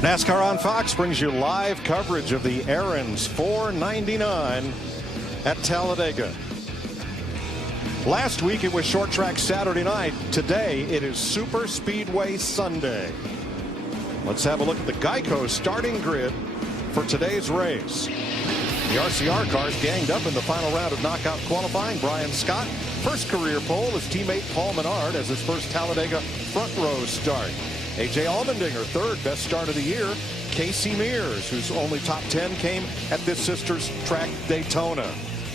NASCAR on Fox brings you live coverage of the Aaron's 499 at Talladega. Last week it was short track Saturday night. Today it is Super Speedway Sunday. Let's have a look at the Geico starting grid for today's race. The RCR cars ganged up in the final round of knockout qualifying. Brian Scott, first career pole. His teammate Paul Menard has his first Talladega front row start. A.J. Allmendinger, third best start of the year. Casey Mears, whose only top 10 came at this sister's track Daytona.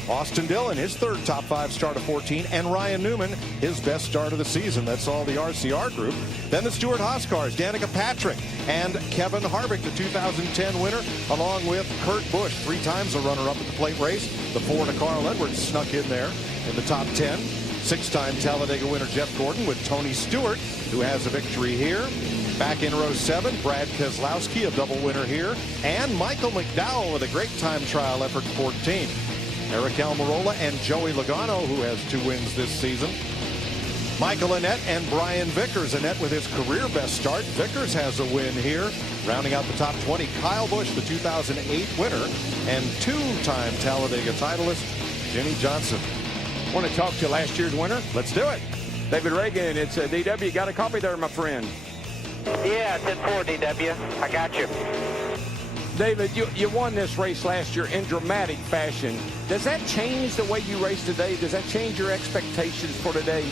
Austin Dillon, his third top 5 start of 14, and Ryan Newman, his best start of the season. That's all the RCR group. Then the Stewart Haas cars, Danica Patrick and Kevin Harvick, the 2010 winner, along with Kurt Busch, 3 times a runner-up at the plate race. The Ford of Carl Edwards snuck in there in the top 10. 6-time Talladega winner Jeff Gordon with Tony Stewart, who has a victory here. Back in row 7, Brad Keselowski, a double winner here, and Michael McDowell with a great time trial effort, 14. Eric Almirola and Joey Logano, who has 2 wins this season. Michael Annett and Brian Vickers. Annett with his career best start. Vickers has a win here. Rounding out the top 20, Kyle Busch, the 2008 winner, and 2-time Talladega titleist Jimmy Johnson. Want to talk to last year's winner? Let's do it. David Reagan, it's DW. Got a copy there, my friend. Yeah, 10-4, DW. I got you. David, you won this race last year in dramatic fashion. Does that change the way you race today? Does that change your expectations for today?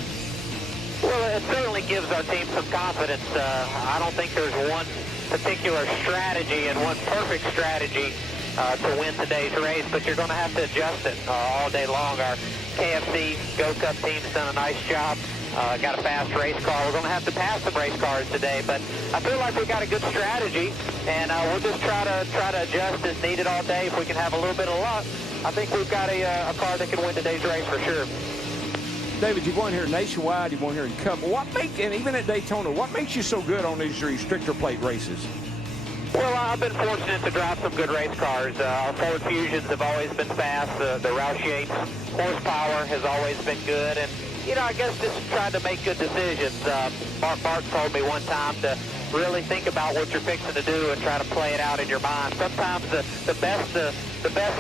Well, it certainly gives our team some confidence. I don't think there's one particular strategy and one perfect strategy to win today's race, but you're going to have to adjust it all day long. Our KFC Go Cup team's done a nice job. Got a fast race car. We're going to have to pass some race cars today, but I feel like we got a good strategy, and we'll just try to adjust as needed all day. If we can have a little bit of luck, I think we've got a car that can win today's race for sure. David, you've won here nationwide, you've won here in Cup. And even at Daytona, what makes you so good on these restrictor plate races? Well, I've been fortunate to drive some good race cars. Our Ford Fusions have always been fast. The Roush Yates horsepower has always been good, and you know, I guess just trying to make good decisions. Mark Martin told me one time to really think about what you're fixing to do and try to play it out in your mind. Sometimes the best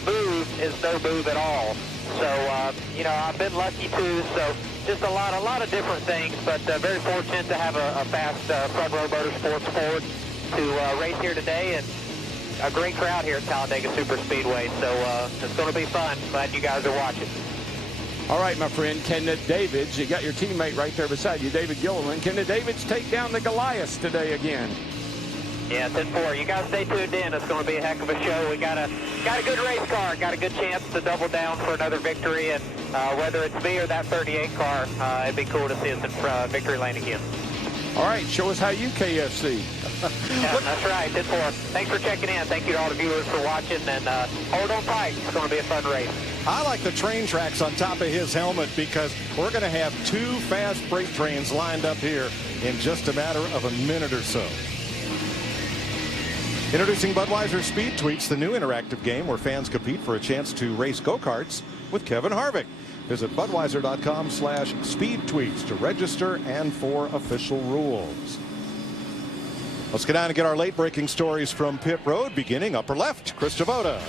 move is no move at all. So you know, I've been lucky too. So just a lot of different things, but very fortunate to have a fast front row motorsports Ford to race here today, and a great crowd here at Talladega Superspeedway. So it's going to be fun. Glad you guys are watching. All right, my friend, can the Davids, you got your teammate right there beside you, David Gilliland, can the Davids take down the Goliaths today again? Yeah, 10-4. You guys stay tuned in. It's going to be a heck of a show. We got a good race car, got a good chance to double down for another victory, and whether it's me or that 38 car, it'd be cool to see us in victory lane again. All right, show us how you KFC. Yeah, that's right, 10-4. Thanks for checking in. Thank you to all the viewers for watching, and hold on tight. It's going to be a fun race. I like the train tracks on top of his helmet because we're going to have 2 fast freight trains lined up here in just a matter of a minute or so. Introducing Budweiser Speed Tweets, the new interactive game where fans compete for a chance to race go-karts with Kevin Harvick. Visit Budweiser.com/speedtweets to register and for official rules. Let's get down and get our late-breaking stories from pit road, beginning upper left. Chris Devoda.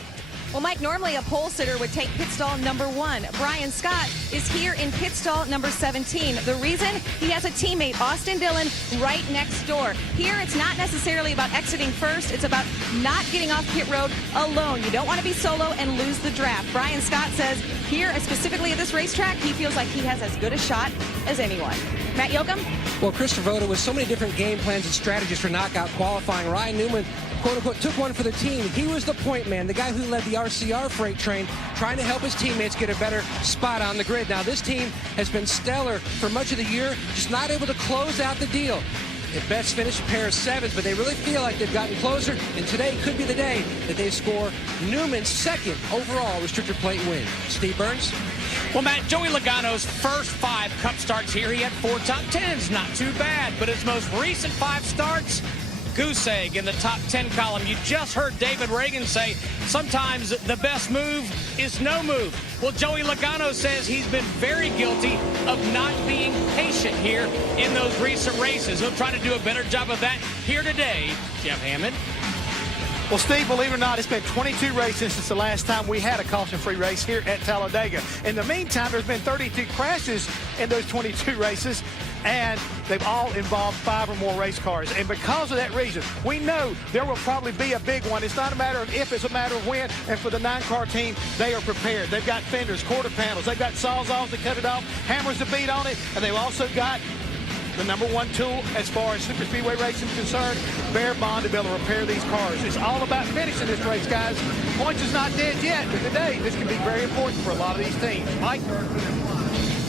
Well, Mike, normally a pole sitter would take pit stall number 1. Brian Scott is here in pit stall number 17. The reason? He has a teammate, Austin Dillon, right next door. Here, it's not necessarily about exiting first. It's about not getting off pit road alone. You don't want to be solo and lose the draft. Brian Scott says here, specifically at this racetrack, he feels like he has as good a shot as anyone. Matt Yoakum? Well, Chris Devoda, with so many different game plans and strategies for knockout qualifying, Ryan Newman, quote-unquote, took one for the team. He was the point man, the guy who led the RCR freight train, trying to help his teammates get a better spot on the grid. Now, this team has been stellar for much of the year, just not able to close out the deal. At best finished a pair of 7s, but they really feel like they've gotten closer, and today could be the day that they score Newman's 2nd overall restrictor plate win. Steve Burns? Well, Matt, Joey Logano's first 5 Cup starts here, he had 4 top 10s. Not too bad, but his most recent 5 starts, goose egg in the top 10 column. You just heard David Reagan say sometimes the best move is no move. Well, Joey Logano says he's been very guilty of not being patient here in those recent races. He'll try to do a better job of that here today. Jeff Hammond. Well, Steve, believe it or not, it's been 22 races since the last time we had a caution-free race here at Talladega. In the meantime, there's been 32 crashes in those 22 races, and they've all involved 5 or more race cars. And because of that reason, we know there will probably be a big one. It's not a matter of if, it's a matter of when. And for the 9-car team, they are prepared. They've got fenders, quarter panels. They've got sawzalls to cut it off, hammers to beat on it, and they've also got the #1 tool as far as super speedway racing is concerned, bare bond to be able to repair these cars. It's all about finishing this race, guys. Points is not dead yet, but today this can be very important for a lot of these teams. Mike?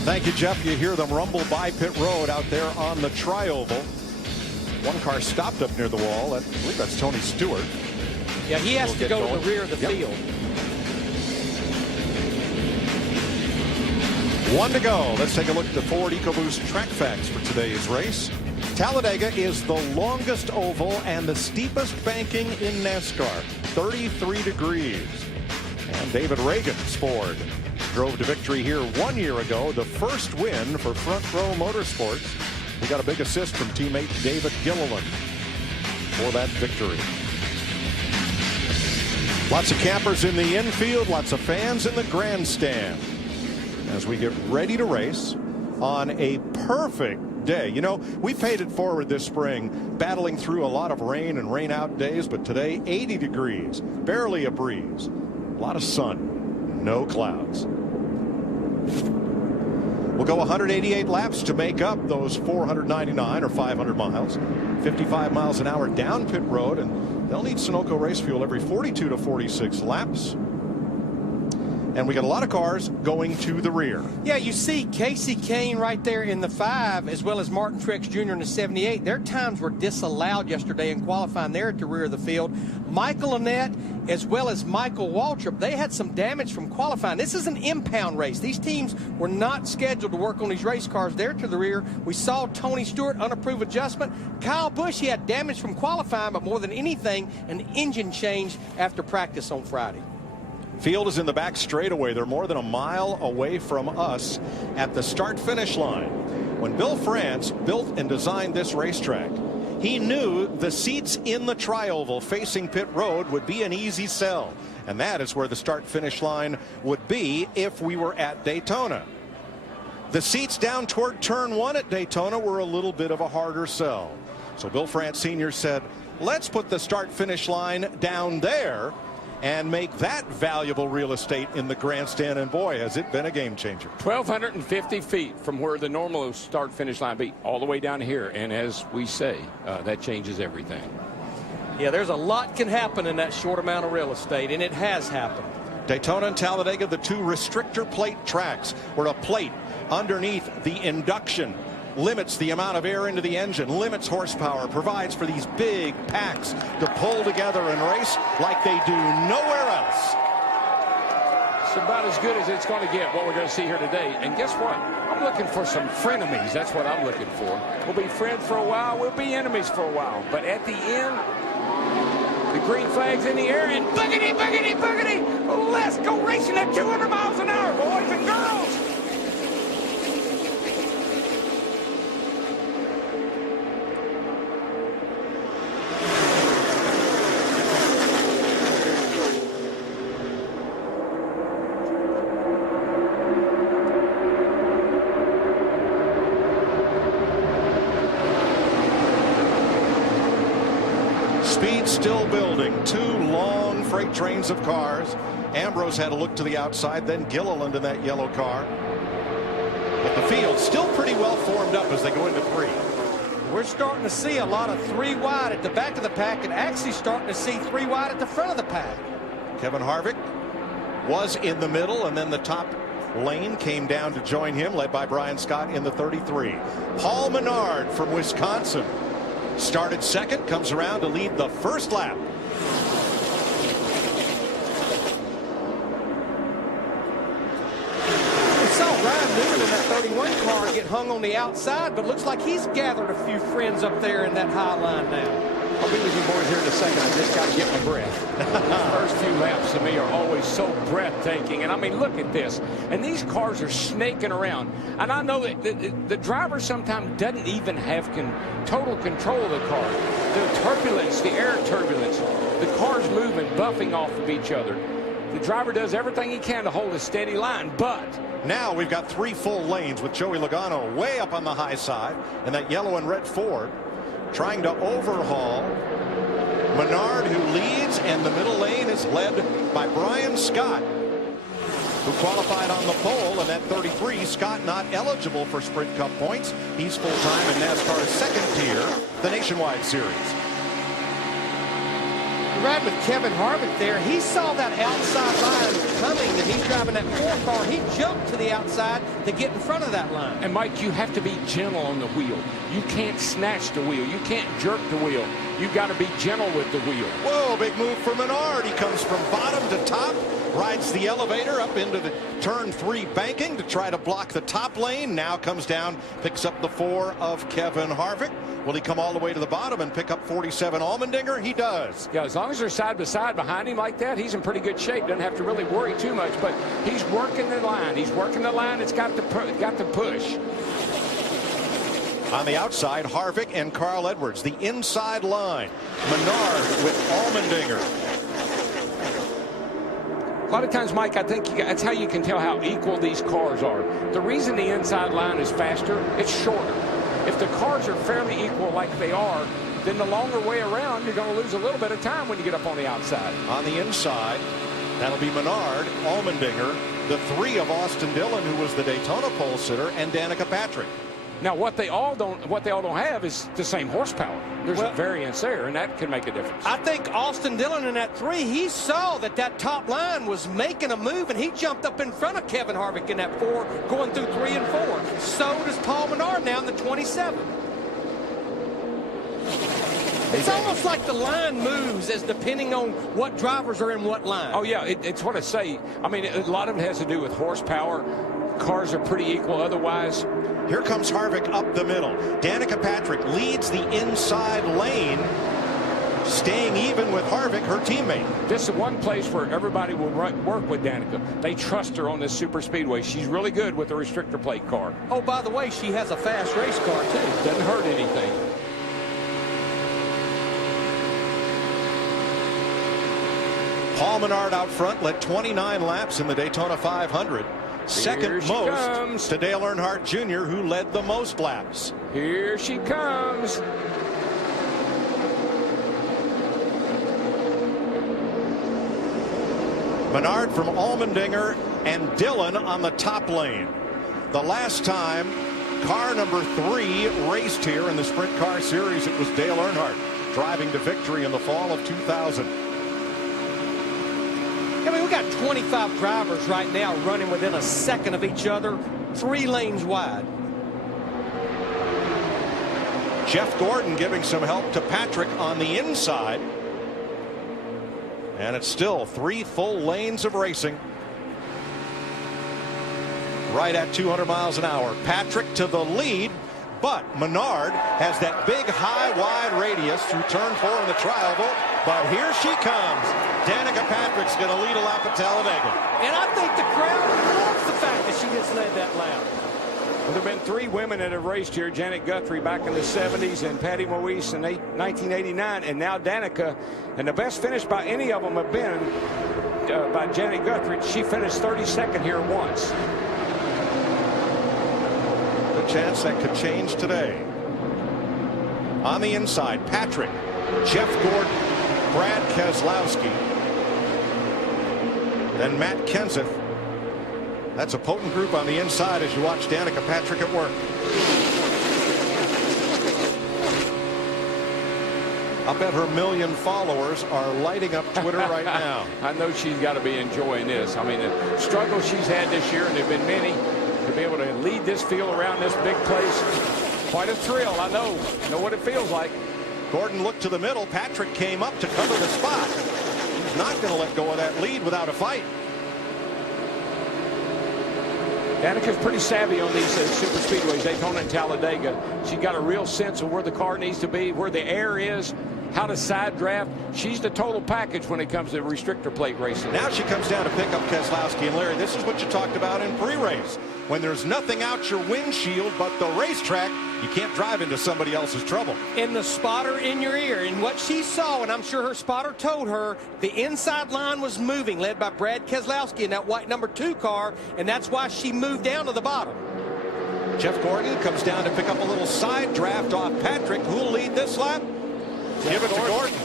Thank you, Jeff. You hear them rumble by pit road out there on the tri-oval. One car stopped up near the wall. I believe that's Tony Stewart. Yeah, he has to go to the rear of the field. 1 to go. Let's take a look at the Ford EcoBoost track facts for today's race. Talladega is the longest oval and the steepest banking in NASCAR, 33 degrees. And David Reagan's Ford drove to victory here 1 year ago, the first win for Front Row Motorsports. He got a big assist from teammate David Gilliland for that victory. Lots of campers in the infield, lots of fans in the grandstand as we get ready to race on a perfect day. You know, we paid it forward this spring, battling through a lot of rain and rain out days, but today 80 degrees, barely a breeze, a lot of sun, no clouds. We'll go 188 laps to make up those 499 or 500 miles, 55 miles an hour down pit road, and they'll need Sunoco race fuel every 42 to 46 laps. And we got a lot of cars going to the rear. Yeah, you see Casey Kane right there in the 5, as well as Martin Truex Jr. in the 78. Their times were disallowed yesterday in qualifying there at the rear of the field. Michael Annett, as well as Michael Waltrip, they had some damage from qualifying. This is an impound race. These teams were not scheduled to work on these race cars there to the rear. We saw Tony Stewart, unapproved adjustment. Kyle Busch, he had damage from qualifying, but more than anything, an engine change after practice on Friday. Field is in the back straightaway. They're more than a mile away from us at the start-finish line. When Bill France built and designed this racetrack, he knew the seats in the tri-oval facing pit road would be an easy sell. And that is where the start-finish line would be if we were at Daytona. The seats down toward turn 1 at Daytona were a little bit of a harder sell. So Bill France Sr. said, let's put the start-finish line down there and make that valuable real estate in the grandstand, and boy, has it been a game changer. 1,250 feet from where the normal start-finish line be, all the way down here, and as we say, that changes everything. Yeah, there's a lot can happen in that short amount of real estate, and it has happened. Daytona and Talladega, the two restrictor plate tracks, where a plate underneath the induction limits the amount of air into the engine, limits horsepower, provides for these big packs to pull together and race like they do nowhere else. It's about as good as it's going to get, what we're going to see here today. And guess what? I'm looking for some frenemies. That's what I'm looking for. We'll be friends for a while. We'll be enemies for a while. But at the end, the green flag's in the air, and boogity, boogity, boogity. Let's go racing at 200 miles an hour, boys and girls. Speed still building. Two long freight trains of cars. Ambrose had a look to the outside, then Gilliland in that yellow car. But the field still pretty well formed up as they go into 3. We're starting to see a lot of 3 wide at the back of the pack, and actually starting to see 3 wide at the front of the pack. Kevin Harvick was in the middle, and then the top lane came down to join him, led by Brian Scott in the 33. Paul Menard from Wisconsin started second, comes around to lead the first lap. We saw Ryan Newman in that 31 car get hung on the outside, but looks like he's gathered a few friends up there in that high line now. I'll be with you boys here in a second. I just got to get my breath. These first few laps to me are always so breathtaking. And I mean, look at this. And these cars are snaking around. And I know that the driver sometimes doesn't even have total control of the car. The turbulence, the air turbulence, the cars moving, buffing off of each other. The driver does everything he can to hold a steady line, but now we've got 3 full lanes with Joey Logano way up on the high side and that yellow and red Ford trying to overhaul Menard, who leads, and the middle lane is led by Brian Scott, who qualified on the pole, and that 33. Scott not eligible for Sprint Cup points. He's full-time in NASCAR's second tier, the Nationwide Series. Riding with Kevin Harvick there, he saw that outside line coming, and he's driving that 4 car. He jumped to the outside to get in front of that line. And Mike, you have to be gentle on the wheel. You can't snatch the wheel. You can't jerk the wheel. You got to be gentle with the wheel. Whoa, big move for Menard. He comes from bottom to top, rides the elevator up into the turn 3 banking to try to block the top lane. Now comes down, picks up the 4 of Kevin Harvick. Will he come all the way to the bottom and pick up 47 Allmendinger? He does. Yeah, as long as they're side by side behind him like that, he's in pretty good shape. Doesn't have to really worry too much, but he's working the line. He's working the line. It's got to push. On the outside, Harvick and Carl Edwards. The inside line, Menard with Allmendinger. A lot of times, Mike, I think that's how you can tell how equal these cars are. The reason the inside line is faster, it's shorter. If the cars are fairly equal like they are, then the longer way around, you're going to lose a little bit of time when you get up on the outside. On the inside, that'll be Menard, Allmendinger, the 3 of Austin Dillon, who was the Daytona pole sitter, and Danica Patrick. Now, what they all don't have is the same horsepower. There's a variance there, and that can make a difference. I think Austin Dillon in that 3, he saw that top line was making a move, and he jumped up in front of Kevin Harvick in that 4, going through 3 and 4. So does Paul Menard now in the 27. It's almost like the line moves as depending on what drivers are in what line. Oh, yeah, it's what I say. I mean, a lot of it has to do with horsepower. Cars are pretty equal otherwise. Here comes Harvick up the middle. Danica Patrick leads the inside lane, staying even with Harvick, her teammate. This is one place where everybody will work with Danica. They trust her on this super speedway. She's really good with the restrictor plate car. Oh, by the way, she has a fast race car, too. Doesn't hurt anything. Paul Menard out front, led 29 laps in the Daytona 500. Second most to Dale Earnhardt Jr., who led the most laps. Here she comes. Menard from Allmendinger and Dillon on the top lane. The last time car number 3 raced here in the Sprint Car Series, it was Dale Earnhardt driving to victory in the fall of 2000. I mean, we got 25 drivers right now running within a second of each other, 3 lanes wide. Jeff Gordon giving some help to Patrick on the inside. And it's still 3 full lanes of racing. Right at 200 miles an hour. Patrick to the lead, but Menard has that big high wide radius through turn 4 in the trial vote. But here she comes. Danica Patrick's going to lead a lap at Talladega. And I think the crowd loves the fact that she has led that lap. Well, there have been 3 women that have raced here. Janet Guthrie back in the 70s and Patty Moise in 1989, and now Danica. And the best finish by any of them have been by Janet Guthrie. She finished 32nd here once. Good chance that could change today. On the inside, Patrick, Jeff Gordon, Brad Keselowski, then Matt Kenseth. That's a potent group on the inside as you watch Danica Patrick at work. I bet her 1 million followers are lighting up Twitter right now. I know she's got to be enjoying this. I mean, the struggle she's had this year, and there have been many, to be able to lead this field around this big place, quite a thrill. I know what it feels like. Gordon looked to the middle. Patrick came up to cover the spot. He's not going to let go of that lead without a fight. Danica's pretty savvy on these super speedways, Daytona and Talladega. She's got a real sense of where the car needs to be, where the air is, how to side draft. She's the total package when it comes to restrictor plate racing. Now she comes down to pick up Keselowski. And Larry, this is what you talked about in pre-race. When there's nothing out your windshield but the racetrack, you can't drive into somebody else's trouble. In the spotter in your ear, and what she saw, and I'm sure her spotter told her, the inside line was moving, led by Brad Keselowski in that white number 2 car, and that's why she moved down to the bottom. Jeff Gordon comes down to pick up a little side draft off Patrick. Who'll lead this lap? Give it to Gordon.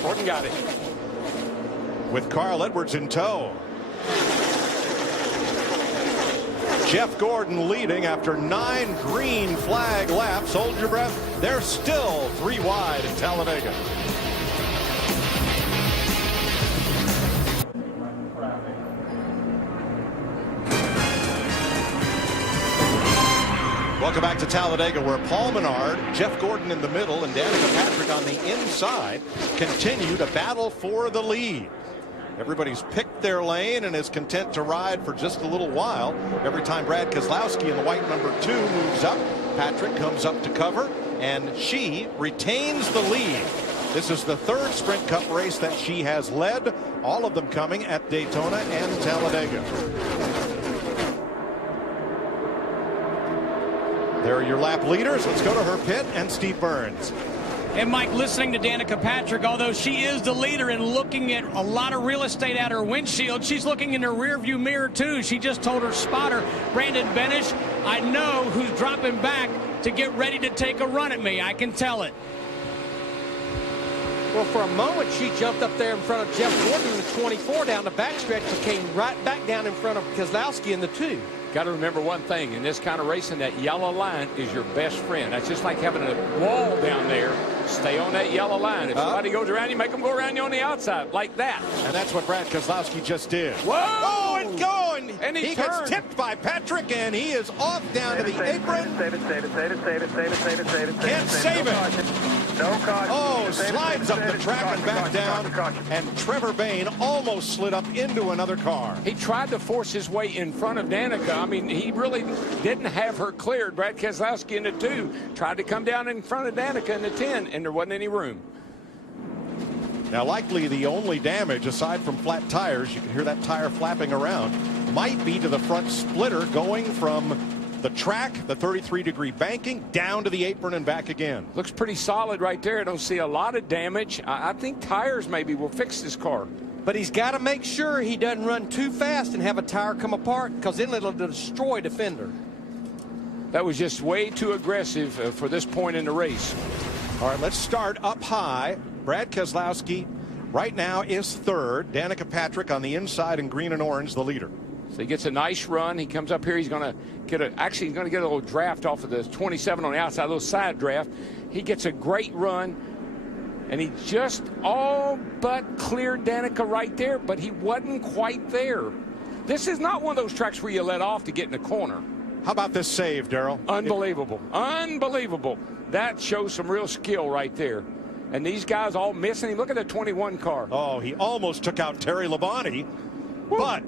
Gordon got it. With Carl Edwards in tow. Jeff Gordon leading after 9 green flag laps. Hold your breath. They're still 3 wide in Talladega. Welcome back to Talladega, where Paul Menard, Jeff Gordon in the middle, and Danica Patrick on the inside continue to battle for the lead. Everybody's picked their lane and is content to ride for just a little while. Every time Brad Keselowski in the white number 2 moves up, Patrick comes up to cover, and she retains the lead. This is the 3rd Sprint Cup race that she has led, all of them coming at Daytona and Talladega. There are your lap leaders. Let's go to her pit and Steve Burns. And Mike, listening to Danica Patrick, although she is the leader and looking at a lot of real estate out her windshield, she's looking in her rearview mirror too. She just told her spotter, Brandon Benish, I know who's dropping back to get ready to take a run at me. I can tell it. Well, for a moment, she jumped up there in front of Jeff Gordon in the 24 down the backstretch, but came right back down in front of Keselowski in the 2. Got to remember one thing, in this kind of racing, that yellow line is your best friend. That's just like having a wall down there. Stay on that yellow line. If somebody goes around you, make them go around you on the outside, like that. And that's what Brad Keselowski just did. Whoa! Oh, and going! And he gets tipped by Patrick, and he is off down to the apron. Save it. Can't save it. No caution. Oh, slides up the track and back down. And Trevor Bayne almost slid up into another car. He tried to force his way in front of Danica. I mean, he really didn't have her cleared. Brad Keselowski in the 2 tried to come down in front of Danica in the 10, and there wasn't any room. Now, likely the only damage, aside from flat tires, you can hear that tire flapping around, might be to the front splitter going from the track, the 33-degree banking, down to the apron and back again. Looks pretty solid right there. I don't see a lot of damage. I think tires maybe will fix this car. But he's got to make sure he doesn't run too fast and have a tire come apart, because then it'll destroy defender. That was just way too aggressive for this point in the race. All right, let's start up high. Brad Keselowski right now is 3rd. Danica Patrick on the inside in green and orange, the leader. So he gets a nice run. He comes up here. He's going to get he's going to get a little draft off of the 27 on the outside, a little side draft. He gets a great run, and he just all but cleared Danica right there, but he wasn't quite there. This is not one of those tracks where you let off to get in the corner. How about this save, Darrell? Unbelievable. Unbelievable. That shows some real skill right there. And these guys all missing him. Look at the 21 car. Oh, he almost took out Terry Labonte, but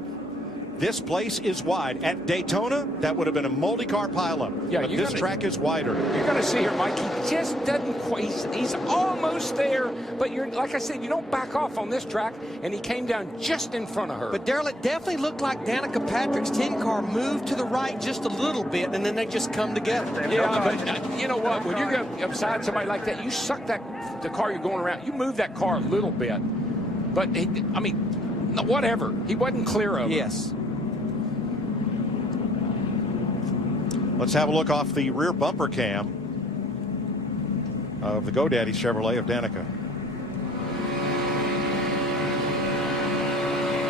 this place is wide. At Daytona, that would have been a multi-car pileup. Yeah, but this track is wider. You're going to see here, Mike. He just doesn't quite. He's almost there, but you're like I said, you don't back off on this track. And he came down just in front of her. But Darrell, it definitely looked like Danica Patrick's 10 car moved to the right just a little bit, and then they just come together. Yeah, but you know what? When you go beside somebody like that, you suck the car you're going around. You move that car a little bit, but I mean, whatever. He wasn't clear of it. Yes. Let's have a look off the rear bumper cam of the GoDaddy Chevrolet of Danica.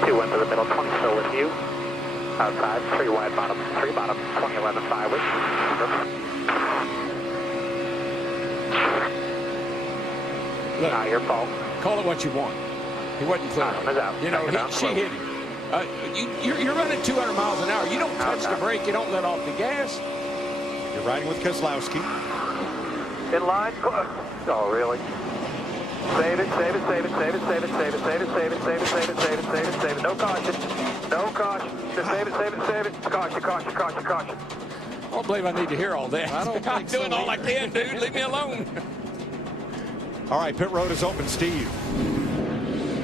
2 into the middle, 20 still with you. Outside, 3 wide bottom, 3 bottom, 2011 5 with. Look, Not your fault. call it what you want. He wasn't clear. You know, she hit him. You're running 200 miles an hour. You don't touch the brake. You don't let off the gas. You're riding with Keselowski. In line. Oh, really? Save it, save it, save it, save it, save it, save it, save it, save it, save it, save it, save it, save it, save it. No caution. No caution. Just save it, save it, save it. Caution, caution, caution, caution. I don't believe I need to hear all that. I don't I'm think so doing all I either. can, dude. Leave me alone. All right, pit road is open, Steve.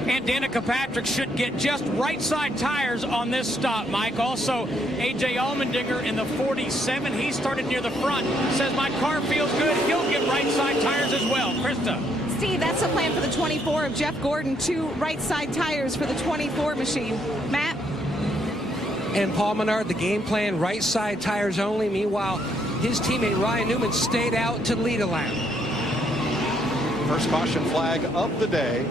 And Danica Patrick should get just right side tires on this stop, Mike. Also, A.J. Allmendinger in the 47. He started near the front. Says, my car feels good. He'll get right side tires as well. Krista. Steve, that's the plan for the 24 of Jeff Gordon. 2 right side tires for the 24 machine. Matt? And Paul Menard, the game plan, right side tires only. Meanwhile, his teammate Ryan Newman stayed out to lead a lap. First caution flag of the day.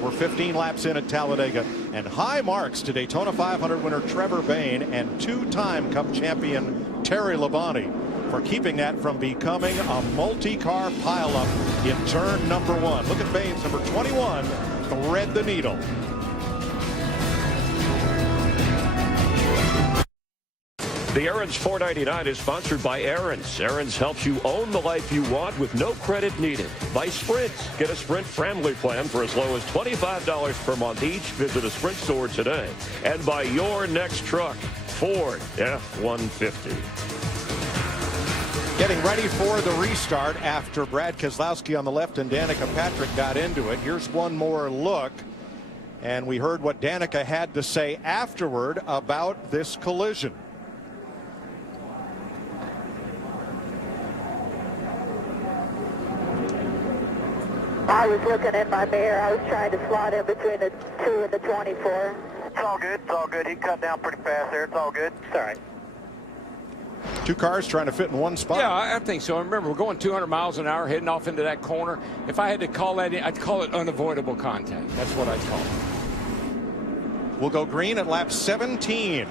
We're 15 laps in at Talladega, and high marks to Daytona 500 winner Trevor Bayne and 2-time Cup champion Terry Labonte for keeping that from becoming a multi-car pileup in turn number 1. Look at Bayne's number 21 thread the needle. The Aaron's 499 is sponsored by Aaron's. Aaron's helps you own the life you want with no credit needed. By Sprint. Get a Sprint family plan for as low as $25 per month each. Visit a Sprint store today. And by your next truck, Ford F-150. Getting ready for the restart after Brad Keselowski on the left and Danica Patrick got into it. Here's one more look. And we heard what Danica had to say afterward about this collision. I was looking in my mirror. I was trying to slot in between the 2 and the 24. It's all good. It's all good. He cut down pretty fast there. It's all good. It's all right. 2 cars trying to fit in one spot. Yeah, I think so. Remember, we're going 200 miles an hour heading off into that corner. If I had to call that in, I'd call it unavoidable contact. That's what I'd call it. We'll go green at lap 17.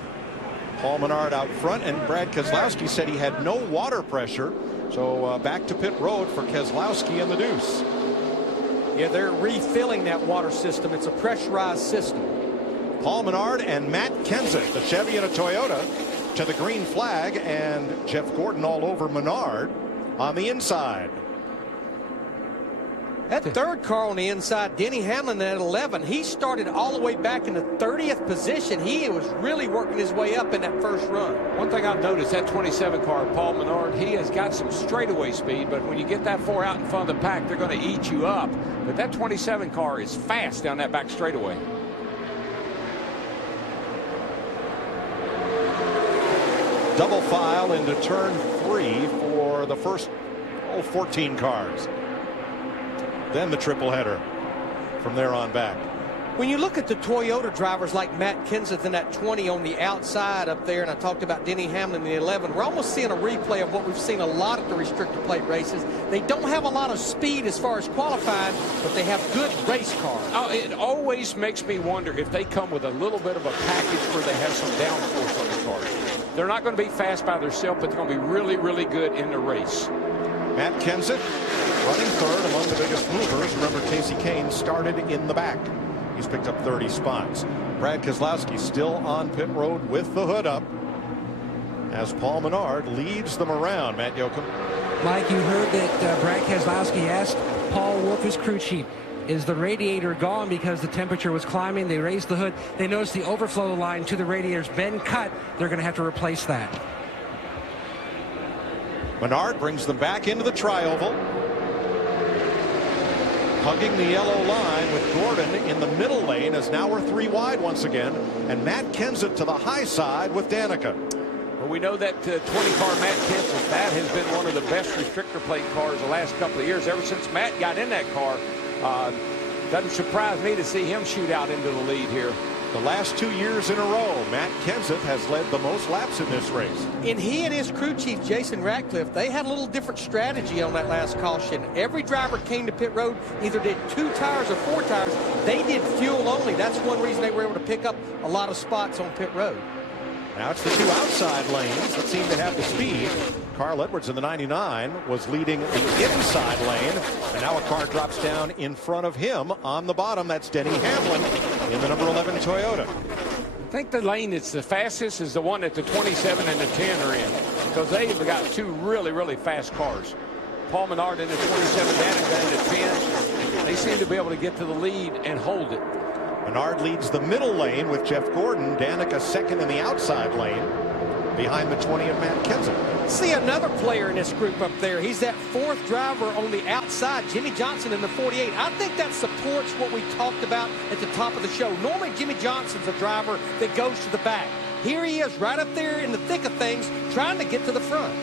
Paul Menard out front, and Brad Keselowski said he had no water pressure. So back to pit road for Keselowski and the deuce. Yeah, they're refilling that water system. It's a pressurized system. Paul Menard and Matt Kenseth, the Chevy and a Toyota, to the green flag, and Jeff Gordon all over Menard on the inside. That third car on the inside, Denny Hamlin at 11, he started all the way back in the 30th position. He was really working his way up in that first run. One thing I've noticed, that 27 car, Paul Menard, he has got some straightaway speed, but when you get that 4 out in front of the pack, they're going to eat you up. But that 27 car is fast down that back straightaway. Double file into turn 3 for the first 14 cars. Then the triple header from there on back. When you look at the Toyota drivers like Matt Kenseth in that 20 on the outside up there, and I talked about Denny Hamlin in the 11, we're almost seeing a replay of what we've seen a lot at the restrictor plate races. They don't have a lot of speed as far as qualifying, but they have good race cars. Oh, it always makes me wonder if they come with a little bit of a package where they have some downforce on the cars. They're not going to be fast by themselves, but they're going to be really, really good in the race. Matt Kenseth running third among the biggest movers. Remember, Casey Kane started in the back. He's picked up 30 spots. Brad Keselowski still on pit road with the hood up as Paul Menard leads them around. Matt Yoakum. Mike, you heard that Brad Keselowski asked Paul Wolf, his crew chief, is the radiator gone because the temperature was climbing? They raised the hood. They noticed the overflow line to the radiator's been cut. They're going to have to replace that. Menard brings them back into the tri-oval. Hugging the yellow line with Gordon in the middle lane as now we're 3 wide once again. And Matt Kenseth to the high side with Danica. Well, we know that 20-car Matt Kenseth, that has been one of the best restrictor plate cars the last couple of years. Ever since Matt got in that car, doesn't surprise me to see him shoot out into the lead here. The last 2 years in a row, Matt Kenseth has led the most laps in this race. And he and his crew chief, Jason Ratcliffe, they had a little different strategy on that last caution. Every driver came to pit road, either did 2 tires or 4 tires. They did fuel only. That's one reason they were able to pick up a lot of spots on pit road. Now it's the 2 outside lanes that seem to have the speed. Carl Edwards in the 99 was leading the inside lane, and now a car drops down in front of him on the bottom. That's Denny Hamlin in the number 11 Toyota. I think the lane that's the fastest is the one that the 27 and the 10 are in, because they've got 2 really, really fast cars. Paul Menard in the 27, Danica in the 10. to be able to get to the lead and hold it. Menard leads the middle lane with Jeff Gordon. Danica second in the outside lane behind the 20 of Matt Kenseth. See another player in this group up there. He's that fourth driver on the outside, Jimmy Johnson in the 48. I think that supports what we talked about at the top of the show. Normally, Jimmy Johnson's a driver that goes to the back. Here he is right up there in the thick of things, trying to get to the front.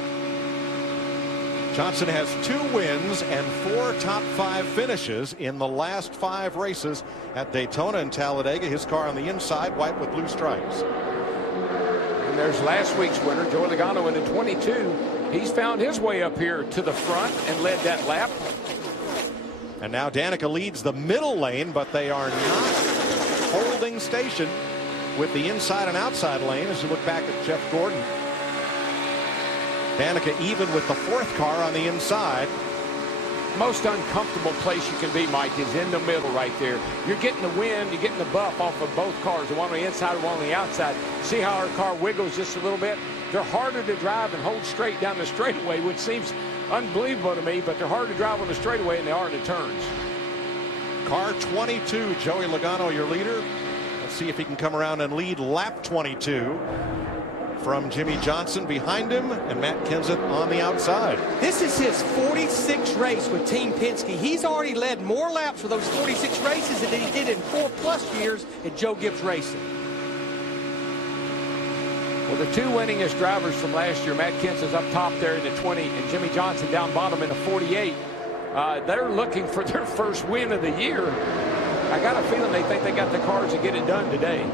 Johnson has 2 wins and 4 top 5 finishes in the last 5 races at Daytona and Talladega. His car on the inside, white with blue stripes. And there's last week's winner, Joey Logano, in the 22. He's found his way up here to the front and led that lap. And now Danica leads the middle lane, but they are not holding station with the inside and outside lane as you look back at Jeff Gordon. Danica even with the 4th car on the inside. Most uncomfortable place you can be, Mike, is in the middle right there. You're getting the wind, you're getting the buff off of both cars, the one on the inside and one on the outside. See how our car wiggles just a little bit? They're harder to drive and hold straight down the straightaway, which seems unbelievable to me, but they're harder to drive on the straightaway than they are in the turns. Car 22, Joey Logano, your leader. Let's see if he can come around and lead lap 22. From Jimmy Johnson behind him and Matt Kenseth on the outside. This is his 46th race with Team Penske. He's already led more laps for those 46 races than he did in 4+ years at Joe Gibbs Racing. Well, the 2 winningest drivers from last year, Matt Kenseth's up top there in the 20 and Jimmy Johnson down bottom in the 48. They're looking for their first win of the year. I got a feeling they think they got the cars to get it done today.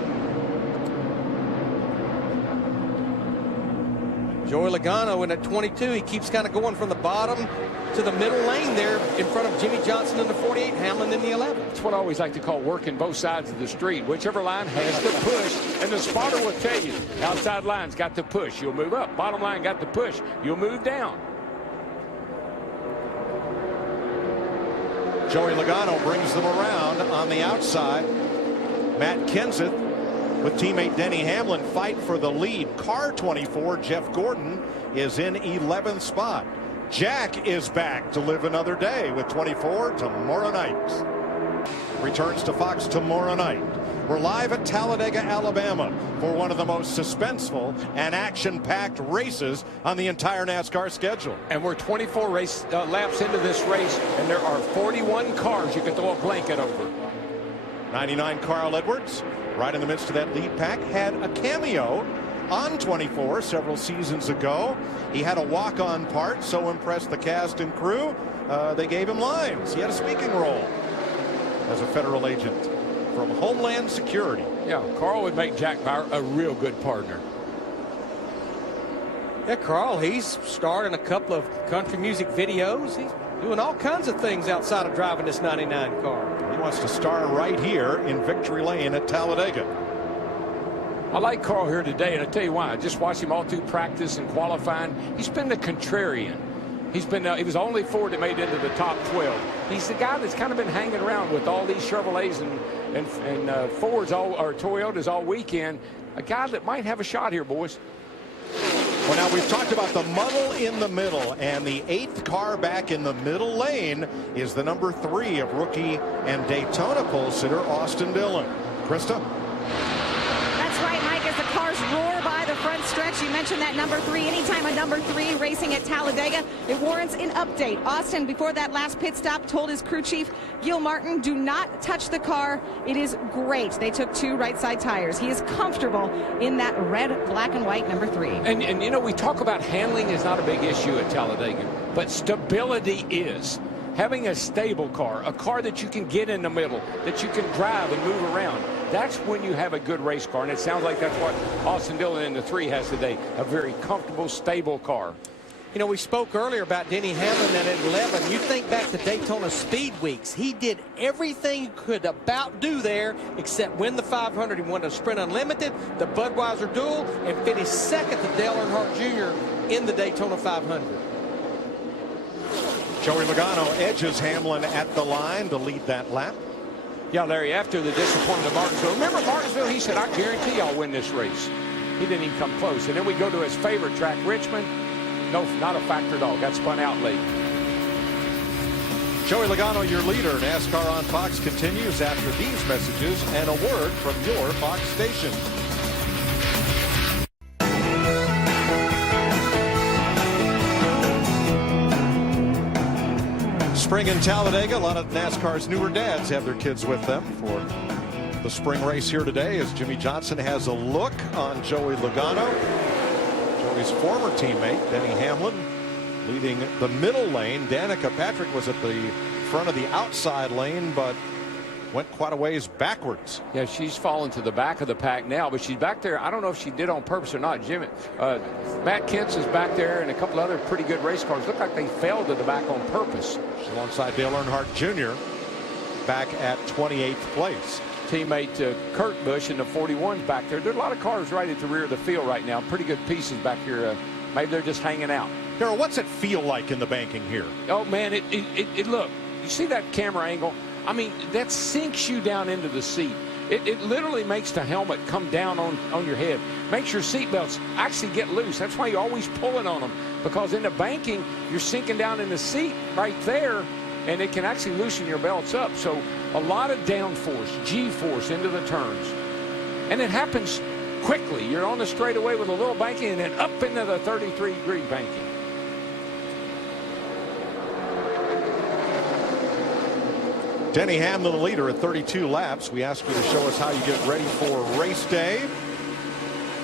Joey Logano in at 22. He keeps kind of going from the bottom to the middle lane there in front of Jimmy Johnson in the 48, Hamlin in the 11. That's what I always like to call working both sides of the street. Whichever line has to push, and the spotter will tell you, outside line's got to push, you'll move up. Bottom line got to push, you'll move down. Joey Logano brings them around on the outside. Matt Kenseth with teammate Denny Hamlin fight for the lead. Car 24, Jeff Gordon, is in 11th spot. Jack is back to live another day with 24 tomorrow night. Returns to Fox tomorrow night. We're live at Talladega, Alabama for one of the most suspenseful and action-packed races on the entire NASCAR schedule. And we're 24 laps into this race, and there are 41 cars you can throw a blanket over. 99 Carl Edwards, right in the midst of that lead pack, had a cameo on 24 several seasons ago. He had a walk-on part, so impressed the cast and crew, they gave him lines. He had a speaking role as a federal agent from Homeland Security. Yeah, Carl would make Jack Bauer a real good partner. Yeah, Carl, he's starred in a couple of country music videos. He's doing all kinds of things outside of driving this 99 car. He wants to star right here in Victory Lane at Talladega. I like Carl here today, and I'll tell you why. I just watched him all through practice and qualifying. He's been the contrarian. He was only Ford that made it into the top 12. He's the guy that's kind of been hanging around with all these Chevrolets and Fords or Toyotas all weekend. A guy that might have a shot here, boys. Well, now we've talked about the muddle in the middle, and the 8th car back in the middle lane is the number 3 of rookie and Daytona pole sitter Austin Dillon. Krista? That's right, Mike, as the cars roar by the front stretch. You mentioned that number 3. Anytime a number 3 racing at Talladega, it warrants an update. Austin, before that last pit stop, told his crew chief, Gil Martin, do not touch the car. It is great. They took 2 right side tires. He is comfortable in that red, black, and white number 3. And you know, we talk about handling is not a big issue at Talladega, but stability is. Having a stable car, a car that you can get in the middle, that you can drive and move around, that's when you have a good race car. And it sounds like that's what Austin Dillon in the 3 has today, a very comfortable, stable car. You know, we spoke earlier about Denny Hamlin at 11. You think back to Daytona Speed Weeks. He did everything he could about do there except win the 500. He won the Sprint Unlimited, the Budweiser Duel, and finished second to Dale Earnhardt Jr. in the Daytona 500. Joey Logano edges Hamlin at the line to lead that lap. Yeah, Larry, after the disappointment of Martinsville, remember Martinsville? He said, I guarantee I'll win this race. He didn't even come close. And then we go to his favorite track, Richmond. No, not a factor at all. Got spun out late. Joey Logano, your leader. NASCAR on Fox continues after these messages and a word from your Fox station. Spring in Talladega. A lot of NASCAR's newer dads have their kids with them for the spring race here today, as Jimmy Johnson has a look on Joey Logano. Joey's former teammate, Denny Hamlin, leading the middle lane. Danica Patrick was at the front of the outside lane, but went quite a ways backwards. Yeah, she's fallen to the back of the pack now, but she's back there. I don't know if she did on purpose or not. Jimmy, Matt Kent's is back there, and a couple other pretty good race cars. Look like they fell to the back on purpose. She's alongside Dale Earnhardt Jr. back at 28th place. Teammate Kurt Busch in the 41's back there. There are a lot of cars right at the rear of the field right now. Pretty good pieces back here. Maybe they're just hanging out. Darrell, what's it feel like in the banking here? Oh, man, it look. You see that camera angle? I mean, that sinks you down into the seat. It literally makes the helmet come down on your head. Makes your seat belts actually get loose. That's why you're always pulling on them, because in the banking, you're sinking down in the seat right there, and it can actually loosen your belts up. So a lot of downforce, G-force into the turns. And it happens quickly. You're on the straightaway with a little banking and then up into the 33-degree banking. Denny Hamlin, the leader at 32 laps. We ask you to show us how you get ready for race day.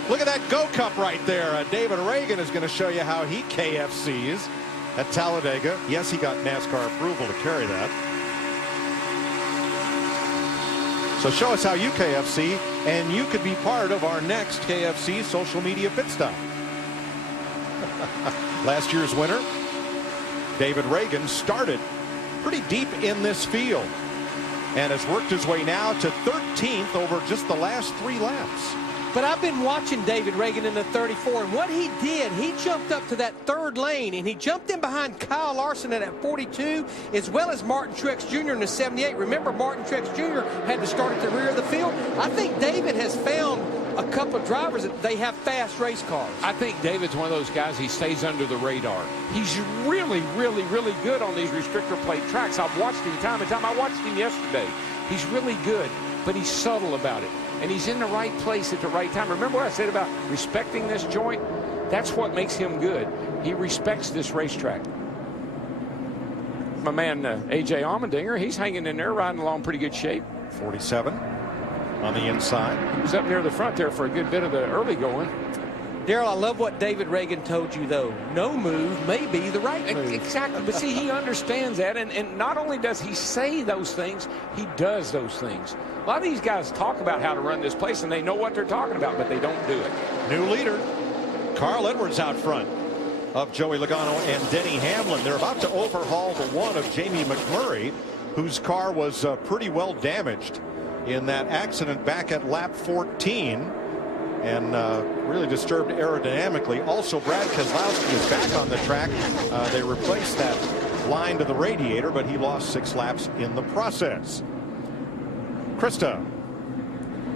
Look at that Go Cup right there. David Reagan is going to show you how he KFCs at Talladega. Yes, he got NASCAR approval to carry that. So show us how you KFC, and you could be part of our next KFC social media pit stop. Last year's winner, David Reagan, started pretty deep in this field and has worked his way now to 13th over just the last 3 laps. But I've been watching David Reagan in the 34, and what he did, he jumped up to that 3rd lane, and he jumped in behind Kyle Larson at 42, as well as Martin Truex Jr. in the 78. Remember, Martin Truex Jr. had to start at the rear of the field. I think David has found a couple of drivers that they have fast race cars. I think David's one of those guys, he stays under the radar. He's really, really, really good on these restrictor plate tracks. I've watched him time and time. I watched him yesterday. He's really good, but he's subtle about it. And he's in the right place at the right time. Remember what I said about respecting this joint? That's what makes him good. He respects this racetrack. My man, A.J. Allmendinger, he's hanging in there, riding along pretty good shape. 47 on the inside. He was up near the front there for a good bit of the early going. Darrell, I love what David Reagan told you, though. No move may be the right move. Exactly. But see, he understands that. And not only does he say those things, he does those things. A lot of these guys talk about how to run this place, and they know what they're talking about, but they don't do it. New leader, Carl Edwards out front of Joey Logano and Denny Hamlin. They're about to overhaul the one of Jamie McMurray, whose car was pretty well damaged in that accident back at lap 14. And really disturbed aerodynamically. Also, Brad Keselowski is back on the track. They replaced that line to the radiator, but he lost 6 laps in the process. Krista.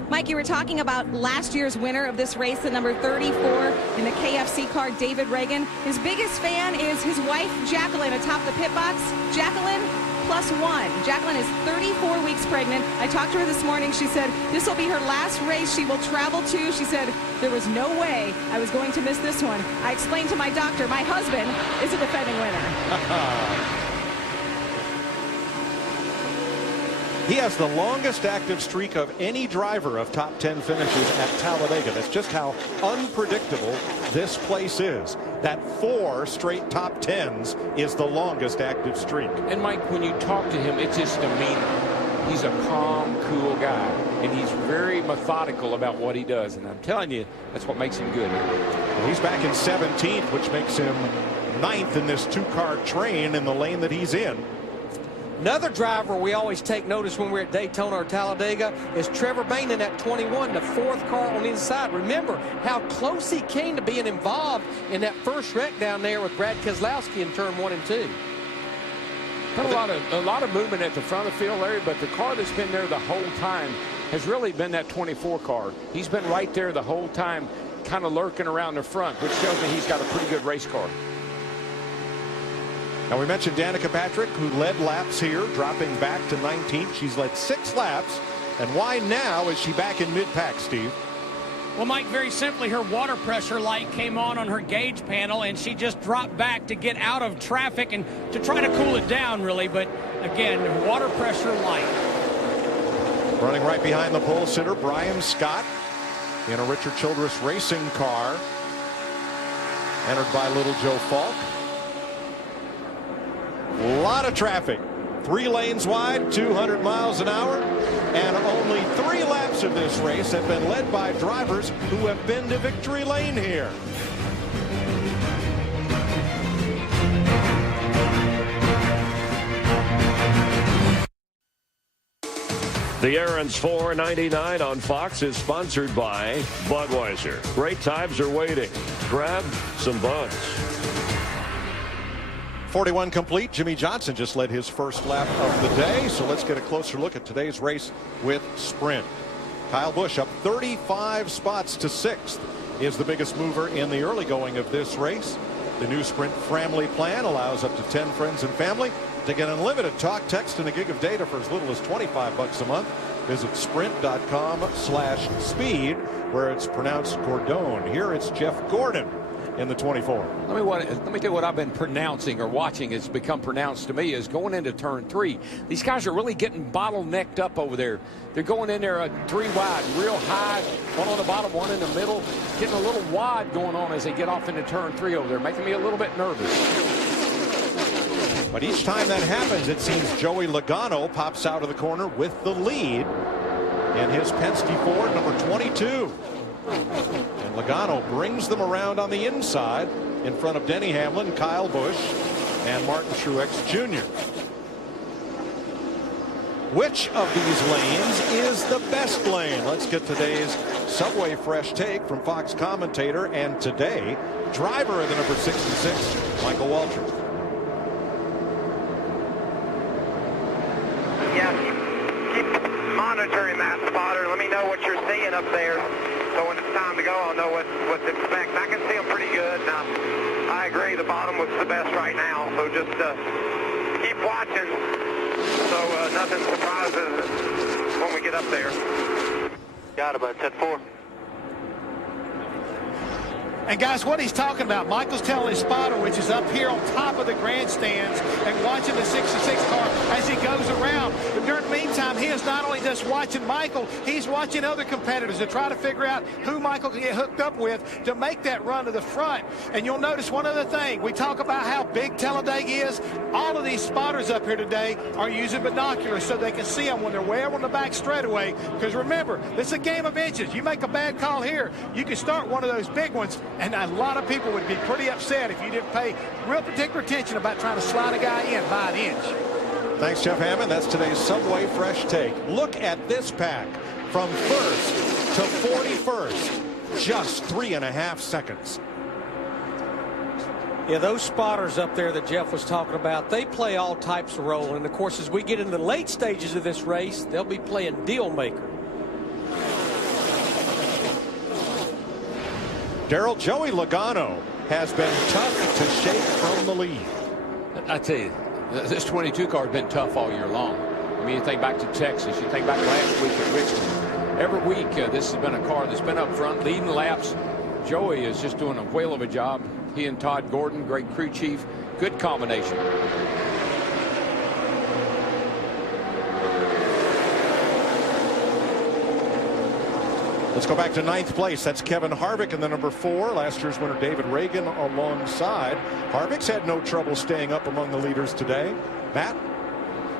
Mike, you were talking about last year's winner of this race, the number 34 in the KFC car, David Reagan. His biggest fan is his wife, Jacqueline, atop the pit box. Jacqueline +1. Jacqueline is 34 weeks pregnant. I talked to her this morning. She said this will be her last race she will travel to. She said there was no way I was going to miss this one. I explained to my doctor, my husband is a defending winner. He has the longest active streak of any driver of top 10 finishes at Talladega. That's just how unpredictable this place is. That 4 straight top 10s is the longest active streak. And Mike, when you talk to him, it's his demeanor. He's a calm, cool guy, and he's very methodical about what he does. And I'm telling you, that's what makes him good. Well, he's back in 17th, which makes him 9th in this 2-car train in the lane that he's in. Another driver we always take notice when we're at Daytona or Talladega is Trevor Bayne in that 21, the 4th car on the inside. Remember how close he came to being involved in that first wreck down there with Brad Keselowski in turn 1 and 2. A lot of movement at the front of the field, Larry, but the car that's been there the whole time has really been that 24 car. He's been right there the whole time, kind of lurking around the front, which shows me he's got a pretty good race car. Now we mentioned Danica Patrick, who led laps here, dropping back to 19th. She's led 6 laps. And why now is she back in mid-pack, Steve? Well, Mike, very simply, her water pressure light came on her gauge panel, and she just dropped back to get out of traffic and to try to cool it down, really. But, again, water pressure light. Running right behind the pole sitter, Brian Scott, in a Richard Childress racing car, entered by Little Joe Falk. A lot of traffic. 3 lanes wide, 200 miles an hour, and only 3 laps of this race have been led by drivers who have been to victory lane here. The Aaron's 499 on Fox is sponsored by Budweiser. Great times are waiting. Grab some buds. 41 complete. Jimmy Johnson just led his first lap of the day. So let's get a closer look at today's race with Sprint. Kyle Busch up 35 spots to 6th is the biggest mover in the early going of this race. The new Sprint family plan allows up to 10 friends and family to get unlimited talk, text, and a gig of data for as little as $25 a month. Visit sprint.com/speed, where it's pronounced Gordon. Here it's Jeff Gordon in the 24. Let me tell you what I've been pronouncing or watching. It's become pronounced to me is going into turn 3. These guys are really getting bottlenecked up over there. They're going in there 3 wide, real high, one on the bottom, one in the middle, getting a little wide going on as they get off into turn 3 over there, making me a little bit nervous. But each time that happens, it seems Joey Logano pops out of the corner with the lead in his Penske Ford number 22. And Logano brings them around on the inside in front of Denny Hamlin, Kyle Busch, and Martin Truex Jr. Which of these lanes is the best lane? Let's get today's Subway Fresh take from Fox commentator and today driver of the number 66, Michael Waltrip. Yeah, keep monitoring that spotter. Let me know what you're seeing up there. So when it's time to go, I'll know what to expect. I can see them pretty good. Now, I agree, the bottom was the best right now. So just keep watching so nothing surprises when we get up there. Got it, bud. Set 4. And guys, what he's talking about, Michael's telling his spotter, which is up here on top of the grandstands, and watching the 66 car as he goes around. But during the meantime, he is not only just watching Michael, he's watching other competitors to try to figure out who Michael can get hooked up with to make that run to the front. And you'll notice one other thing. We talk about how big Talladega is. All of these spotters up here today are using binoculars so they can see them when they're way over on the back straightaway. Because remember, this is a game of inches. You make a bad call here, you can start one of those big ones. And a lot of people would be pretty upset if you didn't pay real particular attention about trying to slide a guy in by an inch. Thanks, Jeff Hammond. That's today's Subway Fresh Take. Look at this pack from first to 41st. Just 3.5 seconds. Yeah, those spotters up there that Jeff was talking about, they play all types of role. And, of course, as we get into the late stages of this race, they'll be playing deal maker. Darrell, Joey Logano has been tough to shake from the lead. I tell you, this 22 car has been tough all year long. I mean, you think back to Texas, you think back last week at Richmond. Every week, this has been a car that's been up front, leading laps. Joey is just doing a whale of a job. He and Todd Gordon, great crew chief, good combination. Let's go back to 9th place. That's Kevin Harvick in the number 4. Last year's winner David Reagan alongside. Harvick's had no trouble staying up among the leaders today. Matt?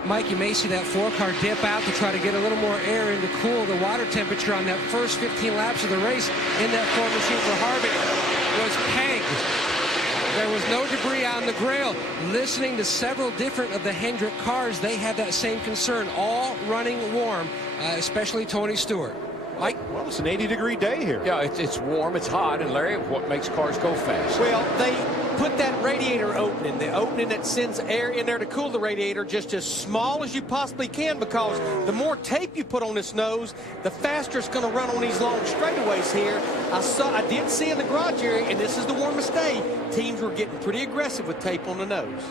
Mike, you may see that 4-car dip out to try to get a little more air in to cool the water temperature on that first 15 laps of the race. In that Ford machine for Harvick was pegged. There was no debris on the grill. Listening to several different of the Hendrick cars, they have that same concern, all running warm, especially Tony Stewart. Mike? Well, it's an 80-degree day here. Yeah, it's warm, it's hot, and Larry, what makes cars go fast? Well, they put that radiator opening, the opening that sends air in there to cool the radiator, just as small as you possibly can, because the more tape you put on this nose, the faster it's going to run on these long straightaways here. I did see in the garage area, and this is the warmest day, teams were getting pretty aggressive with tape on the nose.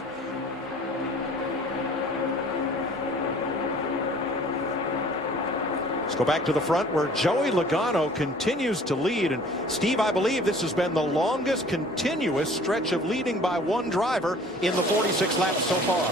Let's go back to the front where Joey Logano continues to lead. And Steve, I believe this has been the longest continuous stretch of leading by one driver in the 46 laps so far.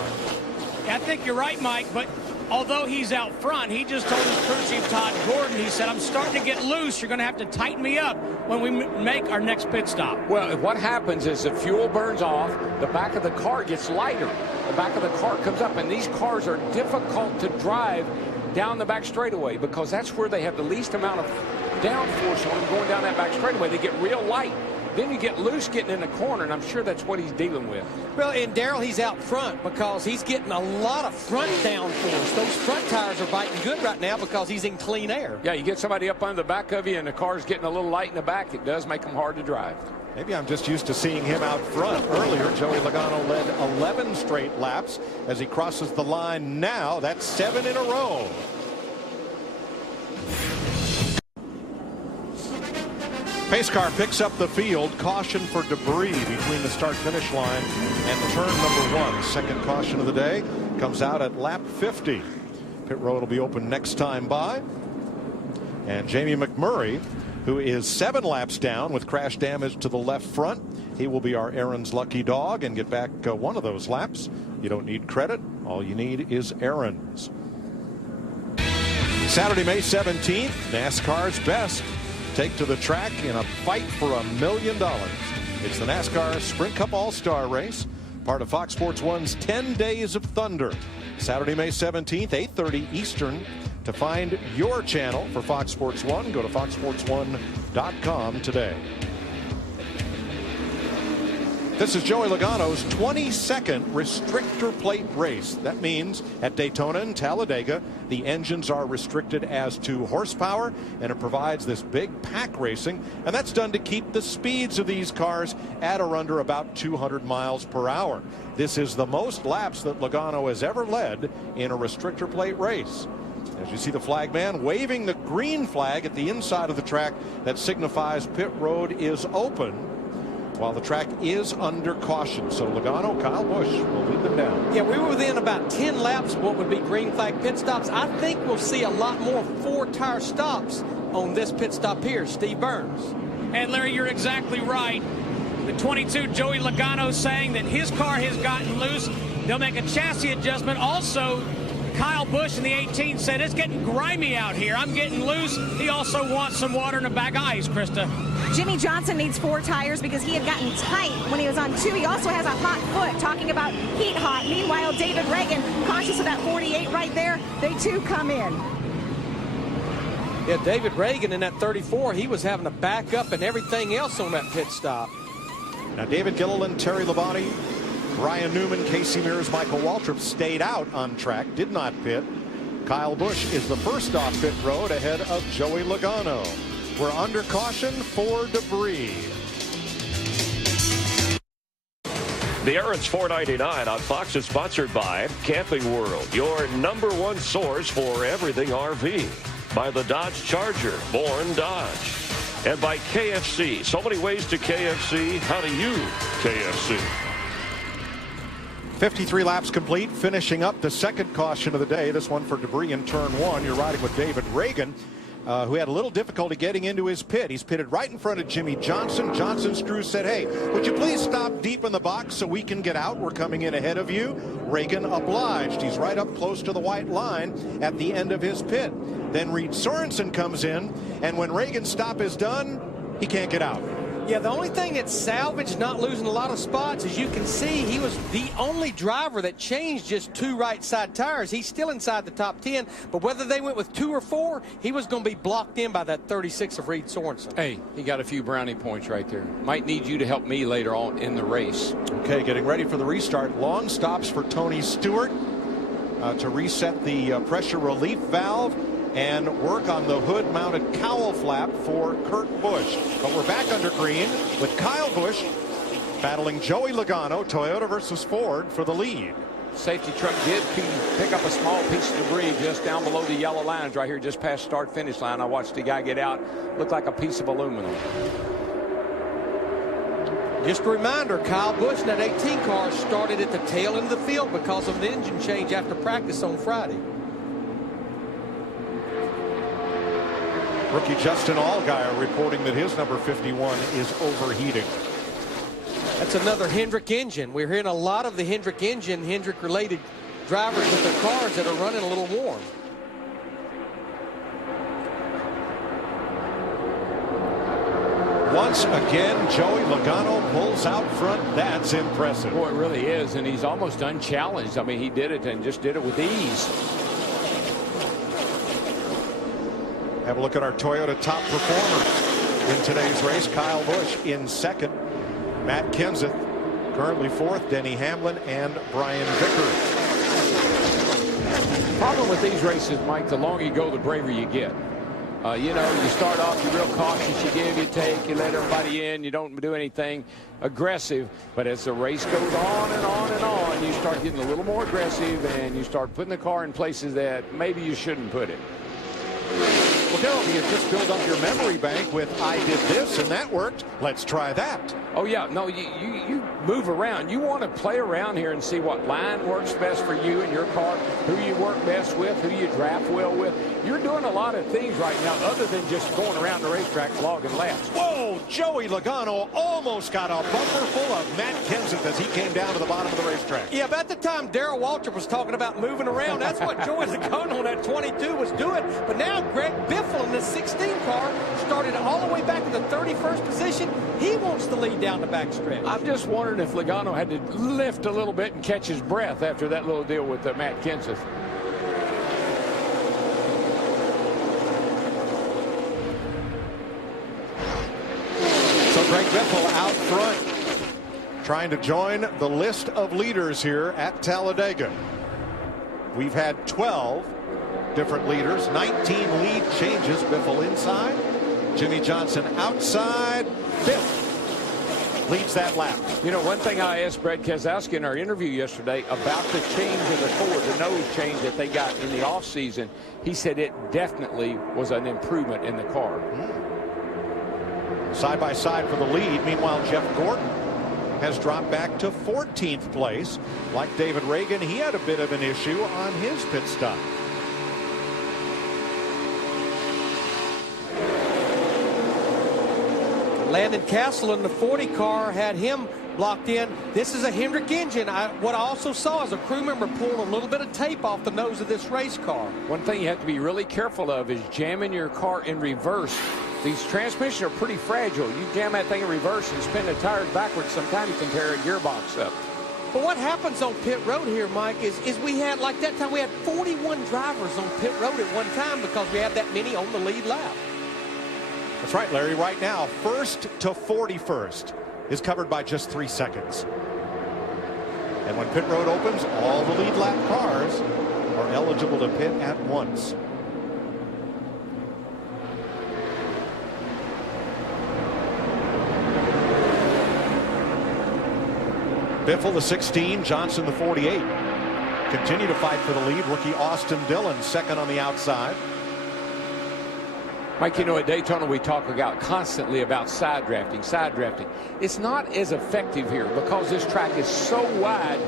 I think you're right, Mike, but although he's out front, he just told his crew chief, Todd Gordon, he said, I'm starting to get loose. You're going to have to tighten me up when we make our next pit stop. Well, what happens is the fuel burns off, the back of the car gets lighter. The back of the car comes up, and these cars are difficult to drive down the back straightaway because that's where they have the least amount of downforce on them going down that back straightaway. They get real light. Then you get loose getting in the corner, and I'm sure that's what he's dealing with. Well, and Darrell, he's out front because he's getting a lot of front downforce. Those front tires are biting good right now because he's in clean air. Yeah, you get somebody up on the back of you, and the car's getting a little light in the back. It does make them hard to drive. Maybe I'm just used to seeing him out front. Earlier, Joey Logano led 11 straight laps. As he crosses the line now, that's 7 in a row. Pace car picks up the field. Caution for debris between the start-finish line and turn number 1. Second caution of the day comes out at lap 50. Pit road will be open next time by. And Jamie McMurray, who is 7 laps down with crash damage to the left front, he will be our Aaron's lucky dog and get back one of those laps. You don't need credit. All you need is Aaron's. Saturday, May 17th, NASCAR's best take to the track in a fight for $1 million. It's the NASCAR Sprint Cup All-Star Race, part of Fox Sports 1's 10 Days of Thunder. Saturday, May 17th, 8:30 Eastern. To find your channel for Fox Sports 1, go to foxsports1.com today. This is Joey Logano's 22nd restrictor plate race. That means at Daytona and Talladega, the engines are restricted as to horsepower, and it provides this big pack racing, and that's done to keep the speeds of these cars at or under about 200 miles per hour. This is the most laps that Logano has ever led in a restrictor plate race. As you see the flag man waving the green flag at the inside of the track that signifies pit road is open, while the track is under caution. So Logano, Kyle Busch will lead them down. Yeah, we were within about 10 laps of what would be green flag pit stops. I think we'll see a lot more 4-tire stops on this pit stop here. Steve Burns. And Larry, you're exactly right. The 22 Joey Logano saying that his car has gotten loose. They'll make a chassis adjustment. Also, Kyle Busch in the 18 said it's getting grimy out here. I'm getting loose. He also wants some water in a bag of ice, Krista. Jimmy Johnson needs 4 tires because he had gotten tight when he was on 2. He also has a hot foot, talking about heat hot. Meanwhile, David Reagan, conscious of that 48 right there, they too come in. Yeah, David Reagan in that 34, he was having to back up and everything else on that pit stop. Now David Gilliland, Terry Labonte, Ryan Newman, Casey Mears, Michael Waltrip stayed out on track, did not pit. Kyle Busch is the first off pit road ahead of Joey Logano. We're under caution for debris. The Aaron's 499 on Fox is sponsored by Camping World, your #1 source for everything RV. By the Dodge Charger, born Dodge. And by KFC. So many ways to KFC. How do you KFC? 53 laps complete, finishing up the second caution of the day. This one for debris in turn 1. You're riding with David Reagan, who had a little difficulty getting into his pit. He's pitted right in front of Jimmy Johnson. Johnson's crew said, hey, would you please stop deep in the box so we can get out? We're coming in ahead of you. Reagan obliged. He's right up close to the white line at the end of his pit. Then Reed Sorensen comes in, and when Reagan's stop is done, he can't get out. Yeah, the only thing that salvaged not losing a lot of spots, as you can see, he was the only driver that changed just 2 right side tires. He's still inside the top 10, but whether they went with 2 or 4, he was going to be blocked in by that 36 of Reed Sorensen. Hey, he got a few brownie points right there. Might need you to help me later on in the race. Okay, getting ready for the restart. Long stops for Tony Stewart to reset the pressure relief valve and work on the hood-mounted cowl flap for Kurt Busch. But we're back under green with Kyle Busch battling Joey Logano, Toyota versus Ford, for the lead. Safety truck did pick up a small piece of debris just down below the yellow lines right here, just past start-finish line. I watched the guy get out. Looked like a piece of aluminum. Just a reminder, Kyle Busch in that 18 car started at the tail end of the field because of an engine change after practice on Friday. Rookie Justin Allgaier reporting that his number 51 is overheating. That's another Hendrick engine. We're hearing a lot of the Hendrick engine, Hendrick-related drivers with their cars that are running a little warm. Once again, Joey Logano pulls out front. That's impressive. Boy, it really is, and he's almost unchallenged. I mean, he did it and just did it with ease. Have a look at our Toyota top performers in today's race. Kyle Busch in second. Matt Kenseth currently fourth. Denny Hamlin and Brian Vickers. Problem with these races, Mike, the longer you go, the braver you get. You know, you start off, you're real cautious, you give, you take, you let everybody in, you don't do anything aggressive. But as the race goes on and on and on, you start getting a little more aggressive and you start putting the car in places that maybe you shouldn't put it. Well, Dylan, you just build up your memory bank with I did this and that worked. Let's try that. Oh, yeah. No, you move around. You want to play around here and see what line works best for you and your car, who you work best with, who you draft well with. You're doing a lot of things right now other than just going around the racetrack logging laps. Whoa, Joey Logano almost got a bumper full of Matt Kenseth as he came down to the bottom of the racetrack. Yeah, about the time Darrell Waltrip was talking about moving around, that's what Joey Logano on that 22 was doing. But now Greg Biffle in the 16 car started all the way back in the 31st position. He wants the lead down the backstretch. I'm just wondering if Logano had to lift a little bit and catch his breath after that little deal with Matt Kenseth. So Greg Biffle out front, trying to join the list of leaders here at Talladega. We've had 12 different leaders, 19 lead changes. Biffle inside, Jimmy Johnson outside. Biff leads that lap. You know, one thing I asked Brad Keselowski in our interview yesterday about the change in the Ford, the nose change that they got in the offseason, he said it definitely was an improvement in the car. Side by side for the lead. Meanwhile, Jeff Gordon has dropped back to 14th place. Like David Reagan, he had a bit of an issue on his pit stop. Landon Castle in the 40 car had him blocked in. This is a Hendrick engine. What I also saw is a crew member pulling a little bit of tape off the nose of this race car. One thing you have to be really careful of is jamming your car in reverse. These transmissions are pretty fragile. You jam that thing in reverse and spin the tires backwards, sometimes you can tear a gearbox up. But what happens on pit road here, Mike, is we had, like that time, we had 41 drivers on pit road at one time because we had that many on the lead lap. That's right, Larry. Right now, first to 41st is covered by just 3 seconds. And when pit road opens, all the lead lap cars are eligible to pit at once. Biffle the 16, Johnson the 48. Continue to fight for the lead. Rookie Austin Dillon second on the outside. Mike, you know, at Daytona we talk constantly about side drafting. It's not as effective here because this track is so wide.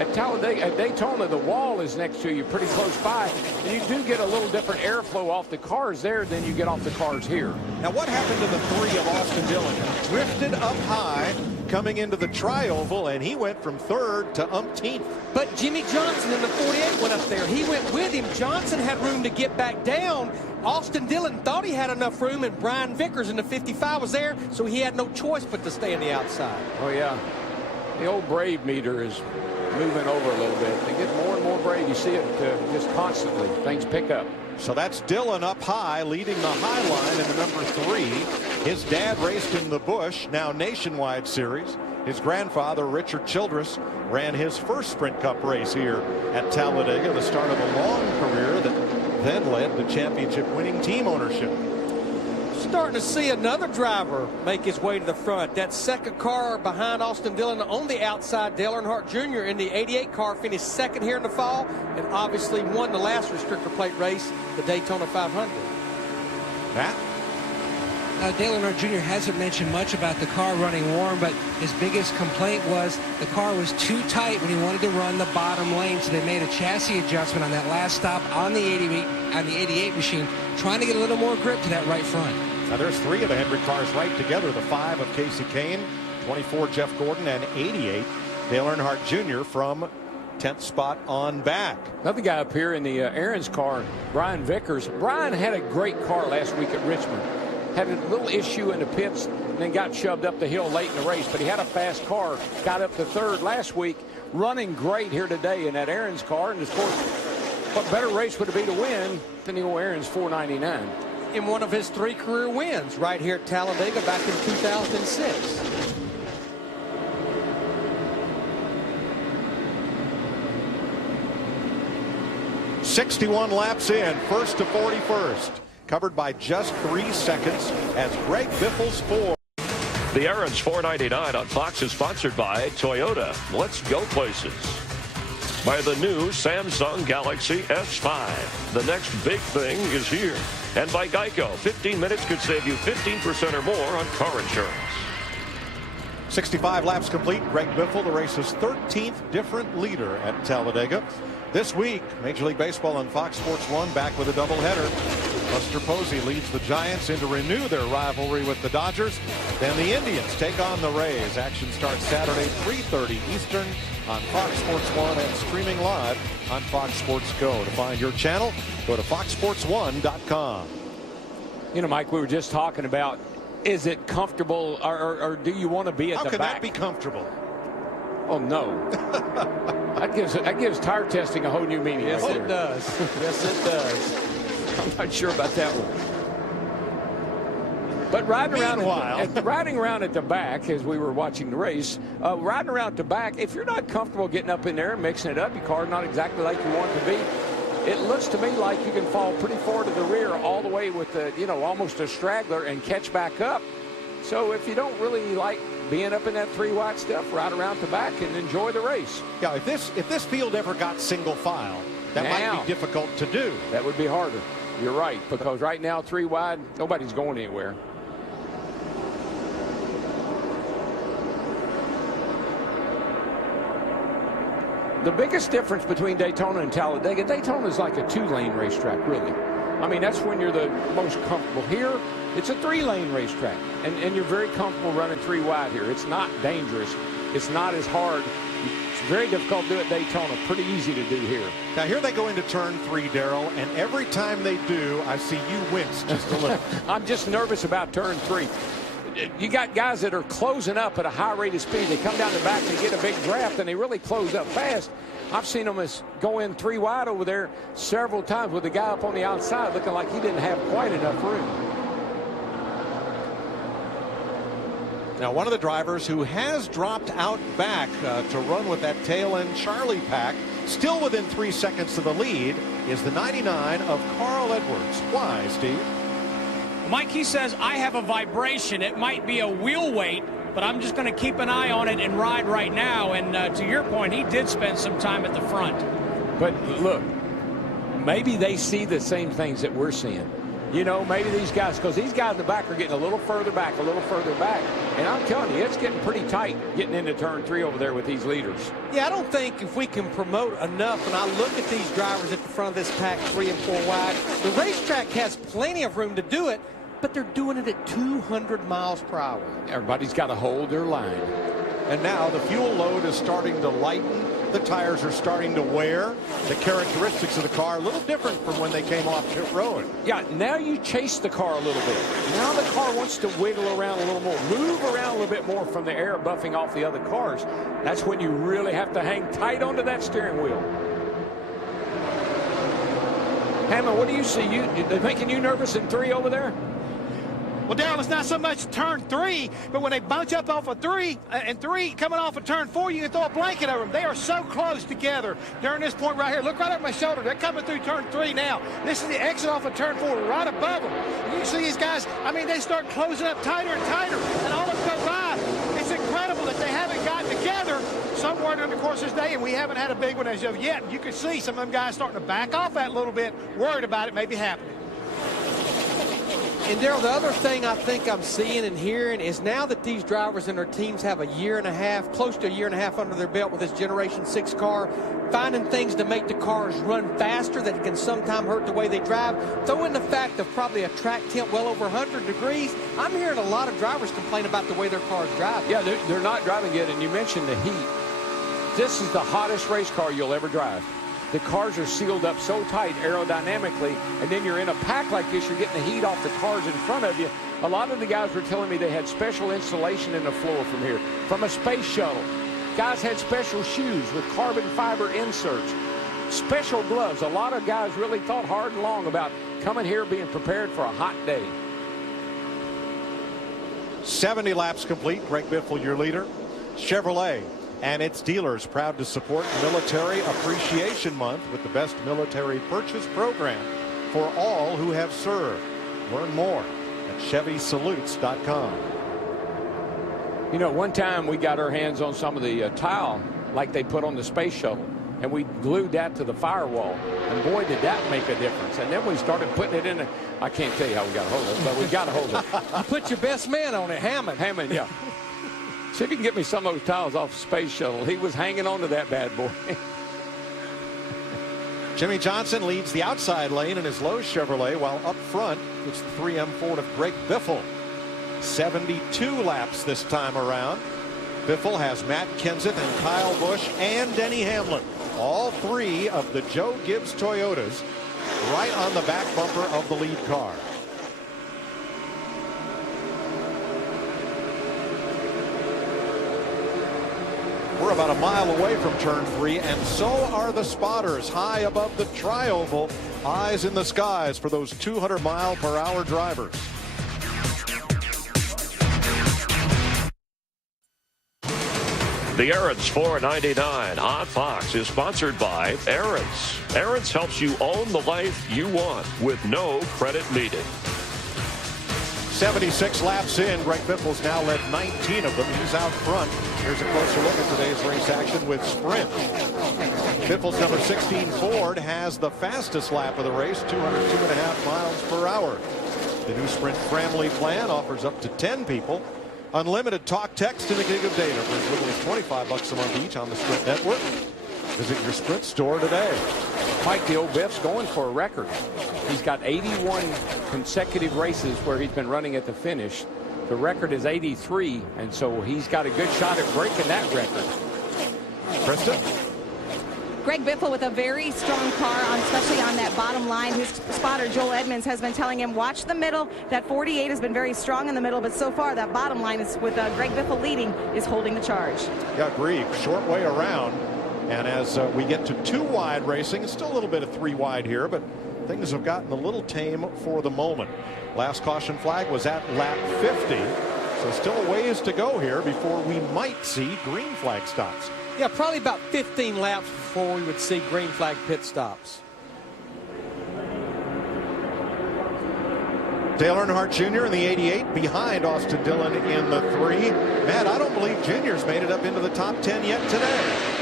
At Talladega, at Daytona, the wall is next to you pretty close by, and you do get a little different airflow off the cars there than you get off the cars here. Now, what happened to the 3 of Austin Dillon? Drifted up high coming into the tri-oval, and he went from 3rd to umpteenth. But Jimmy Johnson in the 48 went up there. He went with him. Johnson had room to get back down. Austin Dillon thought he had enough room, and Brian Vickers in the 55 was there, so he had no choice but to stay on the outside. Oh, yeah. The old brave meter is moving over a little bit. They get more and more brave. You see it just constantly. Things pick up. So that's Dillon up high, leading the high line in the number 3. His dad raced in the Busch, now Nationwide Series. His grandfather, Richard Childress, ran his first Sprint Cup race here at Talladega, the start of a long career that then led to championship-winning team ownership. Starting to see another driver make his way to the front. That second car behind Austin Dillon on the outside, Dale Earnhardt Jr. in the 88 car finished second here in the fall and obviously won the last restrictor plate race, the Daytona 500. Matt? Dale Earnhardt Jr. hasn't mentioned much about the car running warm, but his biggest complaint was the car was too tight when he wanted to run the bottom lane, so they made a chassis adjustment on that last stop on the 88 machine, trying to get a little more grip to that right front. Now there's 3 of the Hendrick cars right together, the 5 of Casey Kane, 24 Jeff Gordon, and 88 Dale Earnhardt Jr. from 10th spot on back. Another guy up here in the Aaron's car, Brian Vickers. Brian had a great car last week at Richmond. Had a little issue in the pits and then got shoved up the hill late in the race, but he had a fast car, got up to 3rd last week, running great here today in that Aaron's car. And of course, what better race would it be to win than the old Aaron's 499? In one of his 3 career wins right here at Talladega back in 2006. 61 laps in, first to 41st, covered by just 3 seconds as Greg Biffle's 4. The Aaron's 499 on Fox is sponsored by Toyota. Let's go places. By the new Samsung Galaxy S5. The next big thing is here. And by Geico. 15 minutes could save you 15% or more on car insurance. 65 laps complete. Greg Biffle, the race's 13th different leader at Talladega. This week, Major League Baseball on Fox Sports 1 back with a doubleheader. Buster Posey leads the Giants in to renew their rivalry with the Dodgers. Then the Indians take on the Rays. Action starts Saturday, 3:30 Eastern on Fox Sports 1 and streaming live on Fox Sports Go. To find your channel, go to foxsports1.com. You know, Mike, we were just talking about, is it comfortable or do you want to be at the back? How can that be comfortable? Oh, no. That gives tire testing a whole new meaning. Yes, right it does. Yes, it does. I'm not sure about that one. But riding around at the back, as we were watching the race, riding around at the back, if you're not comfortable getting up in there and mixing it up, your car's not exactly like you want it to be, it looks to me like you can fall pretty far to the rear all the way with the, almost a straggler and catch back up. So if you don't really like being up in that 3-wide stuff, ride around the back and enjoy the race. Yeah, if this field ever got single file, that might be difficult to do. That would be harder. You're right, because right now 3-wide, nobody's going anywhere. The biggest difference between Daytona and Talladega, Daytona is like a 2-lane racetrack, really. I mean, that's when you're the most comfortable. Here, it's a 3-lane racetrack, and you're very comfortable running 3-wide here. It's not dangerous. It's not as hard. It's very difficult to do at Daytona. Pretty easy to do here. Now, here they go into turn 3, Darrell, and every time they do, I see you wince just a little. I'm just nervous about turn 3. You got guys that are closing up at a high rate of speed. They come down the back, they get a big draft, and they really close up fast. I've seen them go in 3-wide over there several times with the guy up on the outside looking like he didn't have quite enough room. Now, one of the drivers who has dropped out back to run with that tail end Charlie pack, still within 3 seconds of the lead, is the 99 of Carl Edwards. Why, Steve? Mike, he says, I have a vibration. It might be a wheel weight, but I'm just going to keep an eye on it and ride right now. And to your point, he did spend some time at the front. But look, maybe they see the same things that we're seeing. Maybe these guys, because these guys in the back are getting a little further back. And I'm telling you, it's getting pretty tight getting into turn 3 over there with these leaders. Yeah, I don't think if we can promote enough, and I look at these drivers at the front of this pack 3 and 4 wide, the racetrack has plenty of room to do it, but they're doing it at 200 miles per hour. Everybody's got to hold their line. And now the fuel load is starting to lighten. The tires are starting to wear. The characteristics of the car a little different from when they came off pit road. Yeah, now you chase the car a little bit. Now the car wants to wiggle around a little more, move around a little bit more from the air buffing off the other cars. That's when you really have to hang tight onto that steering wheel. Hammond, what do you see? They making you nervous in 3 over there? Well, Darrell, it's not so much turn 3, but when they bunch up off of 3 and 3 coming off of turn 4, you can throw a blanket over them. They are so close together during this point right here. Look right at my shoulder. They're coming through turn 3 now. This is the exit off of turn 4, right above them. You see these guys, they start closing up tighter and tighter, and all of them go by. It's incredible that they haven't gotten together somewhere during the course of this day, and we haven't had a big one as of yet. You can see some of them guys starting to back off that a little bit, worried about it maybe happening. And Darrell, the other thing I think I'm seeing and hearing is now that these drivers and their teams have a year and a half, close to a year and a half under their belt with this Generation 6 car, finding things to make the cars run faster that can sometimes hurt the way they drive. Throw in the fact of probably a track temp well over 100 degrees. I'm hearing a lot of drivers complain about the way their cars drive. Yeah, they're not driving good, and you mentioned the heat. This is the hottest race car you'll ever drive. The cars are sealed up so tight aerodynamically, and then you're in a pack like this, you're getting the heat off the cars in front of you. A lot of the guys were telling me they had special insulation in the floor from here, from a space shuttle. Guys had special shoes with carbon fiber inserts, special gloves. A lot of guys really thought hard and long about coming here being prepared for a hot day. 70 laps complete. Greg Biffle, your leader. Chevrolet and its dealers proud to support Military Appreciation Month with the best military purchase program for all who have served. Learn more at ChevySalutes.com. You know, one time we got our hands on some of the tile like they put on the space shuttle, and we glued that to the firewall, and boy, did that make a difference. And then we started putting it in. I can't tell you how we got a hold of it, but we got a hold of it. You put your best man on it, Hammond. Hammond, yeah. See if you can get me some of those tiles off the space shuttle. He was hanging on to that bad boy. Jimmy Johnson leads the outside lane in his Lowe's Chevrolet, while up front it's the 3M Ford of Greg Biffle. 72 laps this time around. Biffle has Matt Kenseth and Kyle Busch and Denny Hamlin, all three of the Joe Gibbs Toyotas, right on the back bumper of the lead car. We're about a mile away from turn 3, and so are the spotters high above the tri-oval. Eyes in the skies for those 200-mile-per-hour drivers. The Aaron's 499 on Fox is sponsored by Aaron's. Aaron's helps you own the life you want with no credit needed. 76 laps in. Greg Biffle's now led 19 of them. He's out front. Here's a closer look at today's race action with Sprint. Biffle's number 16 Ford has the fastest lap of the race, 202.5 miles per hour. The new Sprint family plan offers up to 10 people unlimited talk, text, and a gig of data for as little as $25 a month each on the Sprint network. Visit your Sprint store today. Mike, the old Biff's going for a record. He's got 81 consecutive races where he's been running at the finish. The record is 83, and so he's got a good shot at breaking that record. Krista? Greg Biffle with a very strong car, especially on that bottom line. His spotter, Joel Edmonds, has been telling him, watch the middle. That 48 has been very strong in the middle, but so far that bottom line is with Greg Biffle leading is holding the charge. Yeah, agree. Short way around. And as we get to 2 wide racing, it's still a little bit of 3 wide here, but things have gotten a little tame for the moment. Last caution flag was at lap 50, so still a ways to go here before we might see green flag stops. Yeah, probably about 15 laps before we would see green flag pit stops. Dale Earnhardt Jr. in the 88 behind Austin Dillon in the 3. Matt, I don't believe Jr.'s made it up into the top 10 yet today.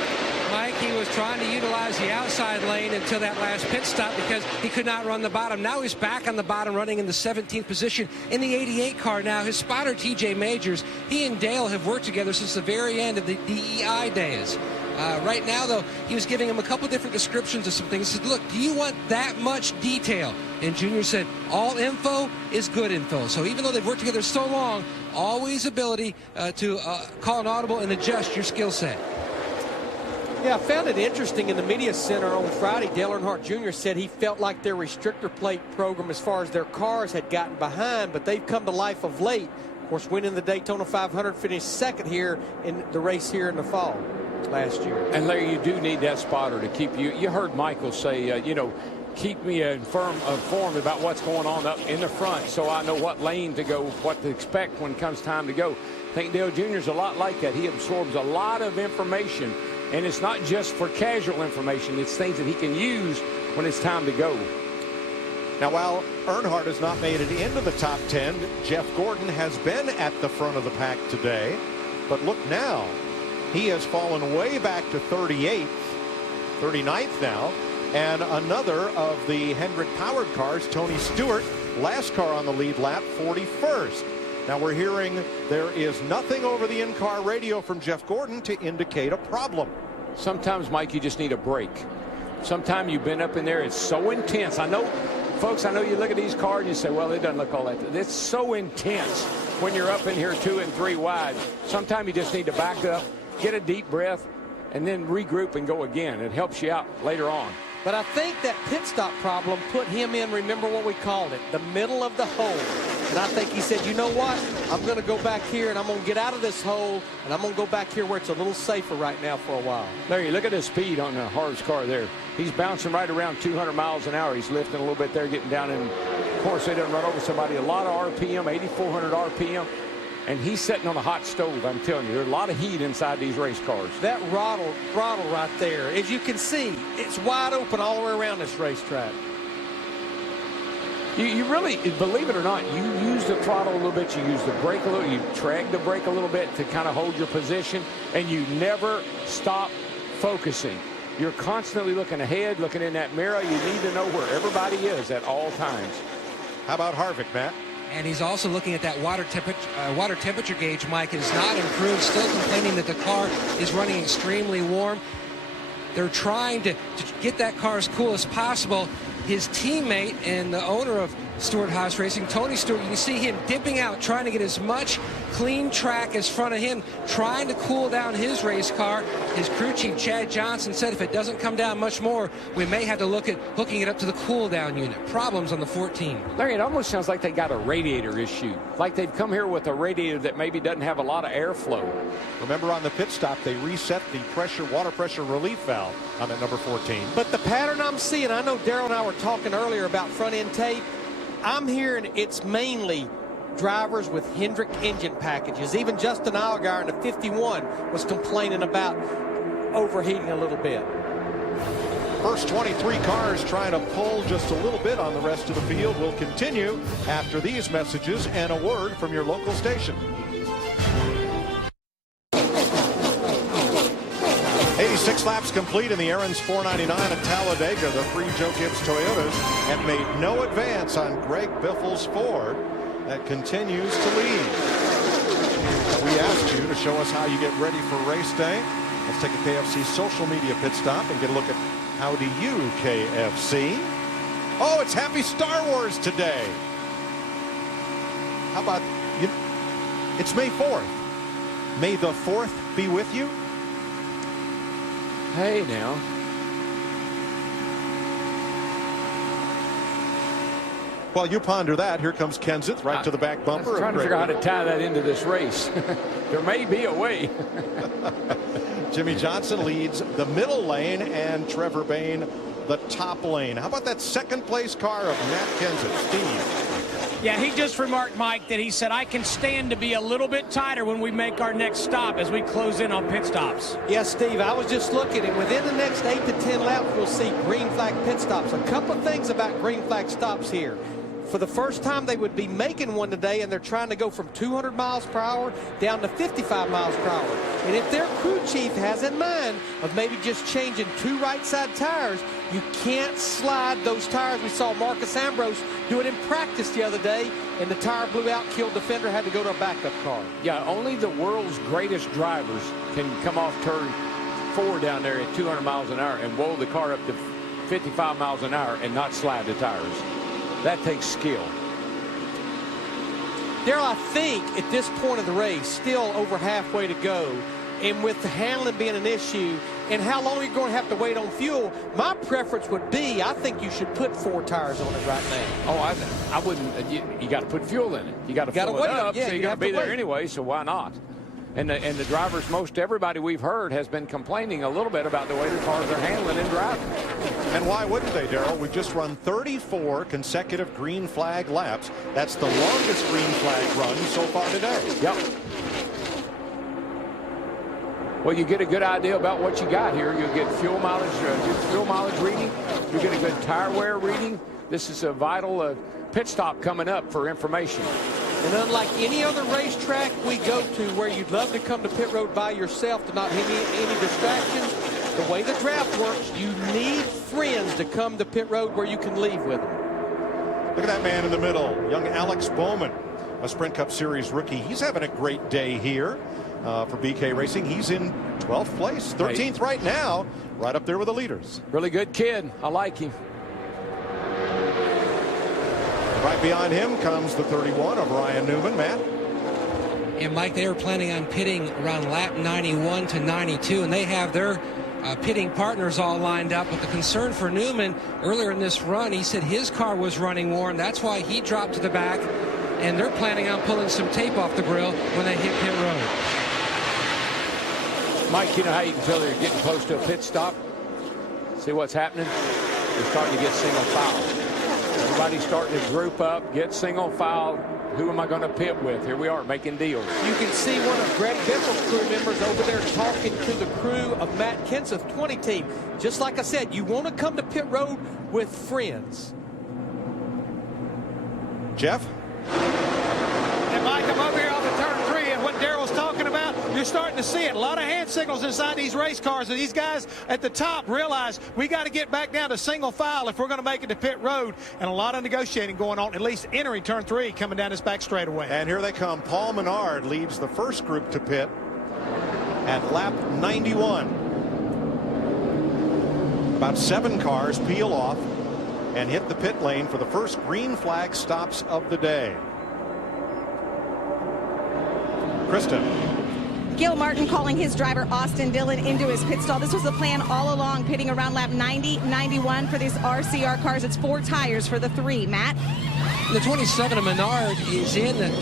Mike, he was trying to utilize the outside lane until that last pit stop because he could not run the bottom. Now he's back on the bottom, running in the 17th position in the 88 car. Now his spotter, TJ Majors, he and Dale have worked together since the very end of the DEI days. Right now, though, he was giving him a couple different descriptions of some things. He said, look, do you want that much detail? And Junior said, all info is good info. So even though they've worked together so long, always ability to call an audible and adjust your skill set. Yeah, I found it interesting in the media center on Friday. Dale Earnhardt Jr. said he felt like their restrictor plate program as far as their cars had gotten behind, but they've come to life of late. Of course, winning the Daytona 500, finished second here in the race here in the fall last year. And Larry, you do need that spotter to keep you. You heard Michael say, you know, keep me informed about what's going on up in the front so I know what lane to go, what to expect when it comes time to go. I think Dale Jr. is a lot like that. He absorbs a lot of information. And it's not just for casual information. It's things that he can use when it's time to go. Now, while Earnhardt has not made it into the top 10, Jeff Gordon has been at the front of the pack today. But look now, he has fallen way back to 38th, 39th now. And another of the Hendrick-powered cars, Tony Stewart, last car on the lead lap, 41st. Now we're hearing there is nothing over the in-car radio from Jeff Gordon to indicate a problem. Sometimes, Mike, you just need a break. Sometimes you've been up in there, it's so intense. I know, folks, I know you look at these cars and you say, well, it doesn't look all that. It's so intense when you're up in here 2 and 3 wide. Sometimes you just need to back up, get a deep breath, and then regroup and go again. It helps you out later on. But I think that pit stop problem put him in, remember what we called it, the middle of the hole. And I think he said, you know what, I'm going to go back here and I'm going to get out of this hole and I'm going to go back here where it's a little safer right now for a while. Larry, look at the speed on the Harv's car there. He's bouncing right around 200 miles an hour. He's lifting a little bit there, getting down in. Of course, they didn't run over somebody. A lot of RPM, 8,400 RPM. And he's sitting on a hot stove, I'm telling you. There's a lot of heat inside these race cars. That throttle right there, as you can see, it's wide open all the way around this racetrack. You really, believe it or not, you use the throttle a little bit, you use the brake a little, you drag the brake a little bit to kind of hold your position, and you never stop focusing. You're constantly looking ahead, looking in that mirror. You need to know where everybody is at all times. How about Harvick, Matt? And he's also looking at that water temperature gauge, Mike. It has not improved. Still complaining that the car is running extremely warm. They're trying to get that car as cool as possible. His teammate and the owner of Stewart-Haas Racing, Tony Stewart, you can see him dipping out, trying to get as much clean track as front of him, trying to cool down his race car. His crew chief, Chad Johnson, said if it doesn't come down much more, we may have to look at hooking it up to the cool down unit. Problems on the 14. Larry, it almost sounds like they got a radiator issue. Like they've come here with a radiator that maybe doesn't have a lot of airflow. Remember on the pit stop, they reset the water pressure relief valve on that number 14. But the pattern I'm seeing, I know Darrell and I were talking earlier about front end tape. I'm hearing it's mainly drivers with Hendrick engine packages. Even Justin Allgaier in the 51 was complaining about overheating a little bit. First 23 cars trying to pull just a little bit on the rest of the field will continue after these messages and a word from your local station. 86 laps complete in the Aaron's 499 at Talladega. The three Joe Gibbs Toyotas have made no advance on Greg Biffle's Ford that continues to lead. We asked you to show us how you get ready for race day. Let's take a KFC social media pit stop and get a look at how do you KFC. Oh, it's Happy Star Wars today. How about you? It's May 4th. May the 4th be with you. Hey, now. While you ponder that, here comes Kenseth right to the back bumper. I'm trying to figure out how to tie that into this race. There may be a way. Jimmy Johnson leads the middle lane and Trevor Bayne the top lane. How about that second place car of Matt Kenseth? Steve. Yeah, he just remarked, Mike, that he said, I can stand to be a little bit tighter when we make our next stop as we close in on pit stops. Yes, Steve, I was just looking, and within the next 8 to 10 laps, we'll see green flag pit stops. A couple of things about green flag stops here. For the first time, they would be making one today, and they're trying to go from 200 miles per hour down to 55 miles per hour. And if their crew chief has in mind of maybe just changing 2 right side tires, you can't slide those tires. We saw Marcus Ambrose do it in practice the other day, and the tire blew out, killed the fender, had to go to a backup car. Yeah, only the world's greatest drivers can come off turn 4 down there at 200 miles an hour and roll the car up to 55 miles an hour and not slide the tires. That takes skill. Darrell, I think at this point of the race, still over halfway to go, and with the handling being an issue and how long you're going to have to wait on fuel, my preference would be, I think you should put 4 tires on it right now. Oh, I wouldn't. You got to put fuel in it. You got to fill it up, yeah, so you got to be there anyway, so why not? And the drivers, most everybody we've heard has been complaining a little bit about the way the cars are handling and driving. And why wouldn't they, Darrell? We've just run 34 consecutive green flag laps. That's the longest green flag run so far today. Yep. Well, you get a good idea about what you got here. You'll get fuel mileage reading. You get a good tire wear reading. This is a vital pit stop coming up for information. And unlike any other racetrack we go to where you'd love to come to pit road by yourself to not hit any distractions, The way the draft works, you need friends to come to pit road where you can leave with them. Look at that man in the middle, young Alex Bowman, a Sprint Cup Series rookie. He's having a great day here for BK Racing. He's in 12th place, 13th right now, right up there with the leaders. Really good kid. I like him. Right behind him comes the 31 of Ryan Newman. Matt? And Mike, they were planning on pitting around lap 91 to 92, and they have their pitting partners all lined up. But the concern for Newman earlier in this run, he said his car was running warm. That's why he dropped to the back, and they're planning on pulling some tape off the grill when they hit pit road. Mike, you know how you can tell they're getting close to a pit stop? See what's happening? They're starting to get single file. Everybody's starting to group up, get single file. Who am I going to pit with? Here we are making deals. You can see one of Greg Biffle's crew members over there talking to the crew of Matt Kenseth's 20 team. Just like I said, you want to come to pit road with friends. Jeff? And Mike, I'm over here off of turn 3, and what Darrell's talking about, you're starting to see it. A lot of hand signals inside these race cars, and these guys at the top realize we got to get back down to single file if we're going to make it to pit road, and a lot of negotiating going on, at least entering turn 3, coming down this back straightaway. And here they come. Paul Menard leads the first group to pit at lap 91. About 7 cars peel off and hit the pit lane for the first green flag stops of the day. Krista. Gil Martin calling his driver Austin Dillon into his pit stall. This was the plan all along, pitting around lap 90, 91 for these RCR cars. It's 4 tires for the 3. Matt? The 27 of Menard is in. The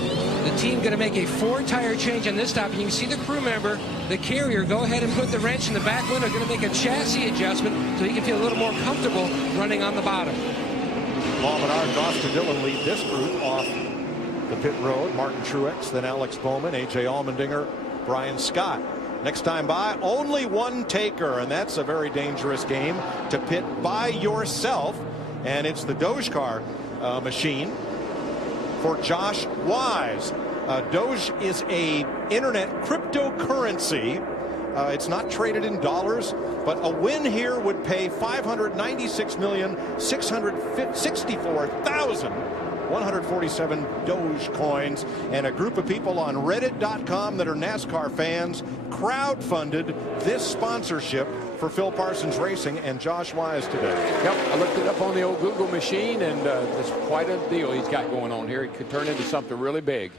team going to make a 4-tire change on this stop. And you can see the crew member, the carrier, go ahead and put the wrench in the back window. Going to make a chassis adjustment so he can feel a little more comfortable running on the bottom. Paul Menard and Austin Dillon lead this group off the pit road. Martin Truex, then Alex Bowman, A.J. Allmendinger, Brian Scott. Next time by, only one taker, and that's a very dangerous game to pit by yourself. And it's the Doge car machine for Josh Wise. Doge is a internet cryptocurrency. It's not traded in dollars, but a win here would pay $596,664,147 Doge coins, and a group of people on Reddit.com that are NASCAR fans crowdfunded this sponsorship for Phil Parsons Racing and Josh Wise today. Yep, I looked it up on the old Google machine, and it's quite a deal he's got going on here. It could turn into something really big.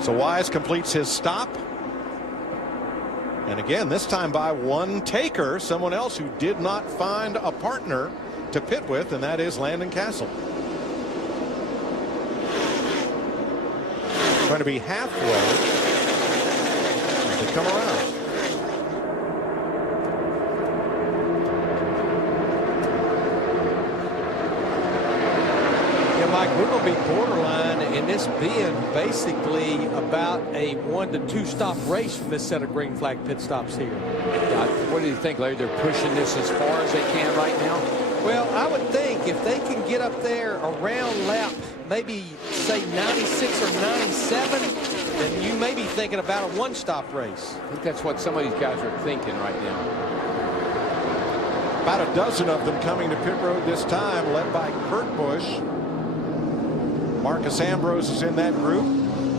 So Wise completes his stop. And again, this time by one taker, someone else who did not find a partner to pit with, and that is Landon Castle. Going to be halfway to come around. Yeah, Mike, we're going to be borderline in this being basically about a 1 to 2 stop race from this set of green flag pit stops here. What do you think, Larry? They're pushing this as far as they can right now? Well, I would think if they can get up there around lap, maybe say 96 or 97, then you may be thinking about a one-stop race. I think that's what some of these guys are thinking right now. About a dozen of them coming to pit road this time, led by Kurt Busch. Marcus Ambrose is in that group.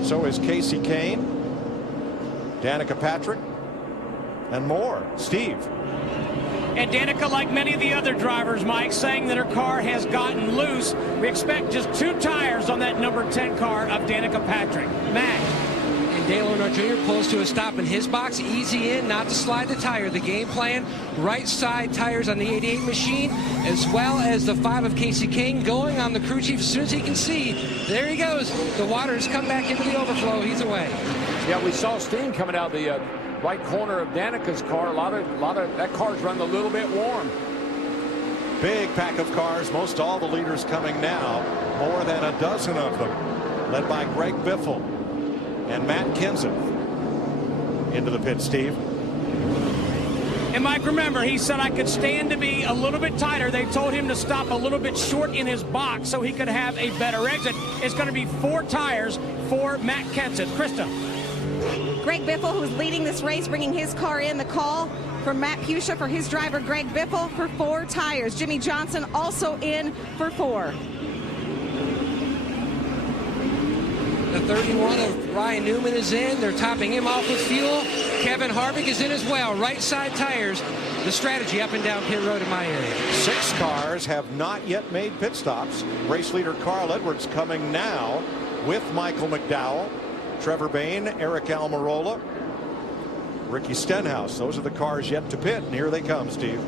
So is Casey Kane, Danica Patrick, and more. Steve. And Danica, like many of the other drivers, Mike, saying that her car has gotten loose. We expect just 2 tires on that number 10 car of Danica Patrick. Matt. And Dale Earnhardt Jr. pulls to a stop in his box. Easy in, not to slide the tire. The game plan, right side tires on the 88 machine, as well as the 5 of Casey Kane going on the crew chief as soon as he can see. There he goes. The water's come back into the overflow. He's away. Yeah, we saw steam coming out of the right corner of Danica's car. A lot of that car's running a little bit warm. Big pack of cars, most all the leaders coming now, more than a dozen of them, led by Greg Biffle and Matt Kenseth. Into the pit, Steve. And Mike, remember, he said I could stand to be a little bit tighter. They told him to stop a little bit short in his box so he could have a better exit. It's going to be 4 tires for Matt Kenseth. Krista. Greg Biffle, who's leading this race, bringing his car in. The call from Matt Pusha for his driver, Greg Biffle, for 4 tires. Jimmy Johnson also in for 4. The 31 of Ryan Newman is in. They're topping him off with fuel. Kevin Harvick is in as well. Right side tires. The strategy up and down pit road in my area. 6 cars have not yet made pit stops. Race leader Carl Edwards coming now with Michael McDowell, Trevor Bayne, Eric Almirola, Ricky Stenhouse. Those are the cars yet to pit, and here they come, Steve.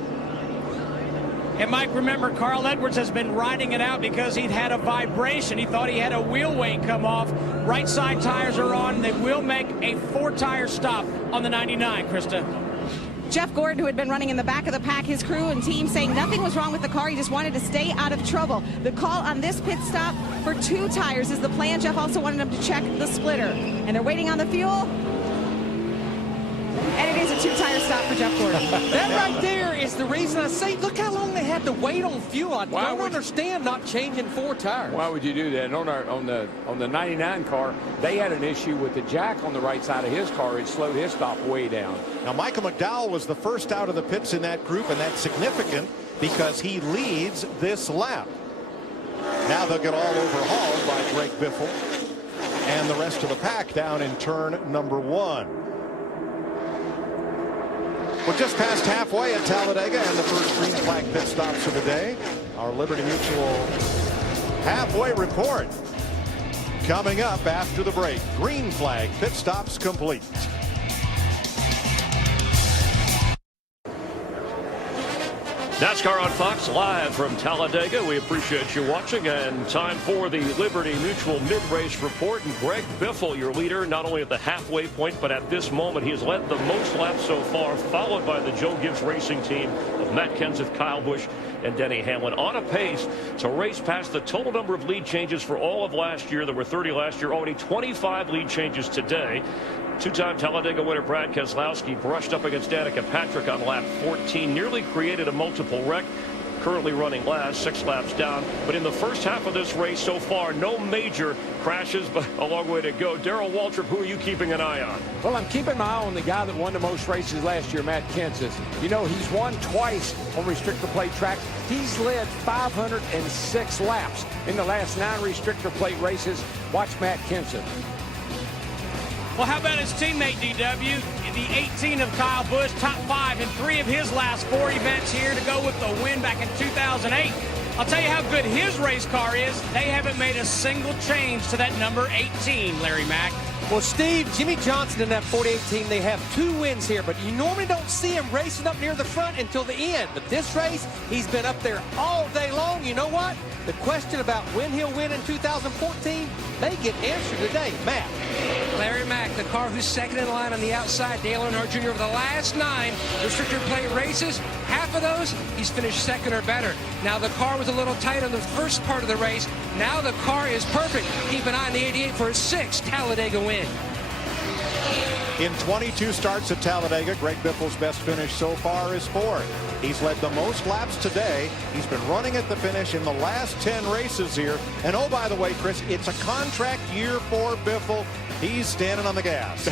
And Mike, remember, Carl Edwards has been riding it out because he'd had a vibration. He thought he had a wheel weight come off. Right side tires are on. They will make a 4-tire stop on the 99, Krista. Jeff Gordon, who had been running in the back of the pack, his crew and team saying nothing was wrong with the car. He just wanted to stay out of trouble. The call on this pit stop for 2 tires is the plan. Jeff also wanted him to check the splitter. And they're waiting on the fuel. And it is a 2-tire stop for Jeff Gordon. That right there is the reason I say, look how long they had to wait on fuel. I don't understand not changing 4 tires. Why would you do that? And on the 99 car, they had an issue with the jack on the right side of his car. It slowed his stop way down. Now, Michael McDowell was the first out of the pits in that group, and that's significant because he leads this lap. Now they'll get all overhauled by Greg Biffle and the rest of the pack down in turn number 1. We're just past halfway at Talladega and the first green flag pit stops of the day. Our Liberty Mutual halfway report coming up after the break. Green flag pit stops complete. NASCAR on Fox live from Talladega. We appreciate you watching, and time for the Liberty Mutual mid-race report. And Greg Biffle, your leader, not only at the halfway point, but at this moment he has led the most laps so far, followed by the Joe Gibbs Racing team of Matt Kenseth, Kyle Busch, and Denny Hamlin, on a pace to race past the total number of lead changes for all of last year. There were 30 last year, already 25 lead changes today. 2-time Talladega winner Brad Keselowski brushed up against Danica Patrick on lap 14, nearly created a multiple wreck. Currently running last, 6 laps down. But in the first half of this race so far, no major crashes, but a long way to go. Darrell Waltrip, who are you keeping an eye on? Well, I'm keeping my eye on the guy that won the most races last year, Matt Kenseth. You know, he's won twice on restrictor plate tracks. He's led 506 laps in the last 9 restrictor plate races. Watch Matt Kenseth. Well, how about his teammate, DW? The 18 of Kyle Busch, top 5 in 3 of his last 4 events here to go with the win back in 2008. I'll tell you how good his race car is. They haven't made a single change to that number 18, Larry Mack. Well, Steve, Jimmy Johnson in that 48 team, they have 2 wins here, but you normally don't see him racing up near the front until the end. But this race, he's been up there all day long. You know what? The question about when he'll win in 2014 may get answered today. Matt. Larry Mack, the car who's second in line on the outside. Dale Earnhardt Jr. over the last 9 restrictor plate races, half of those he's finished second or better. Now the car was a little tight on the first part of the race. Now the car is perfect. Keep an eye on the 88 for his 6th Talladega win. In 22 starts at Talladega, Greg Biffle's best finish so far is 4th. He's led the most laps today. He's been running at the finish in the last 10 races here. And oh, by the way, Chris, it's a contract year for Biffle. He's standing on the gas.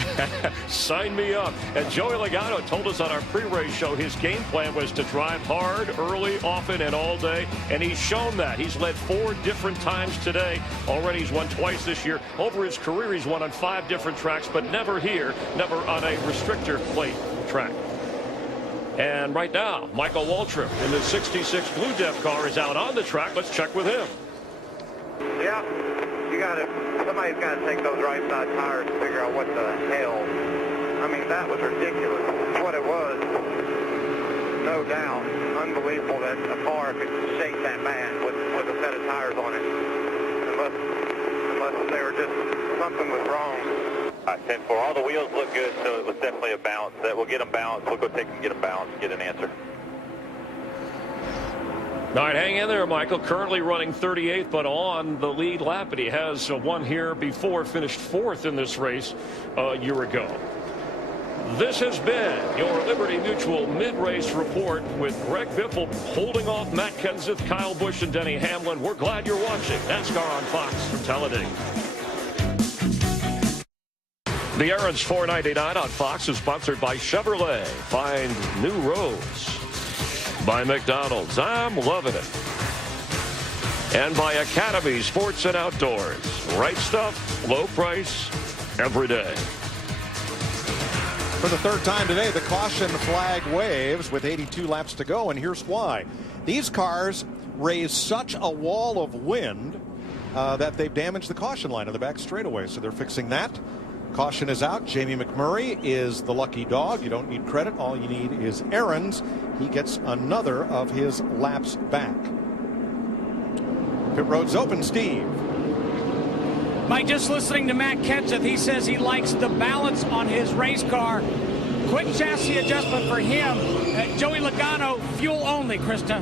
Sign me up. And Joey Logano told us on our pre-race show his game plan was to drive hard, early, often, and all day. And he's shown that. He's led 4 different times today. Already he's won twice this year. Over his career, he's won on 5 different tracks, but never here, never on a restrictor plate track. And right now, Michael Waltrip in the 66 Blue Def car is out on the track. Let's check with him. Yeah, somebody's got to take those right side tires and figure out what the hell. I mean, that was ridiculous. That's what it was. No doubt. Unbelievable that a car could shake that bad with a set of tires on it. Unless they were just, something was wrong. All right, 10-4. All the wheels look good, so it was definitely a balance. That we'll get them balanced. We'll go take them, get them balanced, get an answer. All right, hang in there, Michael. Currently running 38th, but on the lead lap. And he has won here before, finished 4th in this race a year ago. This has been your Liberty Mutual mid-race report with Greg Biffle holding off Matt Kenseth, Kyle Busch, and Denny Hamlin. We're glad you're watching NASCAR on Fox from Talladega. The Aaron's $4.99 on Fox is sponsored by Chevrolet. Find new roads. By McDonald's. I'm loving it. And by Academy Sports and Outdoors. Right stuff, low price, every day. For the third time today, the caution flag waves with 82 laps to go, and here's why. These cars raise such a wall of wind that they've damaged the caution line of the back straightaway, so they're fixing that. Caution is out. Jamie McMurray is the lucky dog. You don't need credit. All you need is Aaron's. He gets another of his laps back. Pit road's open, Steve. Mike, just listening to Matt Kenseth, he says he likes the balance on his race car. Quick chassis adjustment for him. Joey Logano, fuel only, Krista.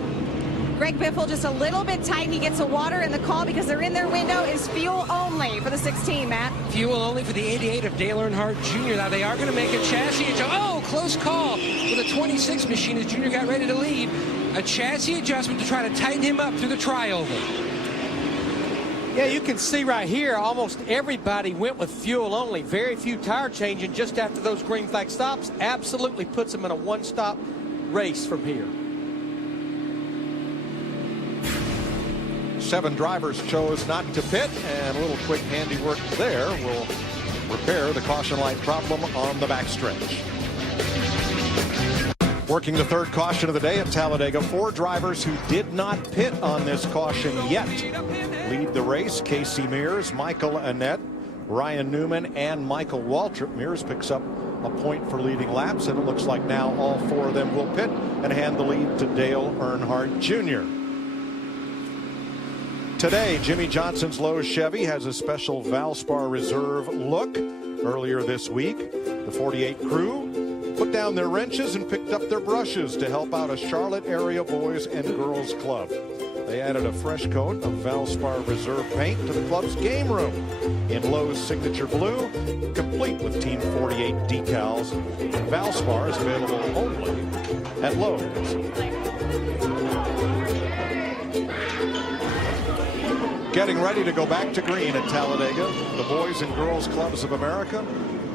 Greg Biffle just a little bit tight. He gets a water in the call because they're in their window. Is fuel only for the 16, Matt. Fuel only for the 88 of Dale Earnhardt Jr. Now they are going to make a chassis adjustment. Oh, close call with a 26 machine as Jr. got ready to lead. A chassis adjustment to try to tighten him up through the trioval. Yeah, you can see right here, almost everybody went with fuel only. Very few tire changing just after those green flag stops. Absolutely puts them in a one-stop race from here. 7 drivers chose not to pit, and a little quick handiwork there will repair the caution light problem on the backstretch. Working the third caution of the day at Talladega, 4 drivers who did not pit on this caution yet lead the race. Casey Mears, Michael Annett, Ryan Newman, and Michael Waltrip. Mears picks up a point for leading laps, and it looks like now all 4 of them will pit and hand the lead to Dale Earnhardt Jr. Today, Jimmy Johnson's Lowe's Chevy has a special Valspar Reserve look. Earlier this week, the 48 crew put down their wrenches and picked up their brushes to help out a Charlotte area boys and girls club. They added a fresh coat of Valspar Reserve paint to the club's game room in Lowe's signature blue, complete with Team 48 decals. Valspar is available only at Lowe's. Getting ready to go back to green at Talladega, the Boys and Girls Clubs of America,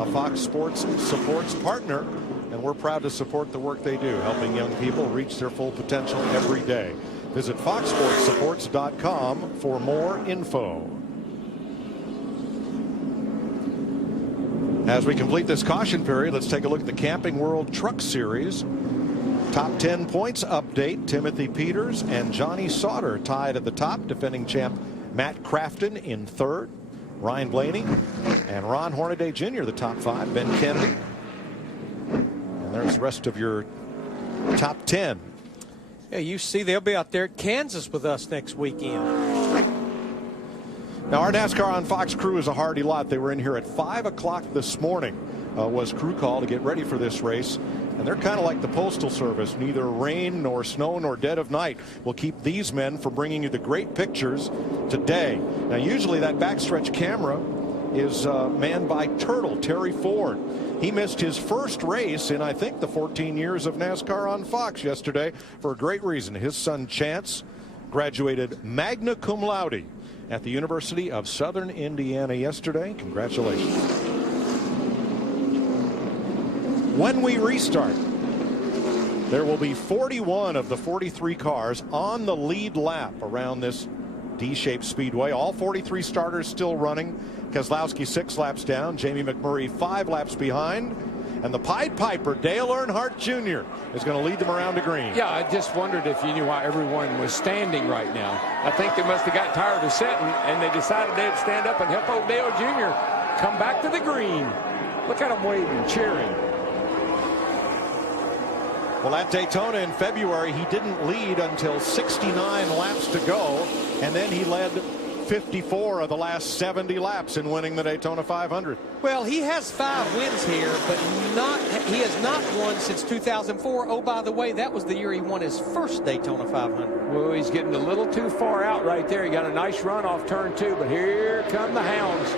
a Fox Sports supports partner, and we're proud to support the work they do, helping young people reach their full potential every day. Visit foxsportsupports.com for more info. As we complete this caution period, let's take a look at the Camping World Truck Series. Top 10 points update. Timothy Peters and Johnny Sauter tied at the top. Defending champ Matt Crafton in third. Ryan Blaney and Ron Hornaday Jr. the top 5. Ben Kennedy. And there's the rest of your top 10. Yeah, you see they'll be out there at Kansas with us next weekend. Now, our NASCAR on Fox crew is a hardy lot. They were in here at 5 o'clock this morning. Was crew call to get ready for this race. And they're kind of like the Postal Service. Neither rain nor snow nor dead of night will keep these men from bringing you the great pictures today. Now, usually that backstretch camera is manned by Turtle, Terry Ford. He missed his first race in, I think, the 14 years of NASCAR on Fox yesterday for a great reason. His son Chance graduated magna cum laude at the University of Southern Indiana yesterday. Congratulations. When we restart, there will be 41 of the 43 cars on the lead lap around this D-shaped speedway. All 43 starters still running. Keselowski 6 laps down. Jamie McMurray 5 laps behind. And the Pied Piper, Dale Earnhardt Jr., is going to lead them around to green. Yeah, I just wondered if you knew why everyone was standing right now. I think they must have got tired of sitting, and they decided they'd stand up and help old Dale Jr. come back to the green. Look at him waving, cheering. Well, at Daytona in February, he didn't lead until 69 laps to go, and then he led 54 of the last 70 laps in winning the Daytona 500. Well, he has 5 wins here, but he has not won since 2004. Oh, by the way, that was the year he won his first Daytona 500. Well, he's getting a little too far out right there. He got a nice run off turn 2, but here come the hounds.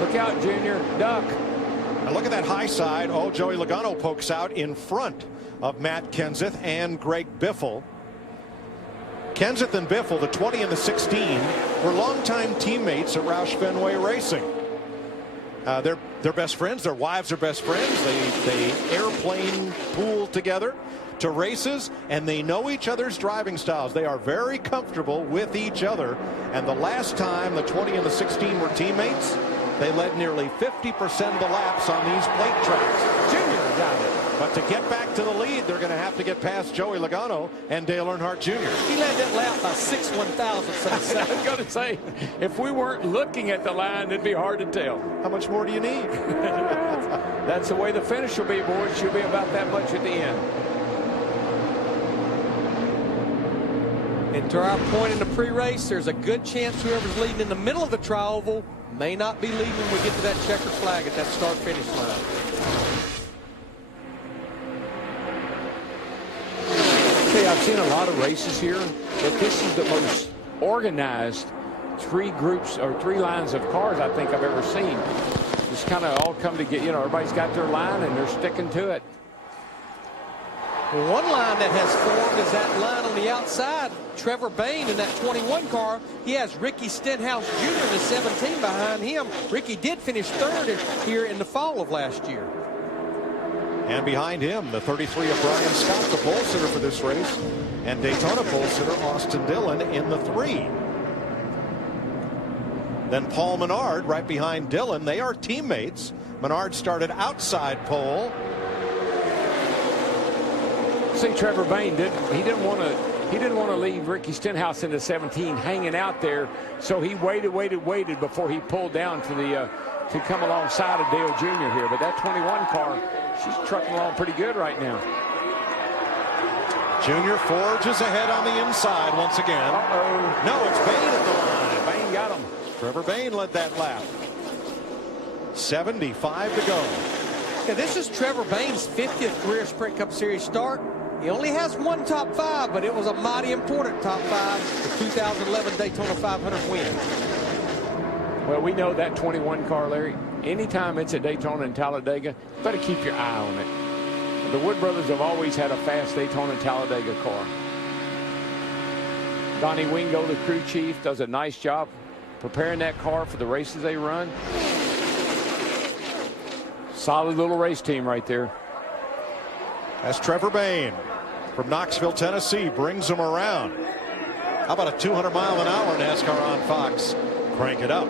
Look out, Junior. Duck. Now look at that high side. Oh, Joey Logano pokes out in front of Matt Kenseth and Greg Biffle. Kenseth and Biffle, the 20 and the 16, were longtime teammates at Roush Fenway Racing. They're They're best friends. Their wives are best friends. They airplane pool together to races, and they know each other's driving styles. They are very comfortable with each other. And the last time the 20 and the 16 were teammates, they led nearly 50% of the laps on these plate tracks. Junior got it. But to get back to the lead, they're going to have to get past Joey Logano and Dale Earnhardt Jr. He led that lap by 6 1,000ths. I was going to say, if we weren't looking at the line, it'd be hard to tell. How much more do you need? That's the way the finish will be, boys. She'll be about that much at the end. And to our point in the pre-race, there's a good chance whoever's leading in the middle of the tri-oval may not be leading when we get to that checkered flag at that start-finish line. Okay, I've seen a lot of races here, but this is the most organized 3 groups or 3 lines of cars I think I've ever seen. Just kind of all come together. You know, everybody's got their line and they're sticking to it. Well, one line that has formed is that line on the outside. Trevor Bayne in that 21 car. He has Ricky Stenhouse Jr. in the 17 behind him. Ricky did finish 3rd here in the fall of last year. And behind him, the 33 of Brian Scott, the pole sitter for this race, and Daytona pole sitter Austin Dillon in the 3. Then Paul Menard right behind Dillon. They are teammates. Menard started outside pole. See, Trevor Bayne didn't want to leave Ricky Stenhouse in the 17 hanging out there, so he waited before he pulled down to come alongside of Dale Jr. here. But that 21 car, she's trucking along pretty good right now. Junior forges ahead on the inside once again. No, it's Bayne at the line. Bayne got him. Trevor Bayne led that lap. 75 to go. Yeah, this is Trevor Bayne's 50th career Sprint Cup Series start. He only has 1 top 5, but it was a mighty important top 5, the 2011 Daytona 500 win. Well, we know that 21 car, Larry, anytime it's at Daytona and Talladega, you better keep your eye on it. The Wood brothers have always had a fast Daytona and Talladega car. Donnie Wingo, the crew chief, does a nice job preparing that car for the races they run. Solid little race team right there. As Trevor Bayne from Knoxville, Tennessee, brings them around. How about a 200-mile-an-hour NASCAR on Fox? Crank it up.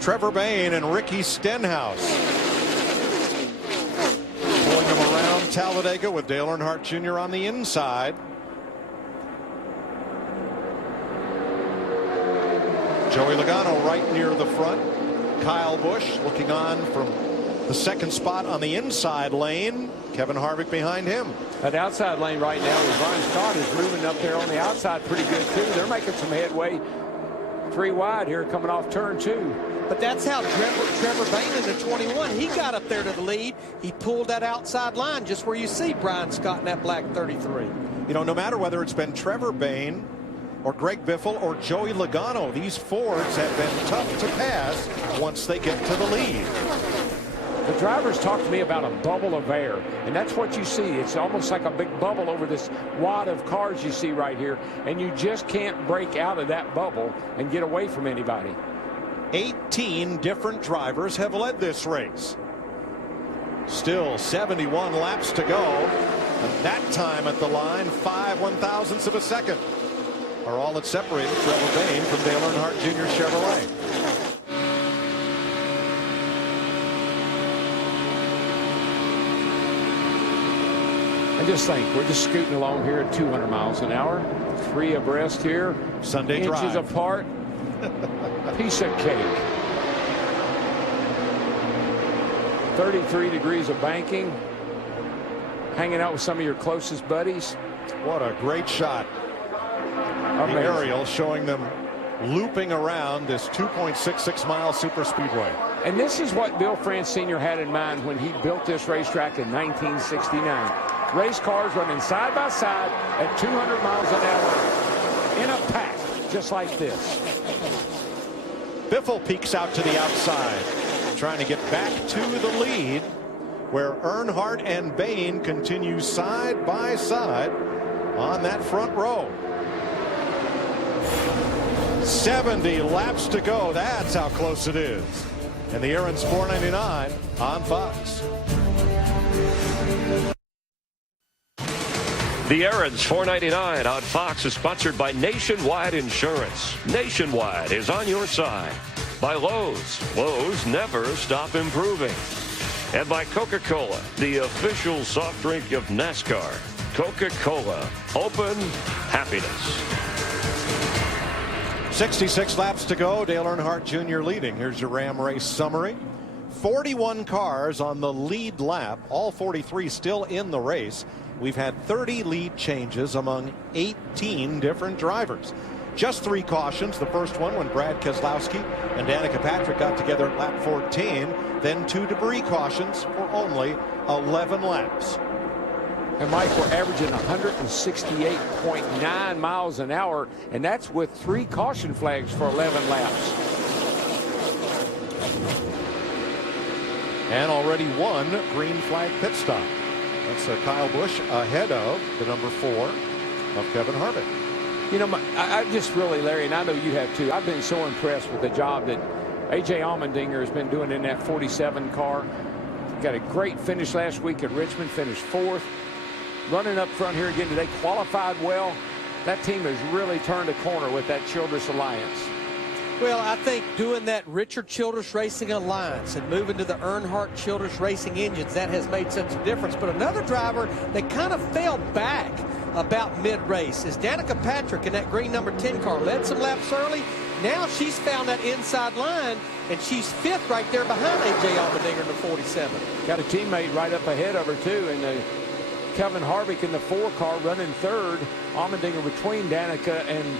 Trevor Bayne and Ricky Stenhouse pulling them around Talladega with Dale Earnhardt Jr. on the inside. Joey Logano right near the front. Kyle Busch looking on from the second spot on the inside lane. Kevin Harvick behind him. That outside lane right now with Brian Scott is moving up there on the outside pretty good too. They're making some headway. 3 wide here coming off turn 2. But that's how Trevor Bayne in the 21, he got up there to the lead. He pulled that outside line just where you see Brian Scott in that black 33. You know, no matter whether it's been Trevor Bayne or Greg Biffle or Joey Logano, these Fords have been tough to pass once they get to the lead. The drivers talk to me about a bubble of air, and that's what you see. It's almost like a big bubble over this wad of cars you see right here, and you just can't break out of that bubble and get away from anybody. 18 different drivers have led this race. Still 71 laps to go. And that time at the line, 5 1/1000ths of a second are all that separated Trevor Bayne from Dale Earnhardt Jr. Chevrolet. And just think, we're just scooting along here at 200 miles an hour, 3 abreast here, Sunday inches drive apart. Piece of cake. 33 degrees of banking. Hanging out with some of your closest buddies. What a great shot. Amazing. The aerial showing them looping around this 2.66 mile super speedway. And this is what Bill France Sr. had in mind when he built this racetrack in 1969. Race cars running side by side at 200 miles an hour in a pack, just like this. Biffle peeks out to the outside, trying to get back to the lead, where Earnhardt and Bayne continue side by side on that front row. 70 laps to go. That's how close it is. And the Aaron's 499 on Fox. The Aaron's 499 on Fox is sponsored by Nationwide Insurance. Nationwide is on your side. By Lowe's. Lowe's never stop improving. And by Coca-Cola, the official soft drink of NASCAR. Coca-Cola. Open happiness. 66 laps to go. Dale Earnhardt Jr. leading. Here's your Ram race summary. 41 cars on the lead lap. All 43 still in the race. We've had 30 lead changes among 18 different drivers. Just 3 cautions. The first one when Brad Keselowski and Danica Patrick got together at lap 14. Then 2 debris cautions for only 11 laps. And Mike, we're averaging 168.9 miles an hour, and that's with 3 caution flags for 11 laps. And already 1 green flag pit stop. That's Kyle Busch ahead of the number 4 of Kevin Harvick. You know, I just really, Larry, and I know you have too, I've been so impressed with the job that A.J. Allmendinger has been doing in that 47 car. Got a great finish last week at Richmond, finished 4th. Running up front here again today, qualified well. That team has really turned a corner with that Childress Alliance. Well, I think doing that Richard Childress Racing Alliance and moving to the Earnhardt Childress Racing engines, that has made such a difference. But another driver that kind of fell back about mid-race is Danica Patrick in that green number 10 car. Led some laps early. Now she's found that inside line, and she's 5th right there behind A.J. Allmendinger in the 47. Got a teammate right up ahead of her, too, in the Kevin Harvick in the 4 car running 3rd. Allmendinger between Danica and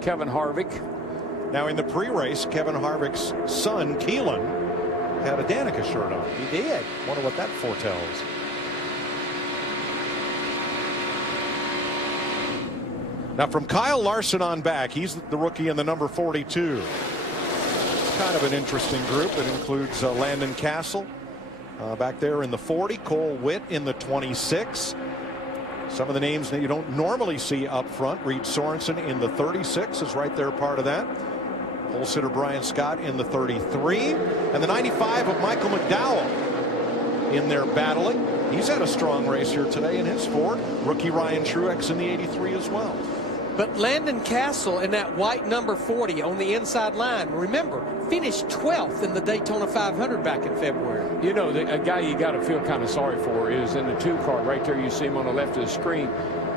Kevin Harvick. Now in the pre-race, Kevin Harvick's son, Keelan, had a Danica shirt on. He did. Wonder what that foretells. Now from Kyle Larson on back, he's the rookie in the number 42. It's kind of an interesting group. It includes Landon Castle back there in the 40, Cole Witt in the 26. Some of the names that you don't normally see up front. Reed Sorensen in the 36 is right there, part of that. Pole sitter Brian Scott in the 33, and the 95 of Michael McDowell in there battling. He's had a strong race here today in his Ford. Rookie Ryan Truex in the 83 as well. But Landon Castle in that white number 40 on the inside line, remember, finished 12th in the Daytona 500 back in February. You know, a guy you got to feel kind of sorry for is in the 2 car right there. You see him on the left of the screen.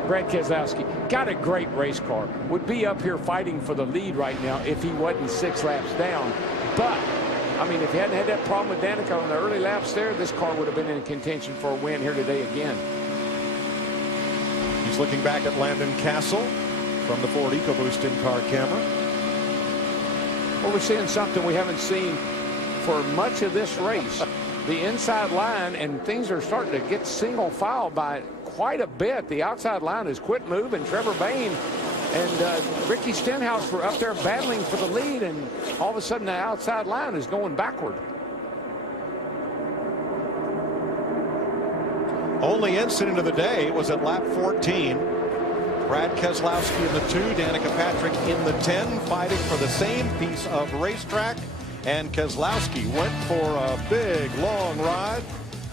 Brad Keselowski got a great race car. Would be up here fighting for the lead right now if he wasn't 6 laps down. But, I mean, if he hadn't had that problem with Danica on the early laps there, this car would have been in contention for a win here today again. He's looking back at Landon Castle from the Ford EcoBoost in-car camera. Well, we're seeing something we haven't seen for much of this race. The inside line, and things are starting to get single file by quite a bit. The outside line has quit moving. Trevor Bayne and Ricky Stenhouse were up there battling for the lead, and all of a sudden the outside line is going backward. Only incident of the day was at lap 14. Brad Keselowski in the 2, Danica Patrick in the 10, fighting for the same piece of racetrack. And Keselowski went for a big, long ride.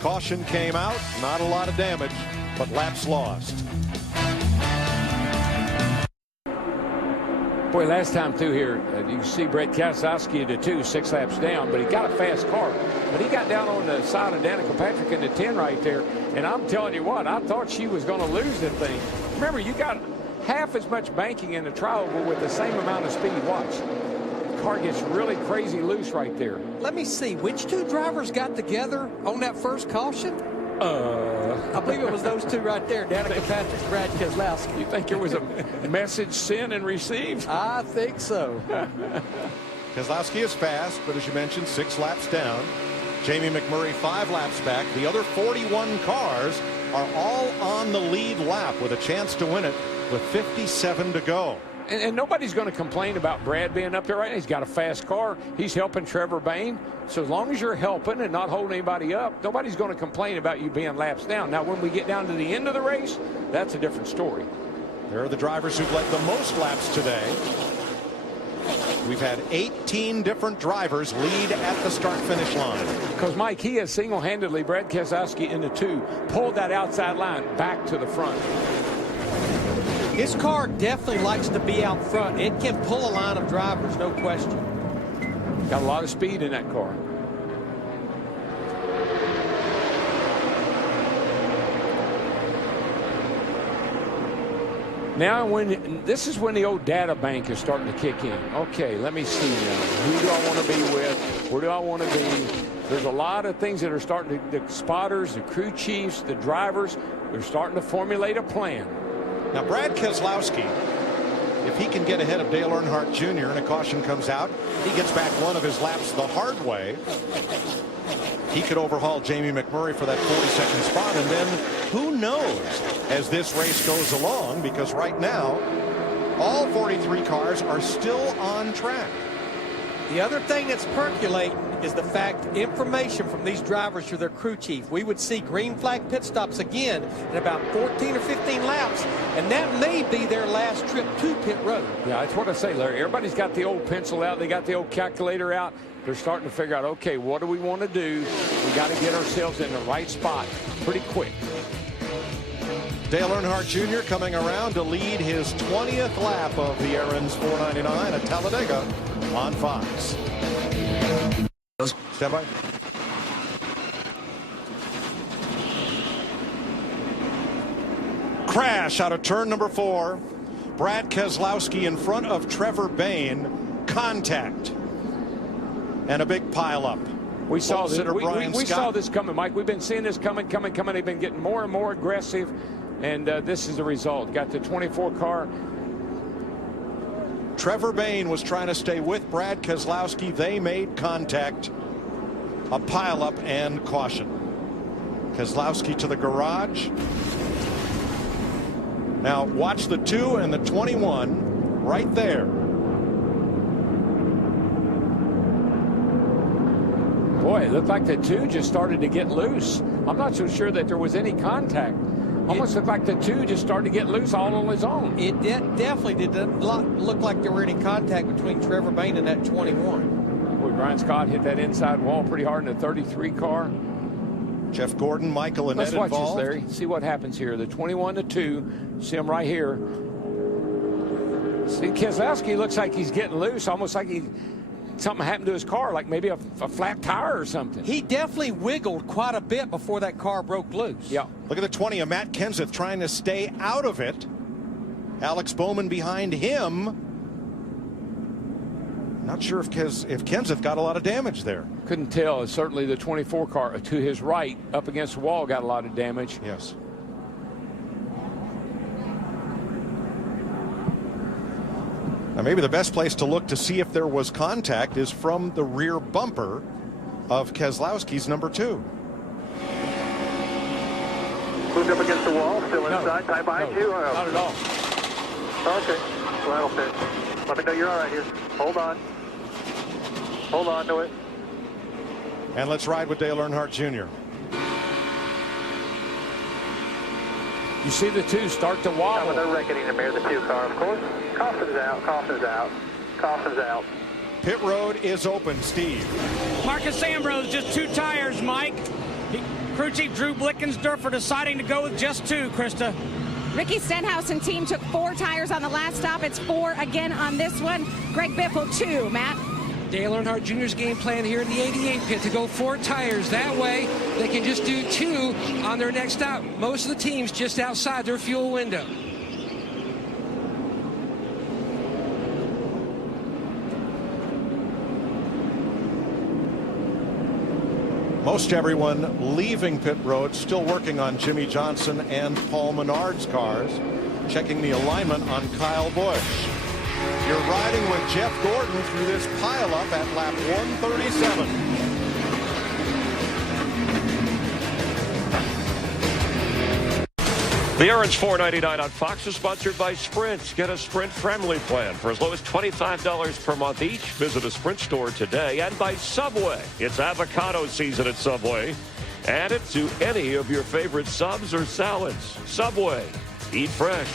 Caution came out. Not a lot of damage, but laps lost. Boy, last time through here, you see Brad Keselowski in the 2, 6 laps down, but he got a fast car. But he got down on the side of Danica Patrick in the 10 right there. And I'm telling you what, I thought she was going to lose the thing. Remember, you got half as much banking in the trioval with the same amount of speed. Watch. The car gets really crazy loose right there. Let me see. Which two drivers got together on that first caution? I believe it was those two right there, Danica Patrick, Brad Keselowski. You think there was a message sent and received? I think so. Keselowski is fast, but as you mentioned, 6 laps down. Jamie McMurray 5 laps back. The other 41 cars are all on the lead lap with a chance to win it with 57 to go. And nobody's going to complain about Brad being up there right now. He's got a fast car. He's helping Trevor Bayne. So as long as you're helping and not holding anybody up, nobody's going to complain about you being laps down. Now, when we get down to the end of the race, that's a different story. There are the drivers who've led the most laps today. We've had 18 different drivers lead at the start-finish line. Because, Mike, he has single-handedly, Brad Keselowski in the 2, pulled that outside line back to the front. His car definitely likes to be out front. It can pull a line of drivers, no question. Got a lot of speed in that car. Now, this is when the old data bank is starting to kick in. Okay, let me see now. Who do I want to be with? Where do I want to be? There's a lot of things that are starting to, the spotters, the crew chiefs, the drivers, they're starting to formulate a plan. Now, Brad Keselowski, if he can get ahead of Dale Earnhardt Jr. and a caution comes out, he gets back one of his laps the hard way. He could overhaul Jamie McMurray for that 42nd spot, and then who knows as this race goes along, because right now all 43 cars are still on track. The other thing that's percolating is the fact information from these drivers to their crew chief. We would see green flag pit stops again in about 14 or 15 laps, and that may be their last trip to pit road. Yeah, that's what I say, Larry. Everybody's got the old pencil out. They got the old calculator out. They're starting to figure out, okay, what do we want to do? We got to get ourselves in the right spot pretty quick. Dale Earnhardt Jr. coming around to lead his 20th lap of the Aaron's 499 at Talladega on Fox. Stand by. Crash out of turn number 4. Brad Keselowski in front of Trevor Bayne. Contact. And a big pileup. We saw this. We saw this coming, Mike. We've been seeing this coming. They've been getting more and more aggressive, and this is the result. Got the 24 car. Trevor Bayne was trying to stay with Brad Keselowski. They made contact. A pileup and caution. Keselowski to the garage. Now watch the 2 and the 21 right there. Boy, it looked like the 2 just started to get loose. I'm not so sure that there was any contact. Almost looked like the 2 just started to get loose all on his own. It definitely did not look like there were any contact between Trevor Bayne and that 21. Boy, Brian Scott hit that inside wall pretty hard in the 33 car. Jeff Gordon, Michael Annett Let's watch involved. this, Larry. See what happens here. The 21 to 2. See him right here. See, Keselowski looks like he's getting loose, almost like something happened to his car, like maybe a flat tire or something. He definitely wiggled quite a bit before that car broke loose. Yeah. Look at the 20 of Matt Kenseth trying to stay out of it. Alex Bowman behind him. Not sure if Kenseth got a lot of damage there. Couldn't tell. Certainly the 24 car to his right up against the wall got a lot of damage. Yes. Now maybe the best place to look to see if there was contact is from the rear bumper of Keselowski's number 2. Moved up against the wall, still inside. Tie behind you? Not at all. Okay. Well, that'll fit. Let me know you're all right here. Hold on. Hold on to it. And let's ride with Dale Earnhardt Jr. You see the two start to wobble. They're reckoning to mirror the 2 car, of course. Caution's out, caution's out, caution's out. Pit road is open, Steve. Marcus Ambrose, just 2 tires, Mike. Crew chief Drew Blickensdorfer deciding to go with just 2, Krista. Ricky Stenhouse and team took 4 tires on the last stop. It's 4 again on this one. Greg Biffle, 2, Matt. Dale Earnhardt Jr.'s game plan here in the 88 pit to go 4 tires. That way, they can just do 2 on their next stop. Most of the teams just outside their fuel window. Most everyone leaving pit road, still working on Jimmy Johnson and Paul Menard's cars, checking the alignment on Kyle Busch. You're riding with Jeff Gordon through this pileup at lap 137. The Aaron's $4.99 on Fox is sponsored by Sprint. Get a Sprint family plan for as low as $25 per month each. Visit a Sprint store today. And by Subway. It's avocado season at Subway. Add it to any of your favorite subs or salads. Subway. Eat fresh.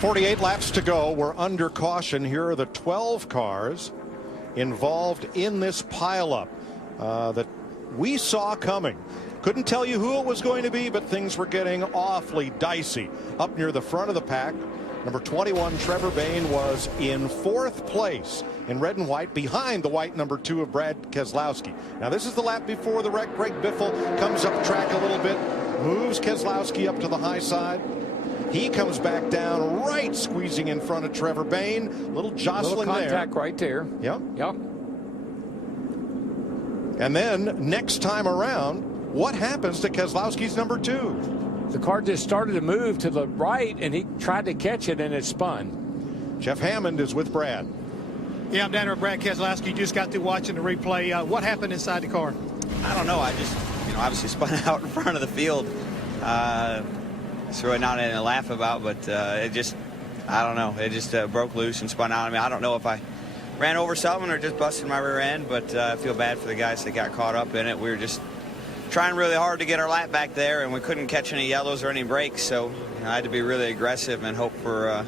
48 laps to go. We're under caution. Here are the 12 cars involved in this pileup that we saw coming. Couldn't tell you who it was going to be, but things were getting awfully dicey. Up near the front of the pack, number 21, Trevor Bayne, was in 4th place in red and white, behind the white number 2 of Brad Keselowski. Now, this is the lap before the wreck. Greg Biffle comes up track a little bit, moves Keselowski up to the high side. He comes back down right, squeezing in front of Trevor Bayne. Little jostling there. Contact right there. Yep. Yep. And then next time around, what happens to Keselowski's number 2? The car just started to move to the right, and he tried to catch it, and it spun. Jeff Hammond is with Brad. Yeah, I'm down here with Brad Keselowski. Just got through watching the replay. What happened inside the car? I don't know. I just, obviously spun out in front of the field. It's really not anything to laugh about, but it just, I don't know. It just broke loose and spun out. I mean, I don't know if I ran over something or just busted my rear end, but I feel bad for the guys that got caught up in it. We were just trying really hard to get our lap back there, and we couldn't catch any yellows or any breaks, so I had to be really aggressive and hope for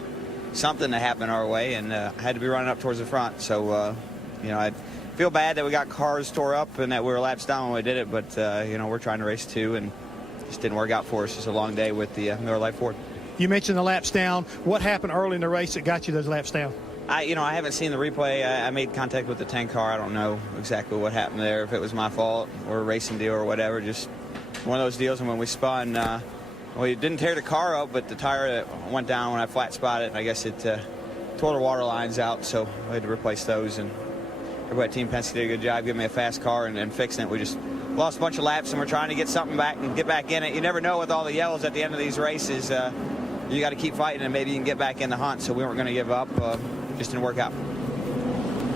something to happen our way, and I had to be running up towards the front. So, I feel bad that we got cars tore up and that we were laps down when we did it, but, we're trying to race 2, and just didn't work out for us. It's a long day with the Miller Lite Ford. You mentioned the laps down. What happened early in the race that got you those laps down? I haven't seen the replay. I made contact with the 10 car. I don't know exactly what happened there, if it was my fault or a racing deal or whatever. Just one of those deals. And when we spun, we didn't tear the car up, but the tire that went down when I flat spotted, I guess it tore the water lines out, so we had to replace those. And everybody at Team Penske did a good job giving me a fast car and fixing it. We just lost a bunch of laps, and we're trying to get something back and get back in it. You never know with all the yellows at the end of these races. You got to keep fighting, and maybe you can get back in the hunt. So we weren't going to give up. Just didn't work out.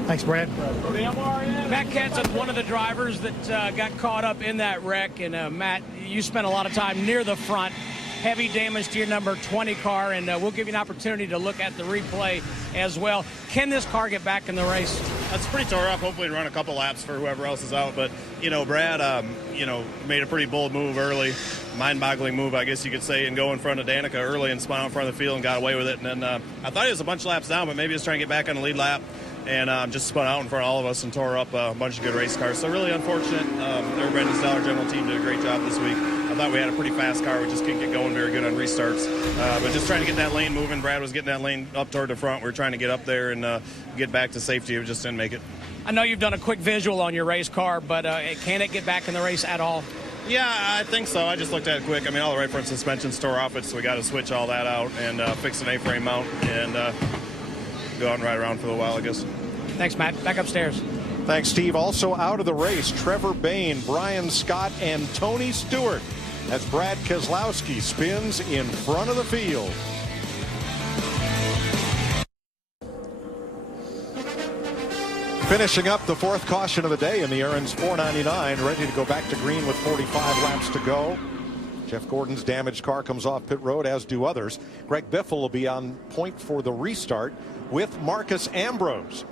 Thanks, Brad. Matt Kenseth, one of the drivers that got caught up in that wreck. And Matt, you spent a lot of time near the front. Heavy damage to your number 20 car, and we'll give you an opportunity to look at the replay as well. Can this car get back in the race? That's pretty tore up. Hopefully run a couple laps for whoever else is out. But, Brad, made a pretty bold move early, mind-boggling move, I guess you could say, and go in front of Danica early and spun out in front of the field and got away with it. And then I thought he was a bunch of laps down, but maybe he was trying to get back on the lead lap and just spun out in front of all of us and tore up a bunch of good race cars. So really unfortunate. Everybody in the Dollar General team did a great job this week. I thought we had a pretty fast car. We just couldn't get going very good on restarts. But just trying to get that lane moving. Brad was getting that lane up toward the front. We were trying to get up there and get back to safety. We just didn't make it. I know you've done a quick visual on your race car, but can it get back in the race at all? Yeah, I think so. I just looked at it quick. I mean, all the right front suspensions tore off it, so we got to switch all that out and fix an A-frame mount and go out and ride around for a while, I guess. Thanks, Matt. Back upstairs. Thanks, Steve. Also out of the race, Trevor Bayne, Brian Scott, and Tony Stewart, as Brad Keselowski spins in front of the field. Finishing up the 4th caution of the day in the Aaron's 499, ready to go back to green with 45 laps to go. Jeff Gordon's damaged car comes off pit road, as do others. Greg Biffle will be on point for the restart with Marcus Ambrose.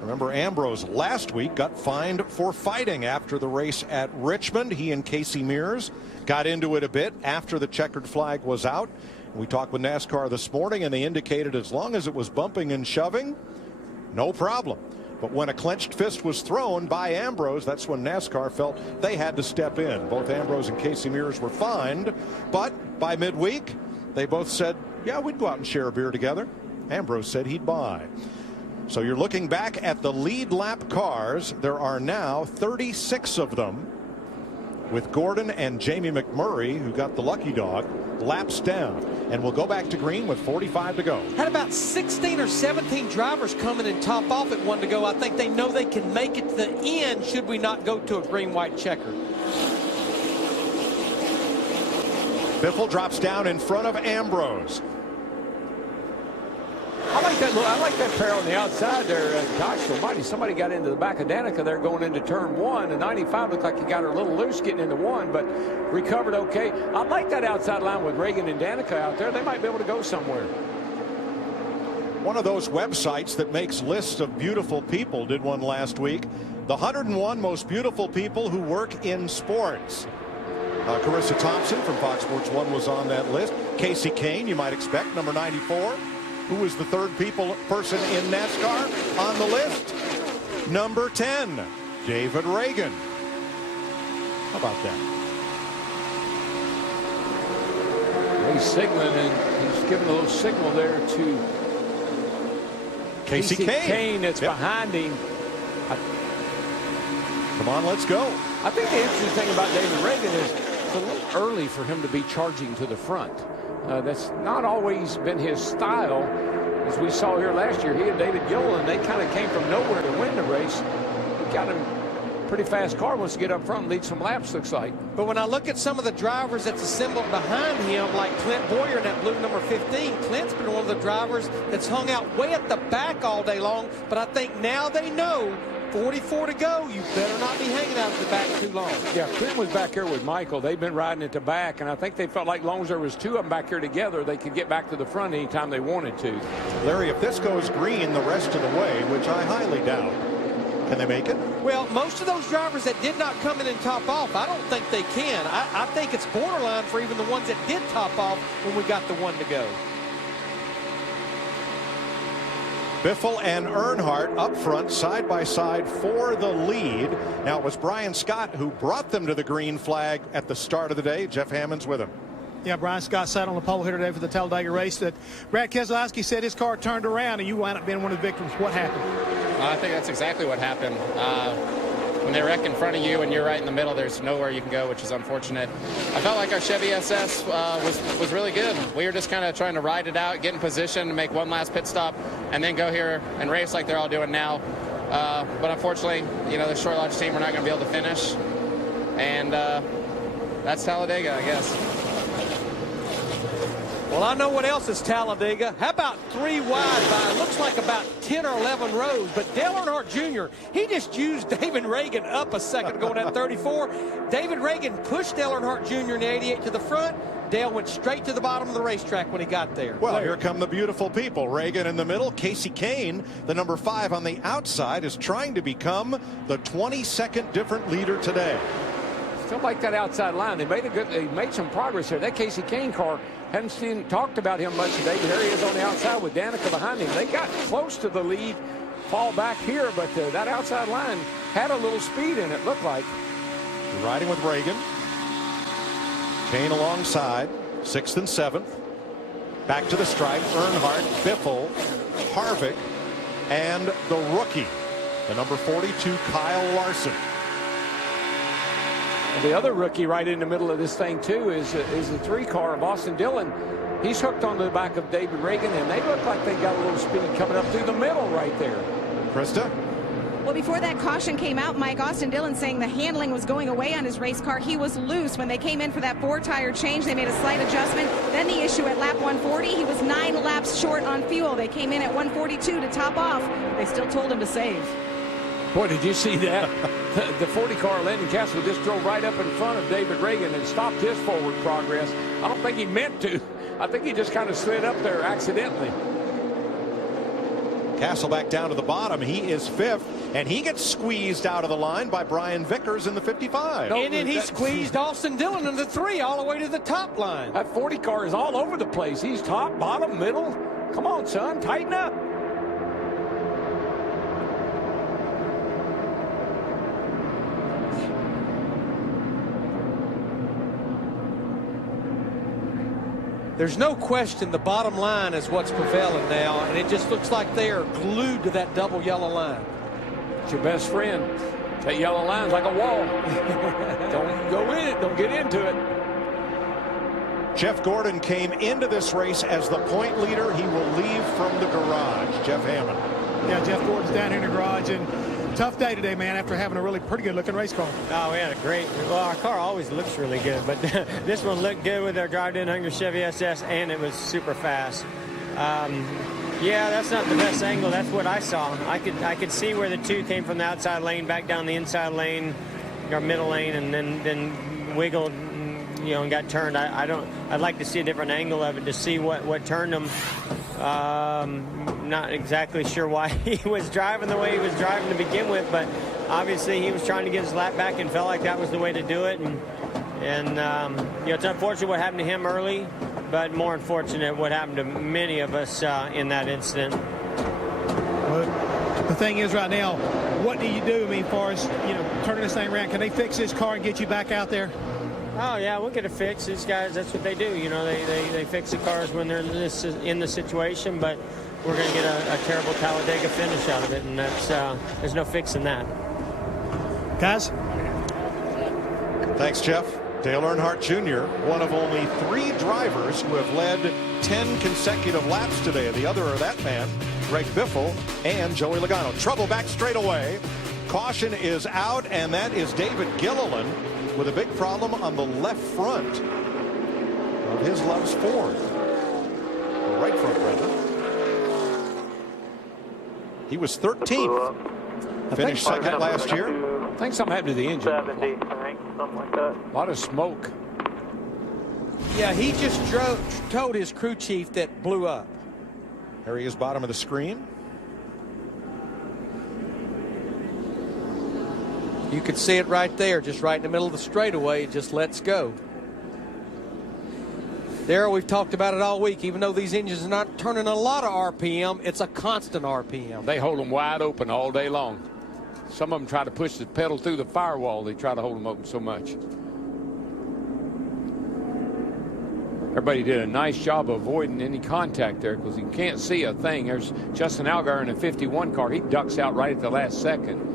Remember, Ambrose last week got fined for fighting after the race at Richmond. He and Casey Mears got into it a bit after the checkered flag was out. We talked with NASCAR this morning, and they indicated as long as it was bumping and shoving, no problem. But when a clenched fist was thrown by Ambrose, that's when NASCAR felt they had to step in. Both Ambrose and Casey Mears were fined, but by midweek, they both said, yeah, we'd go out and share a beer together. Ambrose said he'd buy. So you're looking back at the lead lap cars. There are now 36 of them, with Gordon and Jamie McMurray, who got the lucky dog, laps down. And we'll go back to green with 45 to go. Had about 16 or 17 drivers coming in top off at 1 to go. I think they know they can make it to the end should we not go to a green-white checker. Biffle drops down in front of Ambrose. I like that pair on the outside there. Gosh almighty, somebody got into the back of Danica there going into turn 1. And 95 looked like he got her a little loose getting into 1, but recovered okay. I like that outside line with Reagan and Danica out there. They might be able to go somewhere. One of those websites that makes lists of beautiful people did one last week. The 101 most beautiful people who work in sports. Carissa Thompson from Fox Sports 1 was on that list. Casey Kane, you might expect, number 94. Who was the third person in NASCAR on the list? Number 10, David Reagan. How about that? He's signaling, and he's giving a little signal there to Casey Kane that's behind him. Come on, let's go. I think the interesting thing about David Reagan is it's a little early for him to be charging to the front. That's not always been his style. As we saw here last year, he and David Gilliland, they kind of came from nowhere to win the race. He got him a pretty fast car, wants to get up front and lead some laps, looks like. But when I look at some of the drivers that's assembled behind him, like Clint Boyer in that blue number 15, Clint's been one of the drivers that's hung out way at the back all day long. But I think now they know 44 to go. You better not be hanging out at the back too long. Yeah, Clint was back here with Michael. They've been riding at the back, and I think they felt like as long as there was 2 of them back here together, they could get back to the front anytime they wanted to. Larry, if this goes green the rest of the way, which I highly doubt, can they make it? Well, most of those drivers that did not come in and top off, I don't think they can. I think it's borderline for even the ones that did top off when we got the 1 to go. Biffle and Earnhardt up front, side by side for the lead. Now, it was Brian Scott who brought them to the green flag at the start of the day. Jeff Hammond's with him. Yeah, Brian Scott sat on the pole here today for the Talladega race. That Brad Keselowski said his car turned around and you wound up being one of the victims. What happened? I think that's exactly what happened. When they wreck in front of you and you're right in the middle, there's nowhere you can go, which is unfortunate. I felt like our Chevy SS was really good. We were just kind of trying to ride it out, get in position, to make one last pit stop, and then go here and race like they're all doing now. But unfortunately, you know, the short launch team, we're not going to be able to finish. And that's Talladega, I guess. Well, I know what else is Talladega. How about 3 wide by, looks like about 10 or 11 rows. But Dale Earnhardt Jr., he just used David Reagan up a second ago in that 34. David Reagan pushed Dale Earnhardt Jr. in the 88 to the front. Dale went straight to the bottom of the racetrack when he got there. Well, here come the beautiful people. Reagan in the middle. Casey Kane, the number 5 on the outside, is trying to become the 22nd different leader today. Still like that outside line. They made some progress here. That Casey Kane car, hadn't talked about him much today, but there he is on the outside with Danica behind him. They got close to the lead, fall back here, but that outside line had a little speed in it, looked like. Riding with Reagan. Kane alongside, 6th and 7th. Back to the stripe, Earnhardt, Biffle, Harvick, and the rookie, the number 42, Kyle Larson. And the other rookie right in the middle of this thing, too, is the 3 car of Austin Dillon. He's hooked on the back of David Reagan, and they look like they got a little speed coming up through the middle right there. Krista? Well, before that caution came out, Mike, Austin Dillon saying the handling was going away on his race car. He was loose when they came in for that 4-tire change. They made a slight adjustment. Then the issue at lap 140, he was 9 laps short on fuel. They came in at 142 to top off. They still told him to save. Boy, did you see that? The 40 car, Landon Castle, just drove right up in front of David Reagan and stopped his forward progress. I don't think he meant to. I think he just kind of slid up there accidentally. Castleback down to the bottom. He is 5th, and he gets squeezed out of the line by Brian Vickers in the 55. And then he squeezed Austin Dillon in the 3 all the way to the top line. That 40 car is all over the place. He's top, bottom, middle. Come on, son, tighten up. There's no question the bottom line is what's prevailing now, and it just looks like they are glued to that double yellow line. It's your best friend. That yellow line's like a wall. Don't go in it. Don't get into it. Jeff Gordon came into this race as the point leader. He will leave from the garage. Jeff Hammond. Yeah, Jeff Gordon's down here in the garage, and tough day today, man, after having a really pretty good looking race car. Oh, we had a great, well, our car always looks really good, but this one looked good with our drive-in Hungry Chevy SS, and it was super fast. Yeah, that's not the best angle. That's what I saw. I could see where the 2 came from the outside lane back down the inside lane, or middle lane, and then wiggled, you know, and got turned. I'd like to see a different angle of it to see what turned him. Not exactly sure why he was driving the way he was driving to begin with, but obviously he was trying to get his lap back and felt like that was the way to do it. And you know, it's unfortunate what happened to him early, but more unfortunate what happened to many of us in that incident. Well, the thing is right now, what do you do? I mean, as far as, you know, turning this thing around, can they fix this car and get you back out there? Oh, yeah, we'll get it fixed. These guys, that's what they do. You know, they fix the cars when they're in the situation, but we're going to get a terrible Talladega finish out of it, and that's there's no fixing that. Guys? Thanks, Jeff. Dale Earnhardt Jr., one of only 3 drivers who have led 10 consecutive laps today. The other are that man, Greg Biffle, and Joey Logano. Trouble back straight away. Caution is out, and that is David Gilliland with a big problem on the left front of his Love's Ford. The right front, rather. He was 13th. Finished second last year. I think something happened to the engine. 70, I think, something like that. A lot of smoke. Yeah, he just told his crew chief that blew up. There he is, bottom of the screen. You could see it right there, just right in the middle of the straightaway. It just lets go. There, we've talked about it all week. Even though these engines are not turning a lot of RPM, it's a constant RPM. They hold them wide open all day long. Some of them try to push the pedal through the firewall. They try to hold them open so much. Everybody did a nice job of avoiding any contact there because you can't see a thing. There's Justin Allgaier in a 51 car. He ducks out right at the last second.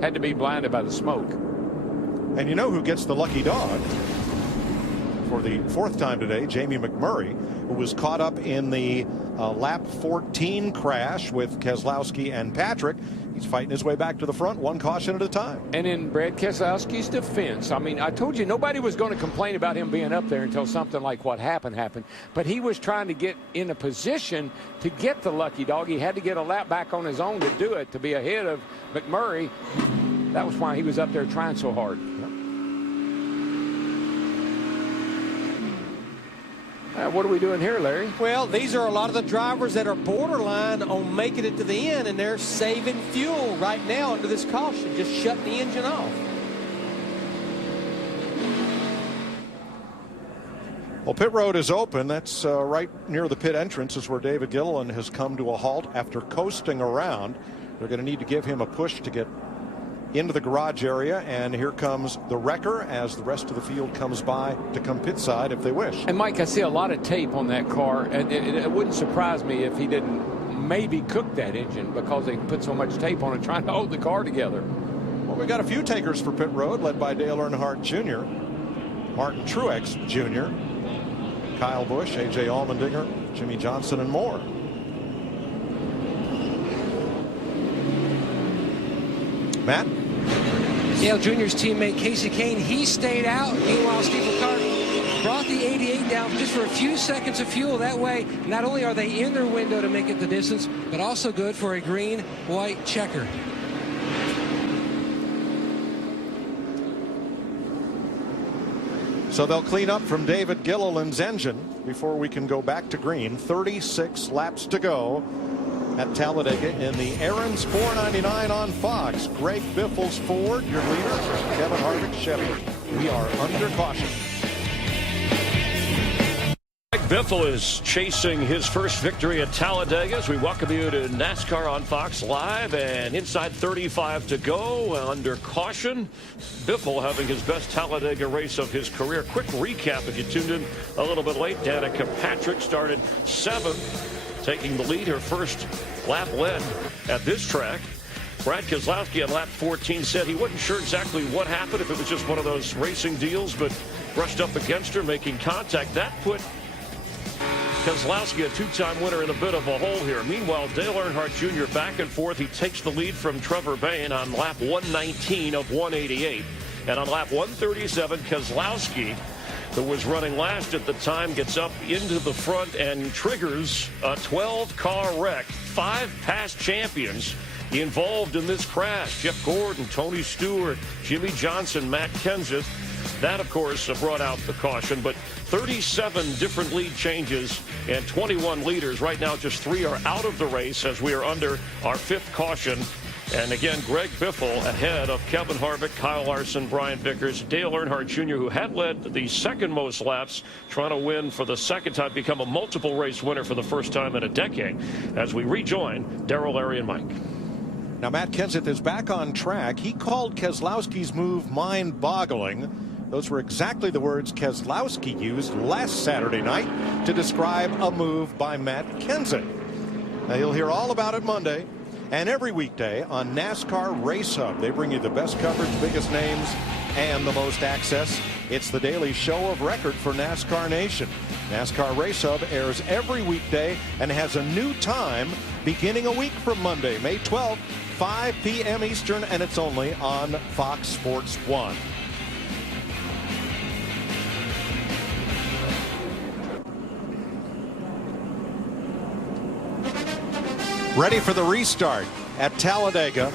Had to be blinded by the smoke. And you know who gets the lucky dog? For the 4th time today, Jamie McMurray, who was caught up in the lap 14 crash with Keselowski and Patrick. He's fighting his way back to the front, 1 caution at a time. And in Brad Keselowski's defense, I mean, I told you nobody was going to complain about him being up there until something like what happened. But he was trying to get in a position to get the lucky dog. He had to get a lap back on his own to do it, to be ahead of McMurray. That was why he was up there trying so hard. What are we doing here, Larry? Well, these are a lot of the drivers that are borderline on making it to the end, and they're saving fuel right now under this caution, just shutting the engine off. Well, pit road is open. That's right near the pit entrance is where David Gilliland has come to a halt after coasting around. They're going to need to give him a push to get into the garage area, and here comes the wrecker as the rest of the field comes by to come pit side if they wish. And Mike, I see a lot of tape on that car, and it wouldn't surprise me if he didn't maybe cook that engine because they put so much tape on it trying to hold the car together. Well, we got a few takers for pit road led by Dale Earnhardt Jr., Martin Truex Jr., Kyle Busch, A.J. Allmendinger, Jimmy Johnson, and more. Matt? Dale Jr.'s teammate Casey Kane, he stayed out. Meanwhile, Steve Ricciardo brought the 88 down just for a few seconds of fuel. That way, not only are they in their window to make it the distance, but also good for a green-white checker. So they'll clean up from David Gilliland's engine before we can go back to green. 36 laps to go. at Talladega in the Aaron's 499 on Fox. Greg Biffle's Ford, your leader, Kevin Harvick Chevy. We are under caution. Biffle is chasing his first victory at Talladega as we welcome you to NASCAR on Fox Live, and inside 35 to go under caution. Biffle having his best Talladega race of his career. Quick recap if you tuned in a little bit late. Danica Patrick started 7th, taking the lead, her first lap led at this track. Brad Keselowski on lap 14 said he wasn't sure exactly what happened, if it was just one of those racing deals, but brushed up against her, making contact. That put Keselowski, a two-time winner, in a bit of a hole here. Meanwhile, Dale Earnhardt Jr. back and forth. He takes the lead from Trevor Bayne on lap 119 of 188. And on lap 137, Keselowski, who was running last at the time, gets up into the front and triggers a 12-car wreck. 5 past champions involved in this crash. Jeff Gordon, Tony Stewart, Jimmy Johnson, Matt Kenseth. That, of course, brought out the caution, but 37 different lead changes and 21 leaders. Right now, just 3 are out of the race as we are under our 5th caution. And again, Greg Biffle ahead of Kevin Harvick, Kyle Larson, Brian Vickers, Dale Earnhardt Jr., who had led the second most laps, trying to win for the second time, become a multiple race winner for the first time in a decade, as we rejoin Darrell, Larry, and Mike. Now, Matt Kenseth is back on track. He called Keselowski's move mind-boggling. Those were exactly the words Keselowski used last Saturday night to describe a move by Matt Kenseth. Now, you'll hear all about it Monday and every weekday on NASCAR Race Hub. They bring you the best coverage, biggest names, and the most access. It's the daily show of record for NASCAR Nation. NASCAR Race Hub airs every weekday and has a new time beginning a week from Monday, May 12th, 5 p.m. Eastern, and it's only on Fox Sports 1. Ready for the restart at Talladega.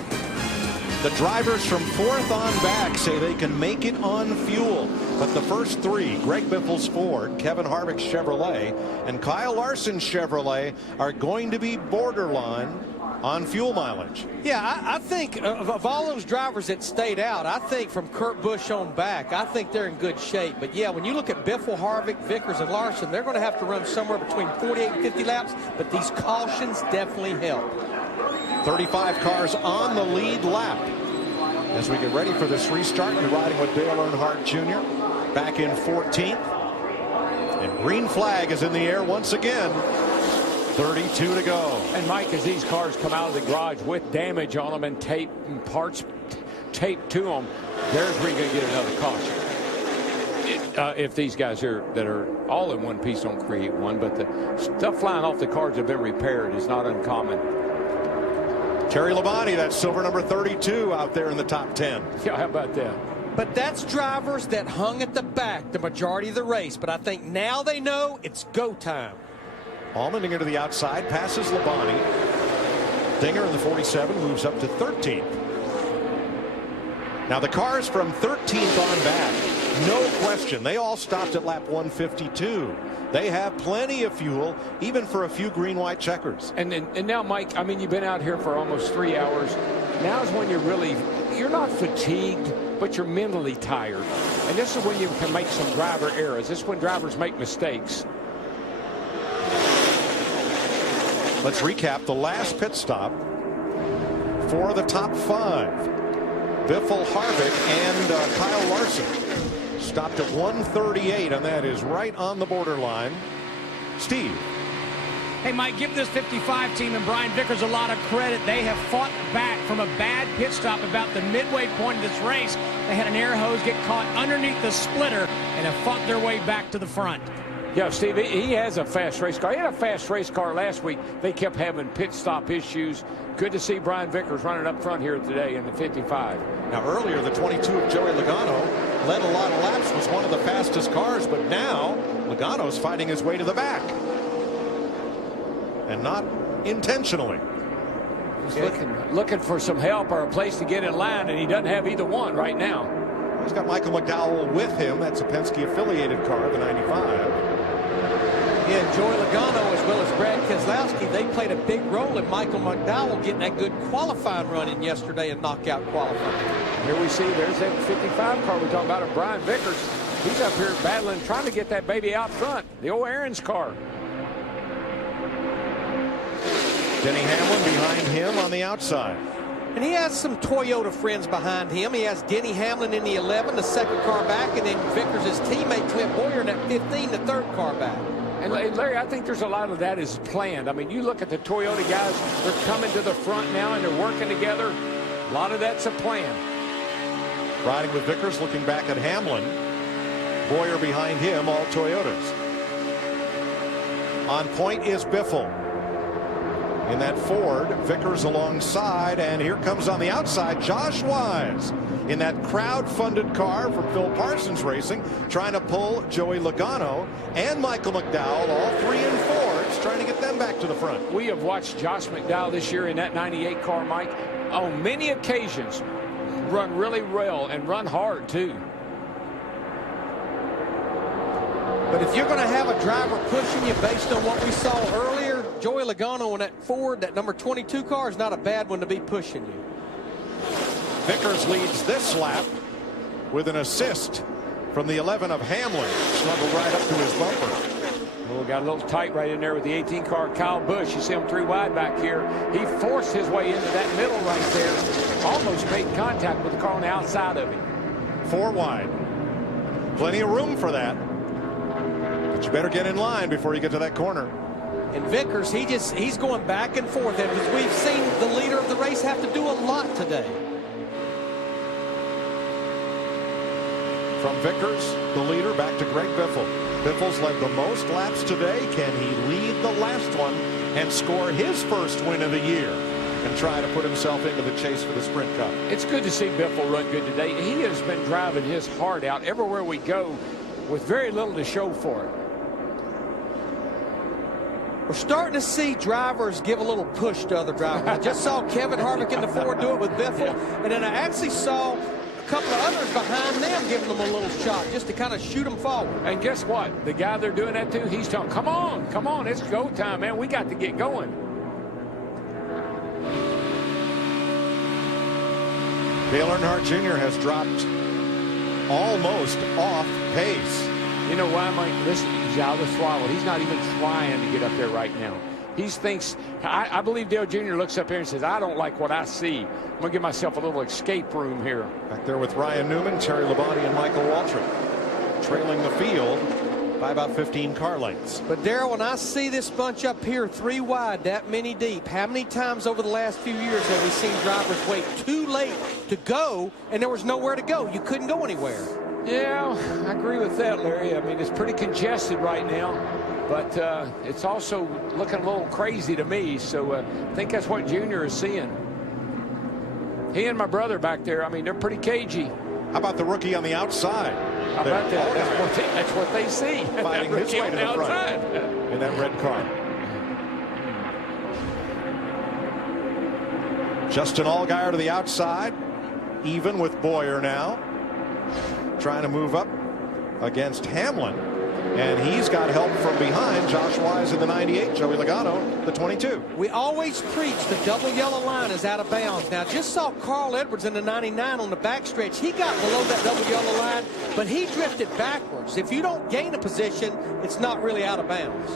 The drivers from 4th on back say they can make it on fuel. But the first 3, Greg Biffle's Ford, Kevin Harvick's Chevrolet, and Kyle Larson's Chevrolet, are going to be borderline on fuel mileage. Yeah, I think of all those drivers that stayed out, I think from Kurt Busch on back, I think they're in good shape. But yeah, when you look at Biffle, Harvick, Vickers, and Larson, they're going to have to run somewhere between 48 and 50 laps, but these cautions definitely help. 35 cars on the lead lap. As we get ready for this restart, you're riding with Dale Earnhardt Jr. back in 14th. And green flag is in the air once again. 32 to go. And Mike, as these cars come out of the garage with damage on them and tape and parts taped to them, there's where you're going to get another caution. If these guys that are all in one piece don't create one, but the stuff flying off the cars have been repaired is not uncommon. Terry Labonte, that silver number 32 out there in the top 10. Yeah, how about that? But that's drivers that hung at the back the majority of the race. But I think now they know it's go time. Allmendinger to the outside, passes Labonte. Dinger in the 47 moves up to 13th. Now the cars from 13th on back, no question, they all stopped at lap 152. They have plenty of fuel, even for a few green-white checkers. And now, Mike, I mean, you've been out here for almost 3 hours. Now is when you're not fatigued, but you're mentally tired. And this is when you can make some driver errors. This is when drivers make mistakes. Let's recap the last pit stop for the top 5. Biffle, Harvick, and Kyle Larson stopped at 138, and that is right on the borderline. Steve. Hey, Mike, give this 55 team and Brian Vickers a lot of credit. They have fought back from a bad pit stop about the midway point of this race. They had an air hose get caught underneath the splitter and have fought their way back to the front. Yeah, Steve, he has a fast race car. He had a fast race car last week. They kept having pit stop issues. Good to see Brian Vickers running up front here today in the 55. Now, earlier, the 22 of Joey Logano led a lot of laps, was one of the fastest cars, but now Logano's fighting his way to the back. And not intentionally. He's looking for some help or a place to get in line, and he doesn't have either one right now. He's got Michael McDowell with him. That's a Penske-affiliated car, the 95. Yeah, Joey Logano as well as Brad Keselowski, they played a big role in Michael McDowell getting that good qualifying run in yesterday in knockout qualifying. Here we see there's that 55 car we're talking about of Brian Vickers. He's up here battling, trying to get that baby out front. The old Aaron's car. Denny Hamlin behind him on the outside. And he has some Toyota friends behind him. He has Denny Hamlin in the 11, the second car back, and then Vickers' teammate Clint Boyer in that 15, the third car back. And Larry, I think there's a lot of that is planned. I mean, you look at the Toyota guys, they're coming to the front now and they're working together. A lot of that's a plan. Riding with Vickers, looking back at Hamlin. Boyer behind him, all Toyotas. On point is Biffle. In that Ford, Vickers alongside, and here comes on the outside Josh Wise in that crowd-funded car from Phil Parsons Racing, trying to pull Joey Logano and Michael McDowell, all 3 in Fords, trying to get them back to the front. We have watched Josh McDowell this year in that 98 car, Mike, on many occasions run really well and run hard too. But if you're going to have a driver pushing you based on what we saw earlier, Joey Logano in that Ford, that number 22 car, is not a bad one to be pushing you. Vickers leads this lap with an assist from the 11 of Hamlin. Snuggled right up to his bumper. Oh, got a little tight right in there with the 18 car, Kyle Busch. You see him 3 wide back here. He forced his way into that middle right there. Almost made contact with the car on the outside of him. 4 wide. Plenty of room for that. But you better get in line before you get to that corner. And Vickers, he's going back and forth. And as we've seen the leader of the race have to do a lot today. From Vickers, the leader, back to Greg Biffle. Biffle's led the most laps today. Can he lead the last one and score his first win of the year and try to put himself into the chase for the Sprint Cup? It's good to see Biffle run good today. He has been driving his heart out everywhere we go with very little to show for it. We're starting to see drivers give a little push to other drivers. I just saw Kevin Harvick in the Ford do it with Biffle, and then I actually saw a couple of others behind them giving them a little shot just to kind of shoot them forward. And guess what? The guy they're doing that to, he's telling, come on, it's go time, man. We got to get going. Dale Earnhardt Jr. has dropped almost off pace. You know why, Mike? Listen, he's out of the throttle. He's not even trying to get up there right now. He thinks, I believe Dale Jr. looks up here and says, I don't like what I see. I'm going to give myself a little escape room here. Back there with Ryan Newman, Terry Labonte, and Michael Waltrip, trailing the field by about 15 car lengths. But Darrell, when I see this bunch up here 3 wide, that many deep, how many times over the last few years have we seen drivers wait too late to go and there was nowhere to go? You couldn't go anywhere. Yeah, I agree with that, Larry. I mean, it's pretty congested right now, but it's also looking a little crazy to me. So I think that's what Junior is seeing. He and my brother back there, I mean, they're pretty cagey. How about the rookie on the outside? How about that? That's what they see. Fighting his way to the front in that red car. Justin Allgaier to the outside, even with Boyer now. Trying to move up against Hamlin, and he's got help from behind. Josh Wise in the 98, Joey Logano the 22. We always preach the double yellow line is out of bounds. Now, just saw Carl Edwards in the 99 on the backstretch. He got below that double yellow line, but he drifted backwards. If you don't gain a position, it's not really out of bounds.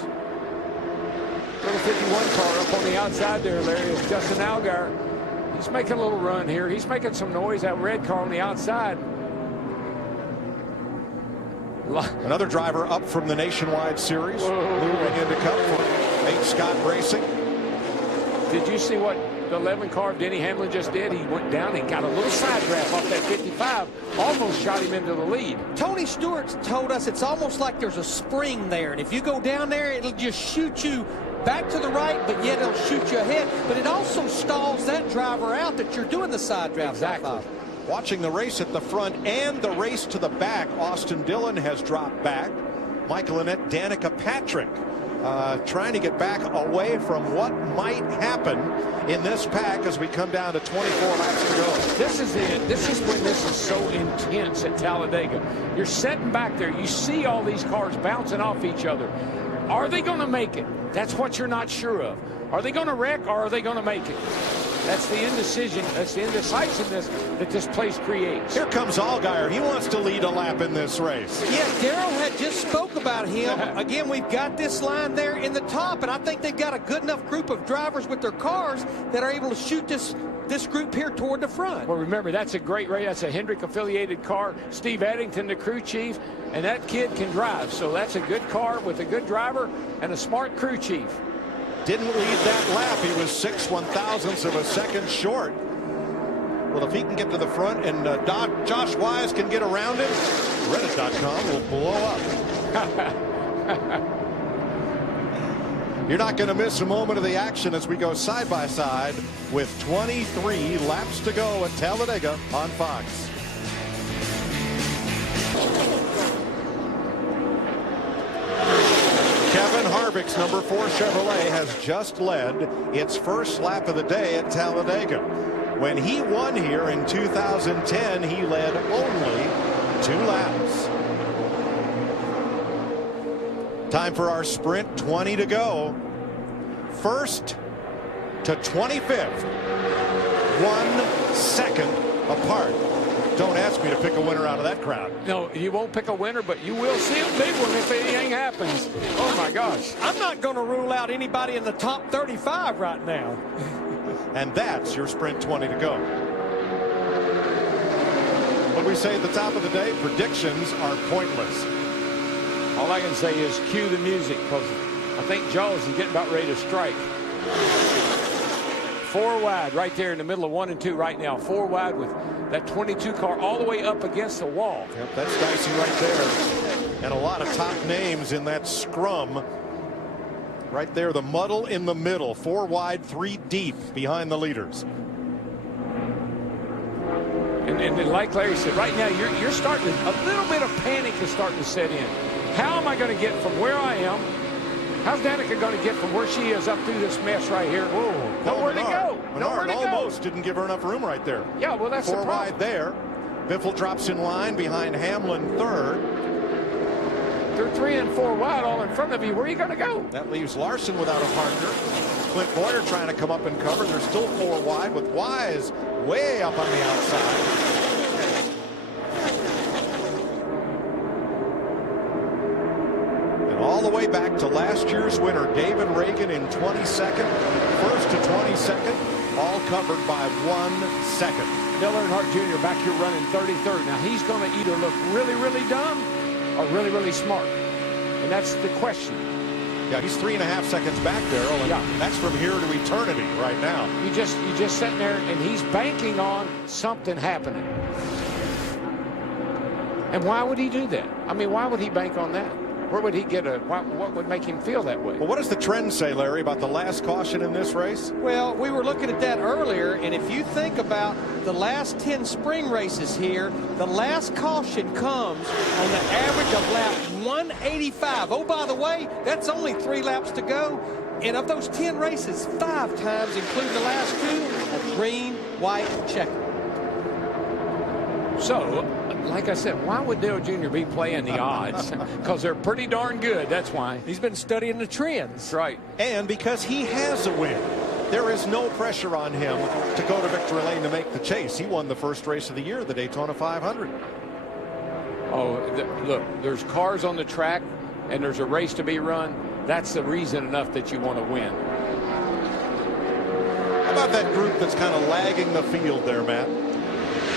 Little 51 car up on the outside there, Larry, is Justin Allgaier. He's making a little run here. He's making some noise. That red car on the outside. Another driver up from the Nationwide Series, moving into Cup for Nate Scott Racing. Did you see what the 11 car of Denny Hamlin just did? He went down and got a little side draft off that 55, almost shot him into the lead. Tony Stewart told us it's almost like there's a spring there, and if you go down there, it'll just shoot you back to the right, but yet it'll shoot you ahead. But it also stalls that driver out that you're doing the side draft. Exactly. Watching the race at the front and the race to the back, Austin Dillon has dropped back. Michael Annett, Danica Patrick trying to get back away from what might happen in this pack as we come down to 24 laps to go. This is it. This is when this is so intense at Talladega. You're sitting back there. You see all these cars bouncing off each other. Are they going to make it? That's what you're not sure of. Are they going to wreck or are they going to make it? That's the indecision. That's the indecisiveness that this place creates. Here comes Allgaier. He wants to lead a lap in this race. Yeah, Darrell had just spoke about him. Again, we've got this line there in the top, and I think they've got a good enough group of drivers with their cars that are able to shoot this group here toward the front. Well, remember, that's a great race. That's a Hendrick-affiliated car. Steve Addington, the crew chief, and that kid can drive. So that's a good car with a good driver and a smart crew chief. Didn't lead that lap. He was 6/1000ths of a second short. Well, if he can get to the front and Josh Wise can get around him, Reddit.com will blow up. You're not going to miss a moment of the action as we go side by side with 23 laps to go at Talladega on Fox. Kevin Harvick's number 4 Chevrolet has just led its first lap of the day at Talladega. When he won here in 2010, he led only 2 laps. Time for our sprint, 20 to go. First to 25th, 1 second apart. Don't ask me to pick a winner out of that crowd. No, you won't pick a winner, but you will see a big one if anything happens. Oh, my gosh. I'm not going to rule out anybody in the top 35 right now. And that's your sprint 20 to go. What we say at the top of the day, predictions are pointless. All I can say is cue the music, because I think Jaws is getting about ready to strike. 4 wide right there in the middle of 1 and 2 right now. 4 wide with that 22 car all the way up against the wall. Yep, that's dicey right there. And a lot of top names in that scrum. Right there, the muddle in the middle. 4 wide, 3 deep behind the leaders. And like Larry said, right now you're starting to, a little bit of panic is starting to set in. How am I going to get from where I am? How's Danica going to get from where she is up through this mess right here? Whoa, nowhere to go. Nowhere to go. Almost didn't give her enough room right there. Yeah, well, that's 4 wide there. Biffle drops in line behind Hamlin 3rd. They're 3 and 4 wide all in front of you. Where are you going to go? That leaves Larson without a partner. Clint Boyer trying to come up and cover. They're still 4 wide with Wise way up on the outside. All the way back to last year's winner, David Reagan in 22nd, first to 22nd, all covered by 1 second. Dale Earnhardt Jr. back here running 33rd. Now he's going to either look really, really dumb or really, really smart. And that's the question. Yeah, he's 3.5 seconds back there. Yeah. That's from here to eternity right now. You just sitting there and he's banking on something happening. And why would he do that? I mean, why would he bank on that? Where would he get what would make him feel that way? Well, what does the trend say, Larry, about the last caution in this race? Well, we were looking at that earlier, and if you think about the last 10 spring races here, the last caution comes on the average of lap 185. Oh, by the way, that's only 3 laps to go. And of those 10 races, 5 times, including the last 2, a green, white checker. So, like I said, why would Dale Jr. be playing the odds? Because they're pretty darn good. That's why. He's been studying the trends. That's right. And because he has a win. There is no pressure on him to go to victory lane to make the chase. He won the first race of the year, the Daytona 500. Oh, look, there's cars on the track, and there's a race to be run. That's the reason enough that you want to win. How about that group that's kind of lagging the field there, Matt?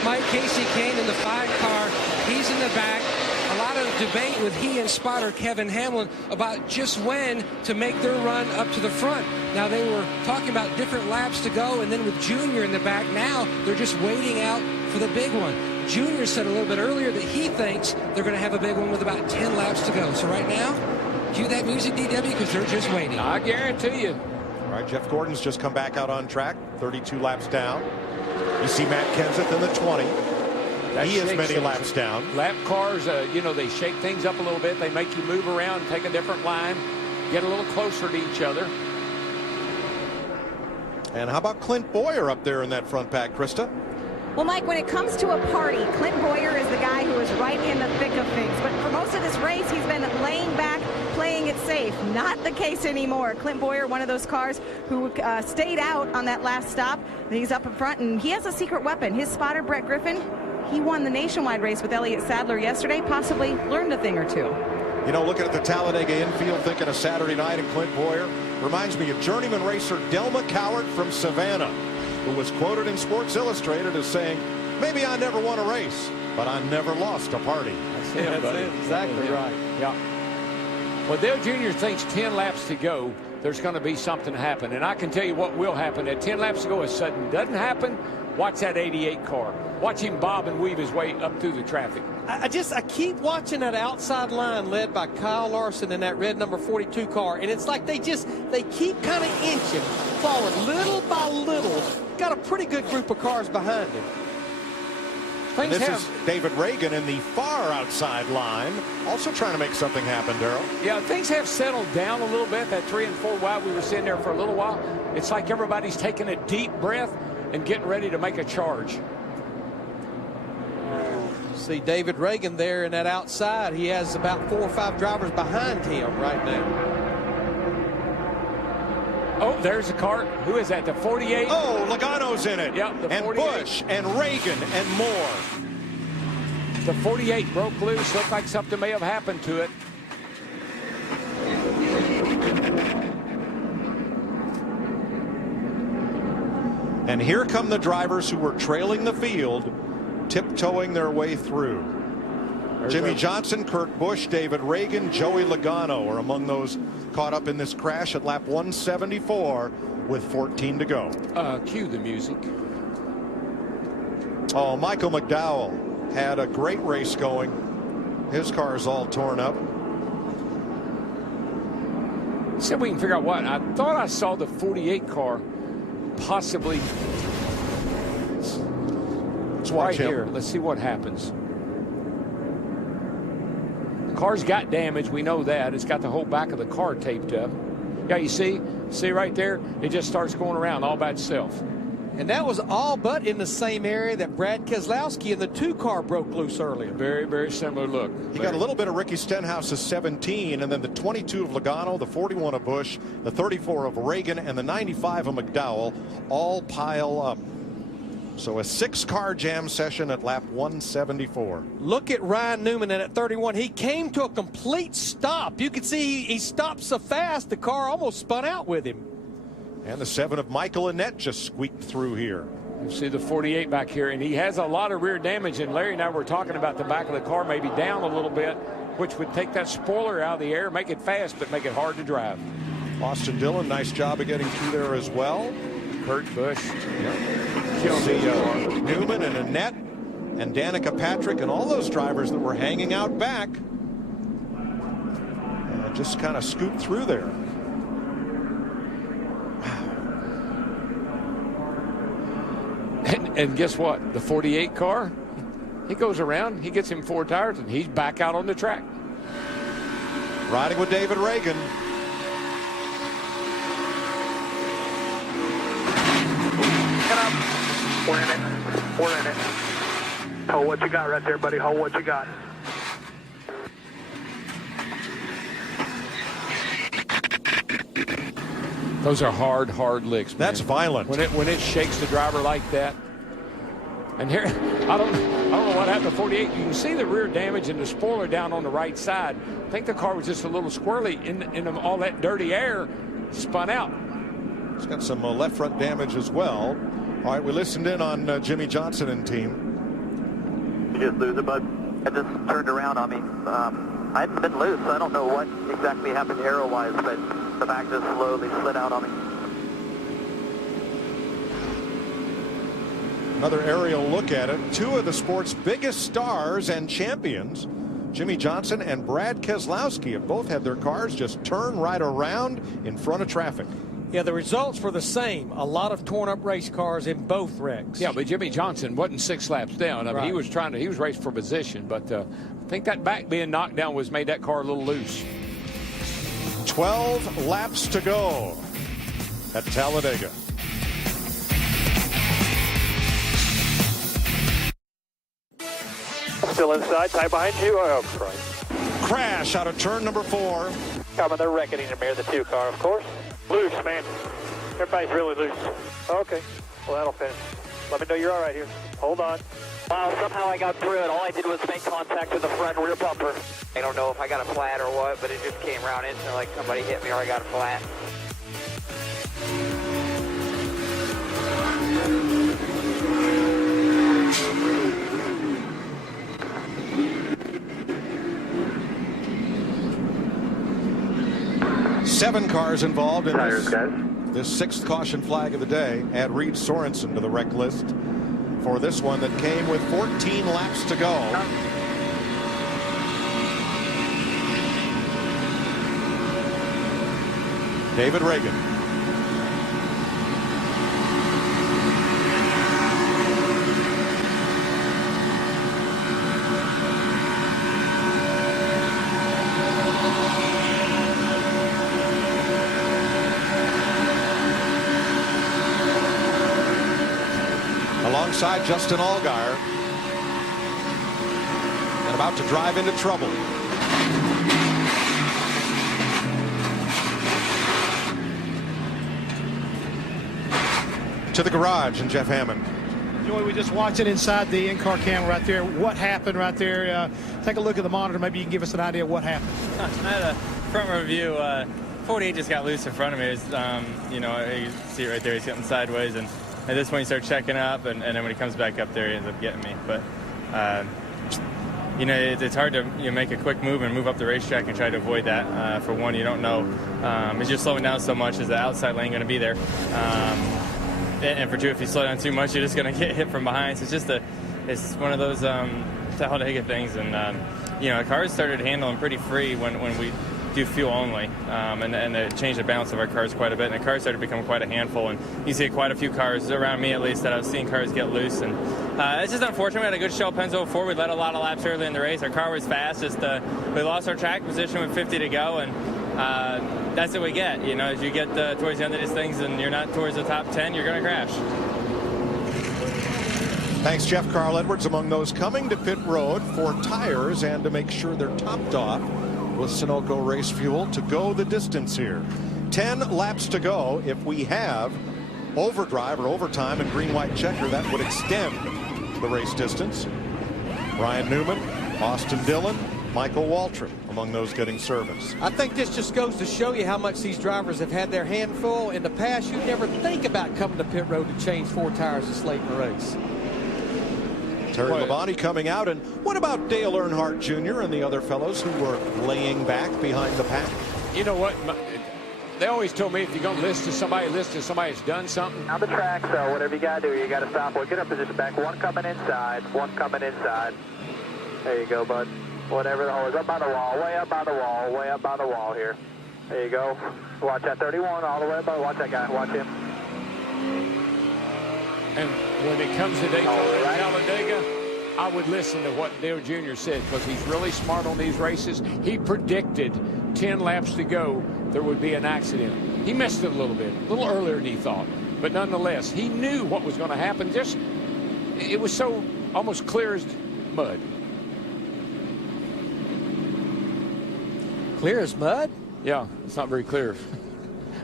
Mike Casey Kane in the 5 car. He's in the back. A lot of debate with he and spotter Kevin Hamlin about just when to make their run up to the front. Now, they were talking about different laps to go, and then with Junior in the back, now they're just waiting out for the big one. Junior said a little bit earlier that he thinks they're going to have a big one with about 10 laps to go. So right now, cue that music, DW, because they're just waiting. I guarantee you. All right, Jeff Gordon's just come back out on track, 32 laps down. You see Matt Kenseth in the 20. He is many laps down. Lap cars, you know, they shake things up a little bit. They make you move around, take a different line, get a little closer to each other. And how about Clint Boyer up there in that front pack, Krista? Well, Mike, when it comes to a party, Clint Boyer is the guy who is right in the thick of things. But for most of this race, he's been laying back, playing it it safe. Not the case anymore. Clint Boyer, one of those cars who stayed out on that last stop. He's up in front, and he has a secret weapon. His spotter, Brett Griffin, he won the nationwide race with Elliott Sadler yesterday, possibly learned a thing or two. You know, looking at the Talladega infield, thinking of Saturday night and Clint Boyer, reminds me of journeyman racer Delma Cowart from Savannah, who was quoted in Sports Illustrated as saying, "Maybe I never won a race, but I never lost a party." That's him, buddy. Exactly right. Yeah. Well, Dale Jr. thinks 10 laps to go, there's going to be something to happen. And I can tell you what will happen. At 10 laps to go, if something doesn't happen, watch that 88 car. Watch him bob and weave his way up through the traffic. I keep watching that outside line led by Kyle Larson in that red number 42 car, and it's like they keep kind of inching forward little by little. Got a pretty good group of cars behind him. This is David Reagan in the far outside line, also trying to make something happen, Darrell. Yeah, things have settled down a little bit. That 3 and 4 wide, we were sitting there for a little while. It's like everybody's taking a deep breath and getting ready to make a charge. See David Reagan there in that outside. He has about 4 or 5 drivers behind him right now. Oh, there's a car. Who is that? The 48? Oh, Logano's in it. Yep, the and 48. Bush and Reagan and more. The 48 broke loose. Looked like something may have happened to it. And here come the drivers who were trailing the field, tiptoeing their way through. Jimmy Johnson, Kurt Busch, David Reagan, Joey Logano are among those caught up in this crash at lap 174 with 14 to go. Cue the music. Oh, Michael McDowell had a great race going. His car is all torn up. See if we can figure out what. I thought I saw the 48 car possibly. Let's watch him. Here. Let's see what happens. The car's got damage. We know that. It's got the whole back of the car taped up. Yeah, you see right there? It just starts going around all by itself. And that was all but in the same area that Brad Keselowski in the 2 car broke loose earlier. Very, very similar look. You got a little bit of Ricky Stenhouse's 17, and then the 22 of Logano, the 41 of Busch, the 34 of Reagan, and the 95 of McDowell all pile up. So a 6-car jam session at lap 174. Look at Ryan Newman in at 31. He came to a complete stop. You can see he stopped so fast the car almost spun out with him. And the 7 of Michael Annett just squeaked through here. You see the 48 back here, and he has a lot of rear damage. And Larry and I were talking about the back of the car maybe down a little bit, which would take that spoiler out of the air, make it fast, but make it hard to drive. Austin Dillon, nice job of getting through there as well. Kurt Busch. You'll see Newman and Annett and Danica Patrick and all those drivers that were hanging out back just kind of scooped through there. And guess what? The 48 car, he goes around, he gets him 4 tires, and he's back out on the track. Riding with David Reagan. Get up. We're in it. We're in it. Hold what you got right there, buddy. Hold what you got. Those are hard licks, man. That's violent. When it shakes the driver like that. And here, I don't know what happened to 48. You can see the rear damage and the spoiler down on the right side. I think the car was just a little squirrely in all that dirty air, spun out. It's got some left front damage as well. All right, we listened in on Jimmy Johnson and team. You just lose it, bud? I just turned around on me. I hadn't been loose, so I don't know what exactly happened aero-wise, but the back just slowly slid out on me. Another aerial look at it. 2 of the sport's biggest stars and champions, Jimmy Johnson and Brad Keselowski, have both had their cars just turn right around in front of traffic. Yeah, the results were the same. A lot of torn up race cars in both wrecks. Yeah, but Jimmy Johnson wasn't 6 laps down. I mean, he was racing for position, but I think that back being knocked down made that car a little loose. 12 laps to go at Talladega. Still inside, tight behind you. Oh, Christ. Crash out of turn number 4. Coming, they're reckoning him here, the 2 car, of course. Loose, man. Everybody's really loose. Okay, well, that'll finish. Let me know you're all right here. Hold on. Wow, somehow I got through it. All I did was make contact with the front rear bumper. I don't know if I got a flat or what, but it just came around instantly like somebody hit me or I got a flat. Seven cars involved in this 6th caution flag of the day. Add Reed Sorensen to the wreck list for this one that came with 14 laps to go. David Reagan. Alongside Justin Allgaier, and about to drive into trouble. To the garage, and Jeff Hammond. Joey, we just watched it inside the in-car camera right there. What happened right there? Take a look at the monitor. Maybe you can give us an idea of what happened. I had a front row view. 48 just got loose in front of me. It was, you know, you see it right there. He's getting sideways, and at this point, he starts checking up, and then when he comes back up there, he ends up getting me. But, you know, it's hard to make a quick move and move up the racetrack and try to avoid that. For one, you don't know. As you're slowing down so much, is the outside lane going to be there? And for two, if you slow down too much, you're just going to get hit from behind. So it's one of those Talladega things. And, you know, cars started handling pretty free when we do fuel only, and it changed the balance of our cars quite a bit, and the cars started to become quite a handful, and you see quite a few cars, around me at least, that I was seeing cars get loose, and it's just unfortunate. We had a good show at Pennsylvania before. We led a lot of laps early in the race. Our car was fast, just we lost our track position with 50 to go, and that's what we get. You know, as you get towards the end of these things and you're not towards the top 10, you're going to crash. Thanks, Jeff. Carl Edwards among those coming to pit road for tires and to make sure they're topped off with Sunoco race fuel to go the distance here. 10 laps to go. If we have overdrive or overtime and green-white checker, that would extend the race distance. Ryan Newman, Austin Dillon, Michael Waltrip among those getting service. I think this just goes to show you how much these drivers have had their hand full. In the past, you'd never think about coming to pit road to change 4 tires this late in the race. Terry Labonte coming out. And what about Dale Earnhardt Jr. and the other fellows who were laying back behind the pack? You know what? They always told me if you're going to listen to somebody that's done something. On the track, so whatever you got to do, you got to stop. We'll get our position back. One coming inside, one coming inside. There you go, bud. Whatever the hole is, up by the wall, way up by the wall, way up by the wall here. There you go. Watch that 31 all the way up. Watch that guy. Watch him. And when it comes to Daytona and Talladega, I would listen to what Dale Jr. said, because he's really smart on these races. He predicted 10 laps to go there would be an accident. He missed it a little little earlier than he thought. But nonetheless, he knew what was going to happen. It was so almost clear as mud. Clear as mud? Yeah, it's not very clear.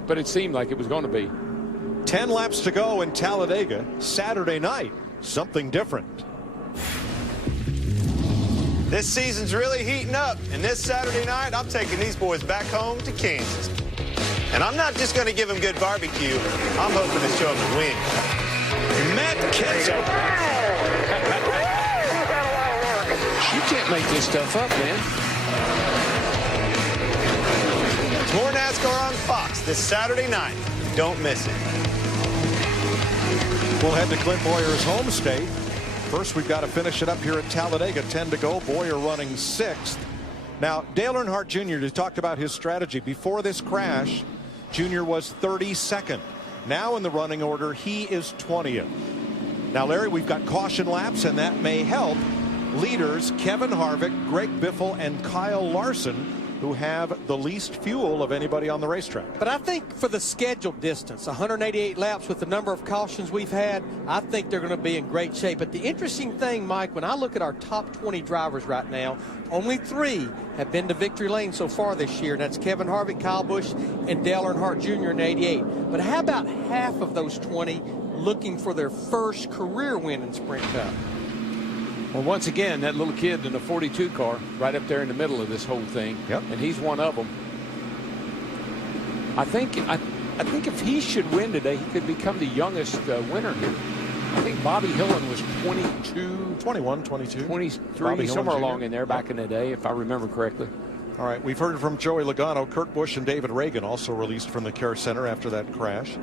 But it seemed like it was going to be. 10 laps to go in Talladega Saturday night. Something different. This season's really heating up, and this Saturday night, I'm taking these boys back home to Kansas. And I'm not just going to give them good barbecue. I'm hoping to show them a win. Matt Kenseth. You can't make this stuff up, man. It's more NASCAR on Fox this Saturday night. Don't miss it. We'll head to Clint Boyer's home state. First, we've got to finish it up here at Talladega. 10 to go. Boyer running 6th. Now, Dale Earnhardt Jr. has talked about his strategy. Before this crash, Jr. was 32nd. Now in the running order, he is 20th. Now, Larry, we've got caution laps, and that may help leaders Kevin Harvick, Greg Biffle, and Kyle Larson who have the least fuel of anybody on the racetrack. But I think for the scheduled distance, 188 laps with the number of cautions we've had, I think they're going to be in great shape. But the interesting thing, Mike, when I look at our top 20 drivers right now, only 3 have been to victory lane so far this year. And that's Kevin Harvick, Kyle Busch, and Dale Earnhardt Jr. in 88. But how about half of those 20 looking for their first career win in Sprint Cup? Well, once again, that little kid in the 42 car right up there in the middle of this whole thing. Yep. And he's one of them. I think if he should win today, he could become the youngest winner here. I think Bobby Hillin was 22. 21, 22. 23, somewhere along in there back in the day, if I remember correctly. All right, we've heard from Joey Logano. Kurt Busch and David Reagan also released from the Care Center after that crash.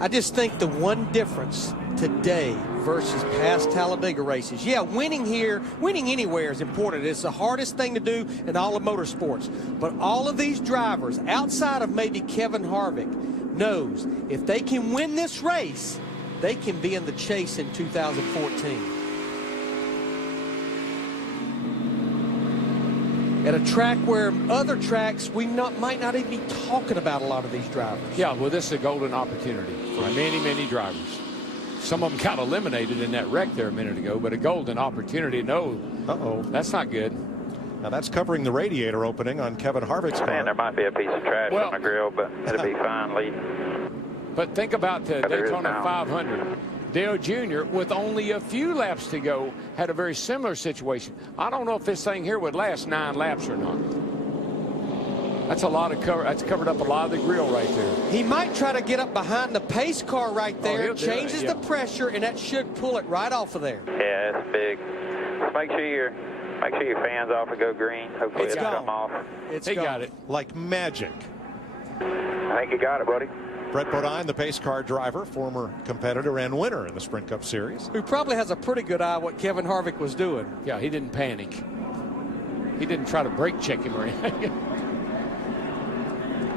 I just think the one difference today versus past Talladega races, yeah, winning here, winning anywhere is important. It's the hardest thing to do in all of motorsports. But all of these drivers, outside of maybe Kevin Harvick, knows if they can win this race, they can be in the chase in 2014. At a track where other tracks we might not even be talking about a lot of these drivers. Yeah, well, this is a golden opportunity for many, many drivers. Some of them got eliminated in that wreck there a minute ago, but a golden opportunity. No, that's not good. Now that's covering the radiator opening on Kevin Harvick's car. Man, there might be a piece of trash on the grill, but it'll be fine leading. But think about the Daytona 500. Dale Jr., with only a few laps to go, had a very similar situation. I don't know if this thing here would last 9 laps or not. That's a lot of cover. That's covered up a lot of the grill right there. He might try to get up behind the pace car right there. He'll changes the pressure, and that should pull it right off of there. Yeah, it's big. Just make sure your fans off and go green. Hopefully it'll come off. He got it. Like magic. I think you got it, buddy. Brett Bodine, the pace car driver, former competitor and winner in the Sprint Cup Series. Who probably has a pretty good eye what Kevin Harvick was doing. Yeah, he didn't panic. He didn't try to brake check him or anything.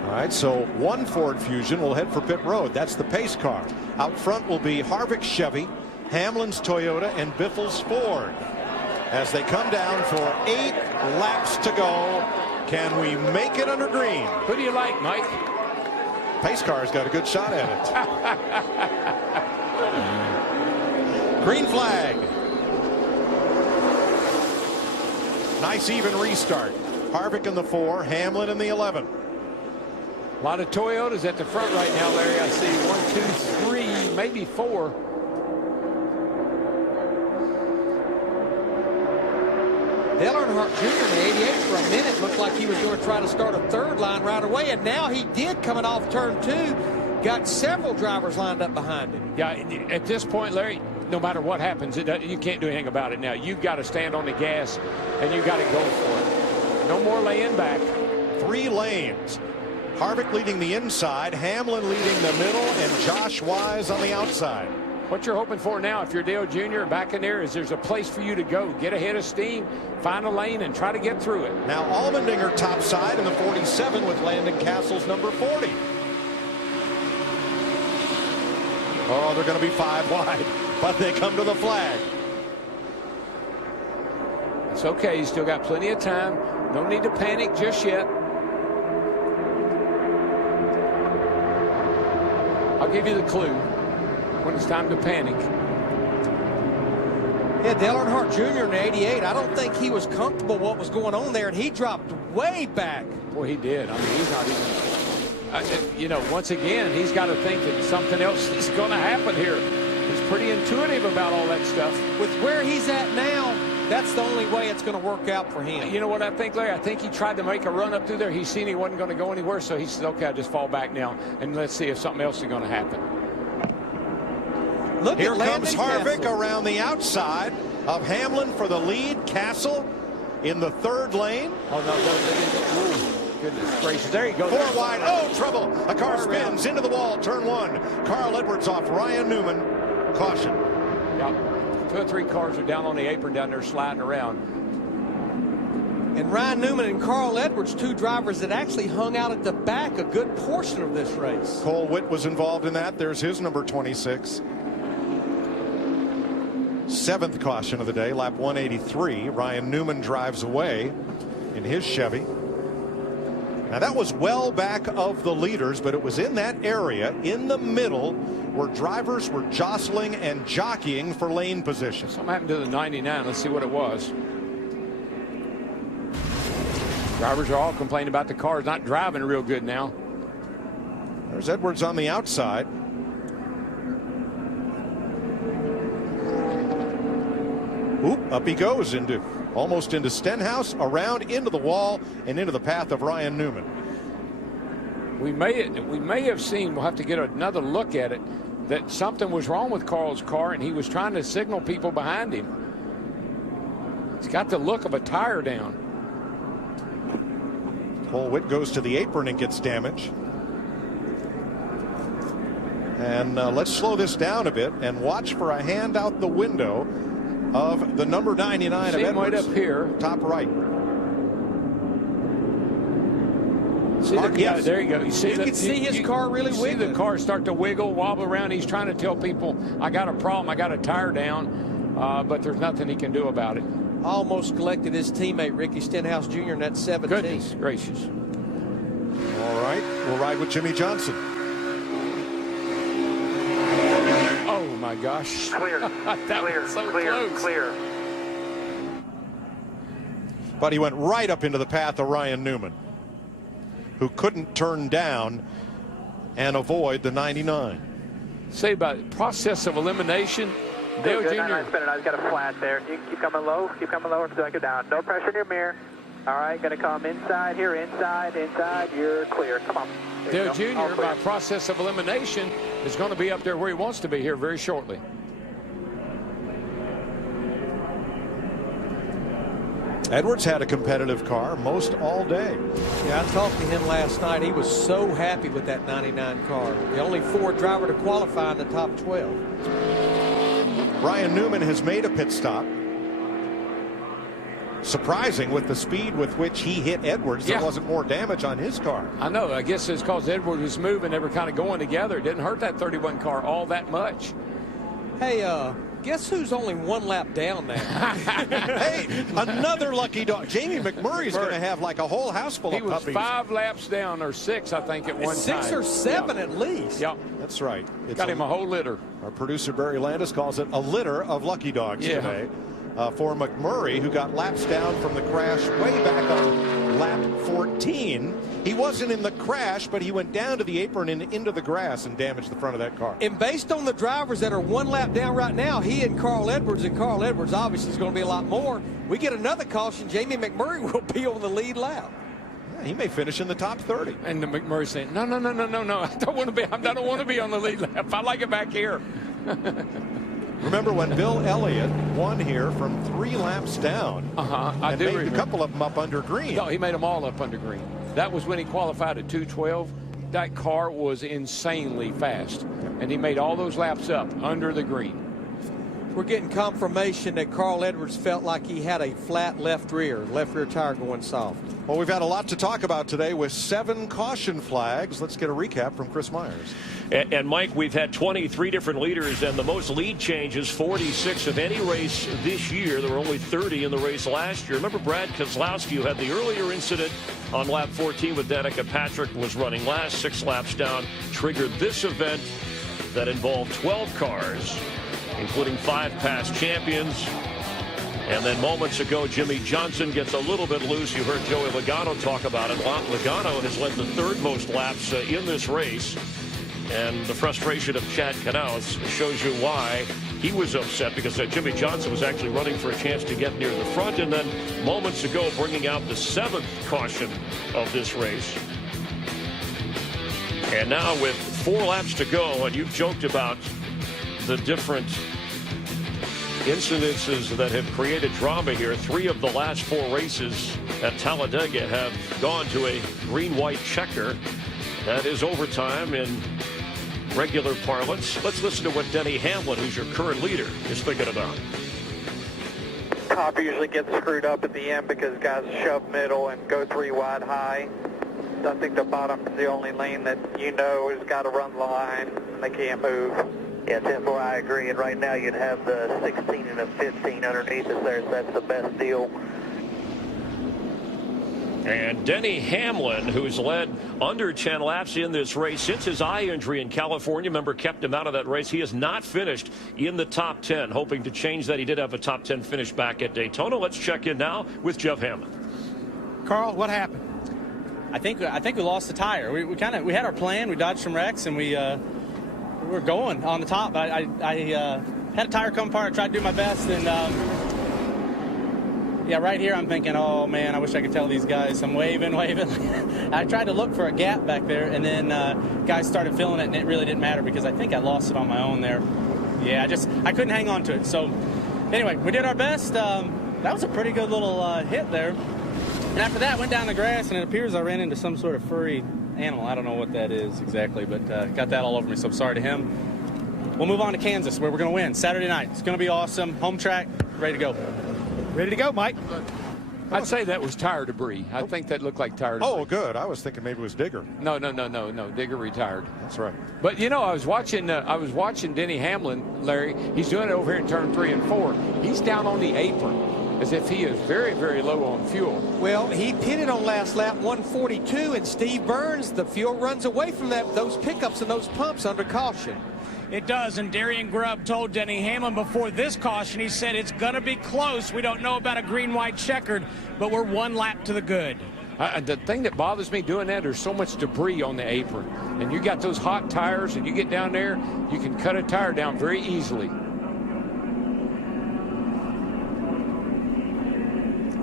All right, so one Ford Fusion will head for pit road. That's the pace car. Out front will be Harvick's Chevy, Hamlin's Toyota, and Biffle's Ford. As they come down for 8 laps to go, can we make it under green? Who do you like, Mike? Pace car's got a good shot at it. Green flag. Nice even restart. Harvick in the 4, Hamlin in the 11. A lot of Toyotas at the front right now, Larry. I see 1, 2, 3, maybe 4. Dale Earnhardt Jr. in the 88 for a minute looked like he was going to try to start a third line right away, and now he did coming off turn 2. Got several drivers lined up behind him. Yeah, at this point, Larry, no matter what happens, you can't do anything about it now. You've got to stand on the gas, and you've got to go for it. No more laying back. 3 lanes. Harvick leading the inside, Hamlin leading the middle, and Josh Wise on the outside. What you're hoping for now, if you're Dale Jr. back in there, is there's a place for you to go. Get ahead of steam, find a lane, and try to get through it. Now Allmendinger topside in the 47 with Landon Castle's number 40. Oh, they're going to be 5 wide, but they come to the flag. It's okay. You still got plenty of time. No need to panic just yet. I'll give you the clue when it's time to panic. Yeah, Dale Earnhardt Jr. in the 88, I don't think he was comfortable what was going on there, and he dropped way back. Boy, he did. I mean, he's not even, you know, once again, he's got to think that something else is going to happen here. He's pretty intuitive about all that stuff. With where he's at now, that's the only way it's going to work out for him. You know what I think, Larry? I think he tried to make a run up through there. He's seen he wasn't going to go anywhere, so he said, okay, I'll just fall back now, and let's see if something else is going to happen. Look Here at comes Harvick Castle. around the outside of Hamlin for the lead. Castle in the 3rd lane. Oh, no. Goodness gracious. There you go. 4 wide. Oh, trouble. A car spins into the wall. Turn 1. Carl Edwards off Ryan Newman. Caution. Yeah. 2 or 3 cars are down on the apron down there sliding around. And Ryan Newman and Carl Edwards, 2 drivers that actually hung out at the back a good portion of this race. Cole Witt was involved in that. There's his number 26. 7th caution of the day, lap 183. Ryan Newman drives away in his Chevy. Now that was well back of the leaders, but it was in that area in the middle where drivers were jostling and jockeying for lane position. Something happened to the 99. Let's see what it was. Drivers are all complaining about the cars not driving real good now. There's Edwards on the outside. Oop, up he goes almost into Stenhouse, around into the wall and into the path of Ryan Newman. We may have seen, we'll have to get another look at it, that something was wrong with Carl's car and he was trying to signal people behind him. He's got the look of a tire down. Cole Witt goes to the apron and gets damage. And let's slow this down a bit and watch for a hand out the window of the number 99 of Edwards. Right up here. Top right. See Yes. there you go. You can see his car really wiggling. See the car start to wiggle, wobble around. He's trying to tell people, I got a problem, I got a tire down, but there's nothing he can do about it. Almost collected his teammate Ricky Stenhouse Jr. in that 17. Goodness gracious. All right, we'll ride with Jimmy Johnson. Oh my gosh. Clear. That clear. was so clear. close. Clear. But he went right up into the path of Ryan Newman, who couldn't turn down and avoid the 99. Say about process of elimination. Dale Good. Jr. Nice spinning. I've got a flat there. You keep coming low. Keep coming lower until I go down. No pressure in your mirror. All right, going to come inside here. Inside. You're clear. Come on. Dale Jr. by process of elimination is going to be up there where he wants to be here very shortly. Edwards had a competitive car most all day. Yeah, I talked to him last night. He was so happy with that 99 car. The only Ford driver to qualify in the top 12. Ryan Newman has made a pit stop. Surprising with the speed with which he hit Edwards. There wasn't more damage on his car. I know. I guess it's because Edwards was moving. They were kind of going together. It didn't hurt that 31 car all that much. Hey, guess who's only one lap down now? Hey, another lucky dog. Jamie McMurray's going to have like a whole house full of puppies. He was 5 laps down, or 6, I think, at one time. 6 or 7 at least. Yep. That's right. Got him a whole litter. Our producer Barry Landis calls it a litter of lucky dogs today. For McMurray, who got laps down from the crash way back on lap 14. He wasn't in the crash, but he went down to the apron and into the grass and damaged the front of that car. And based on the drivers that are 1 lap down right now, he and Carl Edwards obviously is going to be a lot more. We get another caution, Jamie McMurray will be on the lead lap. Yeah, he may finish in the top 30. And the McMurray saying, no, I don't want to be on the lead lap. I like it back here. Remember when Bill Elliott won here from 3 laps down? I do made remember. a couple of them up under green. No, he made them all up under green. That was when he qualified at 2:12. That car was insanely fast, and he made all those laps up under the green. We're getting confirmation that Carl Edwards felt like he had a flat left rear tire going soft. Well, we've had a lot to talk about today with 7 caution flags. Let's get a recap from Chris Myers. And Mike, we've had 23 different leaders and the most lead changes, 46 of any race this year. There were only 30 in the race last year. Remember Brad Keselowski, who had the earlier incident on lap 14 with Danica Patrick, was running last, 6 laps down, triggered this event that involved 12 cars, including 5 past champions. And then moments ago, Jimmy Johnson gets a little bit loose. You heard Joey Logano talk about it. Logano has led the 3rd most laps in this race. And the frustration of Chad Knaus shows you why he was upset, because Jimmy Johnson was actually running for a chance to get near the front. And then moments ago, bringing out the 7th caution of this race. And now with 4 laps to go, and you've joked about the different incidences that have created drama here. 3 of the last 4 races at Talladega have gone to a green-white checker. That is overtime in regular parlance. Let's listen to what Denny Hamlin, who's your current leader, is thinking about. Top usually gets screwed up at the end because guys shove middle and go 3 wide high. I think the bottom's the only lane that has got to run the line and they can't move. Yeah, 10-4, I agree. And right now you'd have the 16 and the 15 underneath us there, so that's the best deal. And Denny Hamlin, who's led under 10 laps in this race since his eye injury in California, remember, kept him out of that race. He has not finished in the top 10, hoping to change that. He did have a top 10 finish back at Daytona. Let's check in now with Jeff Hammond. Carl, what happened? I think we lost the tire. We had our plan. We dodged some wrecks, and we were going on the top. I had a tire come apart. I tried to do my best, and yeah, right here I'm thinking, oh man, I wish I could tell these guys. I'm waving. I tried to look for a gap back there, and then guys started filling it, and it really didn't matter because I think I lost it on my own there. Yeah, I couldn't hang on to it. So anyway, we did our best. That was a pretty good little hit there. And after that, went down the grass, and it appears I ran into some sort of furry animal. I don't know what that is exactly, but got that all over me, so I'm sorry to him. We'll move on to Kansas, where we're going to win Saturday night. It's going to be awesome. Home track, ready to go. Ready to go, Mike. I'd say that was tire debris. I think that looked like tire debris. Oh, good. I was thinking maybe it was Digger. No. Digger retired. That's right. But you know, I was watching Denny Hamlin, Larry. He's doing it over here in turn 3 and 4. He's down on the apron, as if he is very, very low on fuel. Well, he pitted on last lap 142, and Steve Burns, the fuel runs away from those pickups and those pumps under caution. It does, and Darian Grubb told Denny Hamlin before this caution, he said it's going to be close. We don't know about a green-white checkered, but we're one lap to the good. The thing that bothers me doing that, there's so much debris on the apron. And you got those hot tires, and you get down there, you can cut a tire down very easily.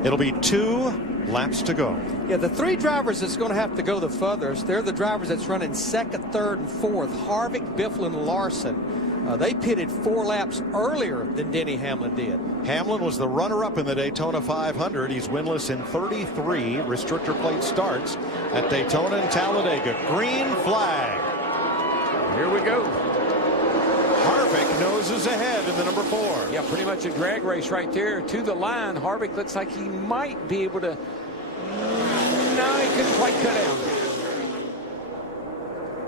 It'll be 2 laps to go. Yeah, the 3 drivers that's going to have to go the furthest, they're the drivers that's running 2nd, 3rd, and 4th. Harvick, Biffle, and Larson. They pitted 4 laps earlier than Denny Hamlin did. Hamlin was the runner-up in the Daytona 500. He's winless in 33 restrictor plate starts at Daytona and Talladega. Green flag. Here we go. Harvick noses ahead in the number 4. Yeah, pretty much a drag race right there to the line. Harvick looks like he might be able to. No, he couldn't quite cut out.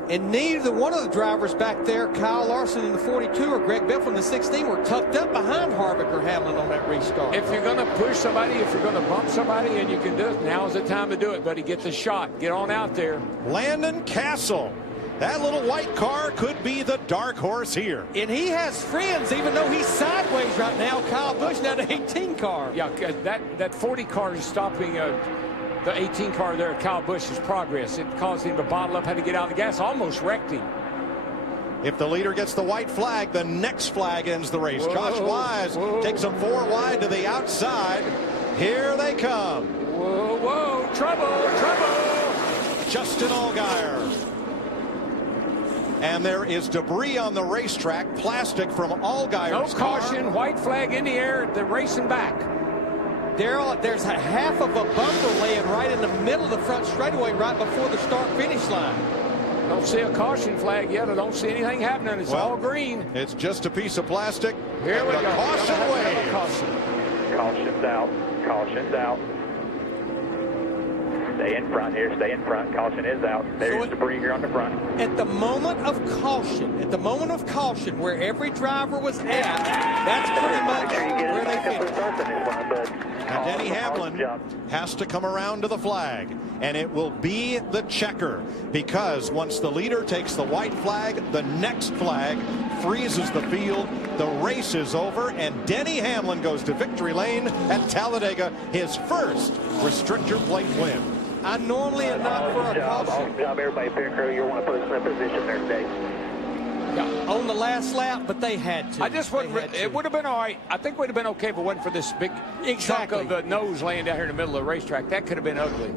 And neither one of the drivers back there, Kyle Larson in the 42 or Greg Biffle in the 16, were tucked up behind Harvick or Hamlin on that restart. If you're going to push somebody, if you're going to bump somebody, and you can do it, now's the time to do it, buddy. Get the shot. Get on out there. Landon Castle. That little white car could be the dark horse here. And he has friends, even though he's sideways right now. Kyle Busch now the 18 car. Yeah, that 40 car is stopping the 18 car there at Kyle Busch's progress. It caused him to bottle up, had to get out of the gas, almost wrecked him. If the leader gets the white flag, the next flag ends the race. Josh Wise takes them 4 wide to the outside. Here they come. Whoa, trouble. Justin Allgaier. And there is debris on the racetrack, plastic from Allgaier's car. No caution, white flag in the air, they're racing back. Daryl, there's a half of a bumper laying right in the middle of the front straightaway right before the start-finish line. Don't see a caution flag yet. I don't see anything happening. It's all green. It's just a piece of plastic. Here we go. Caution wave. Caution's out. Caution's out. Stay in front here. Stay in front. Caution is out. There's debris here on the front. At the moment of caution, where every driver was at, that's pretty much where they finished. And Denny Hamlin has to come around to the flag, and it will be the checker, because once the leader takes the white flag, the next flag freezes the field. The race is over, and Denny Hamlin goes to victory lane at Talladega, his first restrictor plate win. I normally am not for a caution. Awesome job, everybody. Pit crew, you want to put us in a position there today. Yeah, on the last lap, but they had to. I just wouldn't. It would have been all right. I think it would have been okay if it wasn't for this big chunk of the nose laying down here in the middle of the racetrack. That could have been ugly.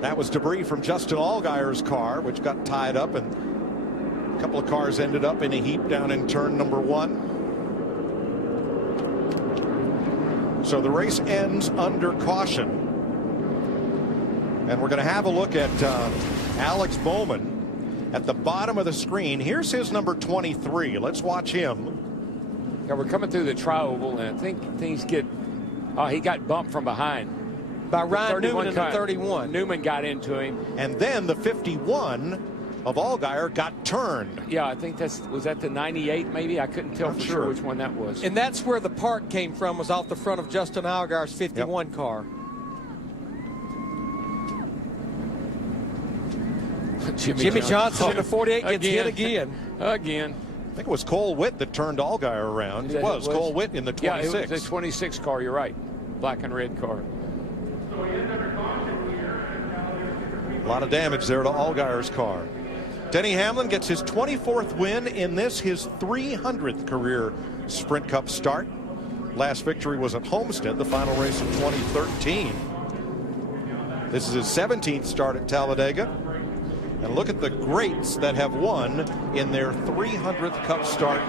That was debris from Justin Allgaier's car, which got tied up, and a couple of cars ended up in a heap down in turn number 1. So the race ends under caution. And we're going to have a look at Alex Bowman at the bottom of the screen. Here's his number 23. Let's watch him. Yeah, we're coming through the tri-oval, and I think things get. Oh, he got bumped from behind by Ryan Newman in the 31. Newman got into him, and then the 51 of Allgaier got turned. Yeah, I think was that the 98 maybe. I couldn't tell for sure which one that was. And that's where the part came from, was off the front of Justin Allgaier's 51 car. Jimmy Johnson in the 48 gets hit again. I think it was Cole Witt that turned Allgaier around. It was Cole Witt in the 26. Yeah, it was the 26 car. You're right. Black and red car. A lot of damage there to Allgaier's car. Denny Hamlin gets his 24th win in this, his 300th career Sprint Cup start. Last victory was at Homestead, the final race of 2013. This is his 17th start at Talladega. And look at the greats that have won in their 300th Cup start,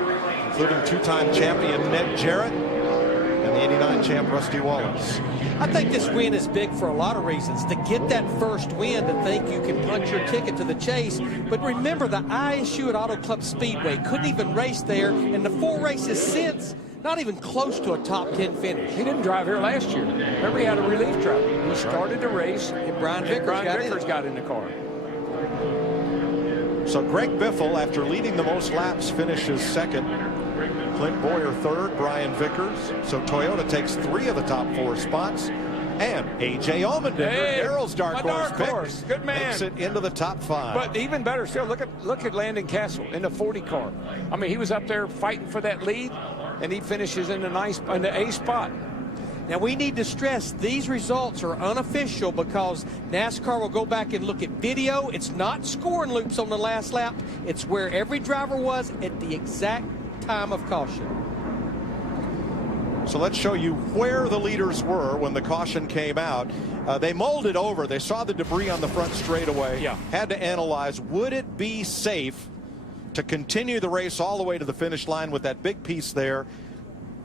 including two-time champion Ned Jarrett and the 89 champ Rusty Wallace. I think this win is big for a lot of reasons. To get that first win, to think you can punch your ticket to the chase. But remember, the ISU at Auto Club Speedway couldn't even race there, and the 4 races since, not even close to a top 10 finish. He didn't drive here last year. Remember, he had a relief driver. He started the race, and Brian Vickers got in the car. So Greg Biffle, after leading the most laps, finishes second. Clint Boyer third, Brian Vickers. So Toyota takes 3 of the top 4 spots. And A.J. Allmendinger, Darrell's dark horse, good man, makes it into the top 5. But even better still, look at Landon Castle in the 40 car. I mean, he was up there fighting for that lead, and he finishes in the A spot. Now, we need to stress these results are unofficial because NASCAR will go back and look at video. It's not scoring loops on the last lap. It's where every driver was at the exact time of caution. So let's show you where the leaders were when the caution came out. They mulled it over. They saw the debris on the front straightaway. Yeah. Had to analyze, would it be safe to continue the race all the way to the finish line with that big piece there?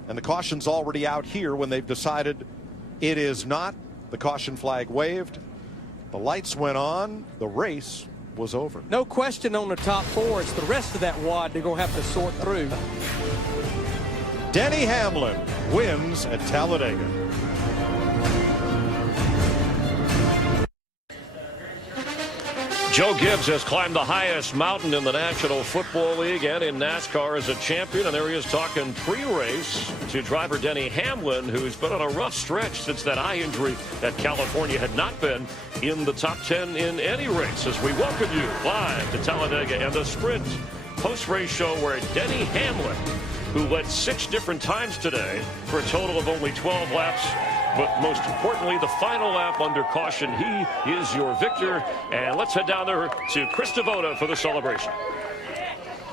And the caution's already out here when they've decided it is not. The caution flag waved. The lights went on. The race was over. No question on the top 4. It's the rest of that wad they're going to have to sort through. Denny Hamlin wins at Talladega. Joe Gibbs has climbed the highest mountain in the National Football League and in NASCAR as a champion. And there he is talking pre-race to driver Denny Hamlin, who's been on a rough stretch since that eye injury that California had not been in the top 10 in any race. As we welcome you live to Talladega and the Sprint post-race show where Denny Hamlin, who led 6 different times today for a total of only 12 laps, but most importantly, the final lap under caution. He is your victor. And let's head down there to Chris Devoto for the celebration.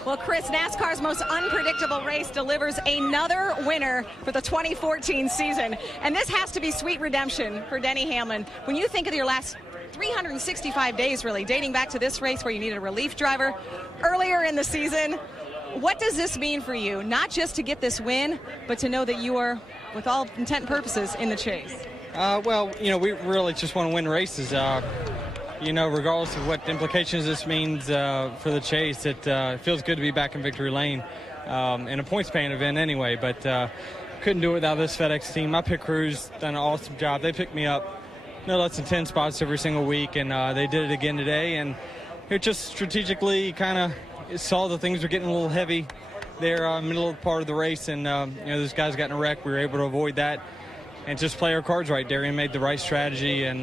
Well, Chris, NASCAR's most unpredictable race delivers another winner for the 2014 season. And this has to be sweet redemption for Denny Hamlin. When you think of your last 365 days, really, dating back to this race where you needed a relief driver earlier in the season, what does this mean for you? Not just to get this win, but to know that you are, with all intent and purposes, in the chase. Well, we really just want to win races. Regardless of what implications this means for the chase, it feels good to be back in victory lane in a points-paying event anyway. But couldn't do it without this FedEx team. My pit crew's done an awesome job. They picked me up no less than 10 spots every single week, and they did it again today. And it just strategically kind of saw the things were getting a little heavy there middle part of the race, and those guys got in a wreck. We were able to avoid that and just play our cards right. Darian made the right strategy, and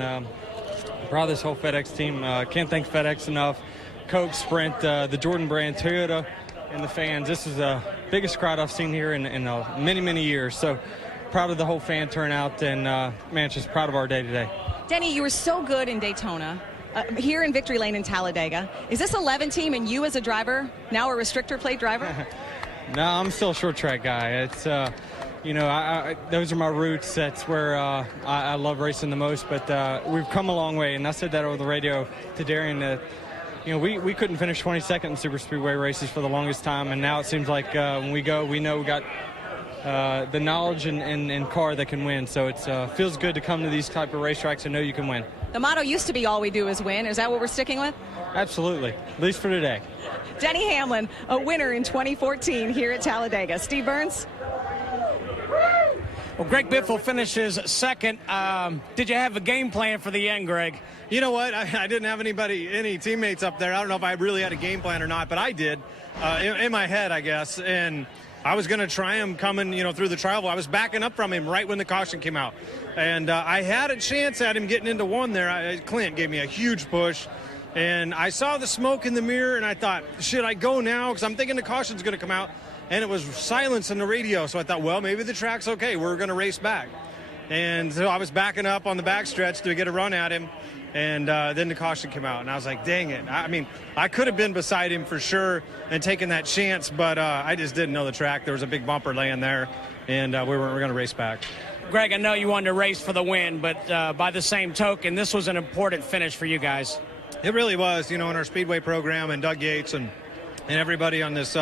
proud of this whole FedEx team. Can't thank FedEx enough. Coke, Sprint, the Jordan brand, Toyota, and the fans. This is the biggest crowd I've seen here in many, many years. So proud of the whole fan turnout, and man, just proud of our day today. Denny, you were so good in Daytona. Here in Victory Lane in Talladega. Is this 11 team and you as a driver, now a restrictor plate driver? No, I'm still a short track guy. It's, those are my roots. That's where I love racing the most. But we've come a long way, and I said that over the radio to Darian that, we couldn't finish 22nd in super speedway races for the longest time, and now it seems like when we go, we know we got the knowledge and car that can win. So it feels good to come to these type of racetracks and know you can win. The motto used to be all we do is win. Is that what we're sticking with? Absolutely, at least for today. Denny Hamlin, a winner in 2014 here at Talladega. Steve Burns? Well, Greg Biffle finishes second. Did you have a game plan for the end, Greg? You know what? I didn't have any teammates up there. I don't know if I really had a game plan or not, but I did in my head, I guess. And I was going to try him coming, through the trial. I was backing up from him right when the caution came out. And I had a chance at him getting into one there. Clint gave me a huge push. And I saw the smoke in the mirror, and I thought, should I go now? Because I'm thinking the caution's going to come out. And it was silence on the radio, so I thought, well, maybe the track's okay. We're going to race back. And so I was backing up on the backstretch to get a run at him, and then the caution came out. And I was like, dang it. I mean, I could have been beside him for sure and taken that chance, but I just didn't know the track. There was a big bumper laying there, and we were going to race back. Greg, I know you wanted to race for the win, but by the same token, this was an important finish for you guys. It really was, in our Speedway program, and Doug Yates and everybody on this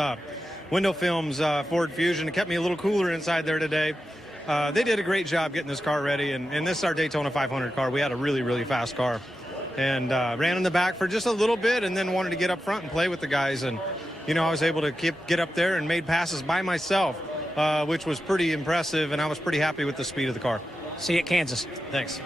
Window Films Ford Fusion. It kept me a little cooler inside there today. They did a great job getting this car ready, and this is our Daytona 500 car. We had a really, really fast car, and ran in the back for just a little bit, and then wanted to get up front and play with the guys. And I was able to get up there and made passes by myself, which was pretty impressive, and I was pretty happy with the speed of the car. See you at Kansas. Thanks.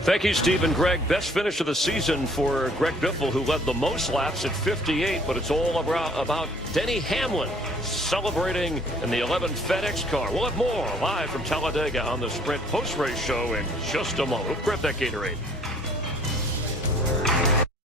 Thank you, Steve and Greg. Best finish of the season for Greg Biffle, who led the most laps at 58, but it's all about Denny Hamlin celebrating in the 11th FedEx car. We'll have more live from Talladega on the Sprint post-race show in just a moment. Grab that Gatorade.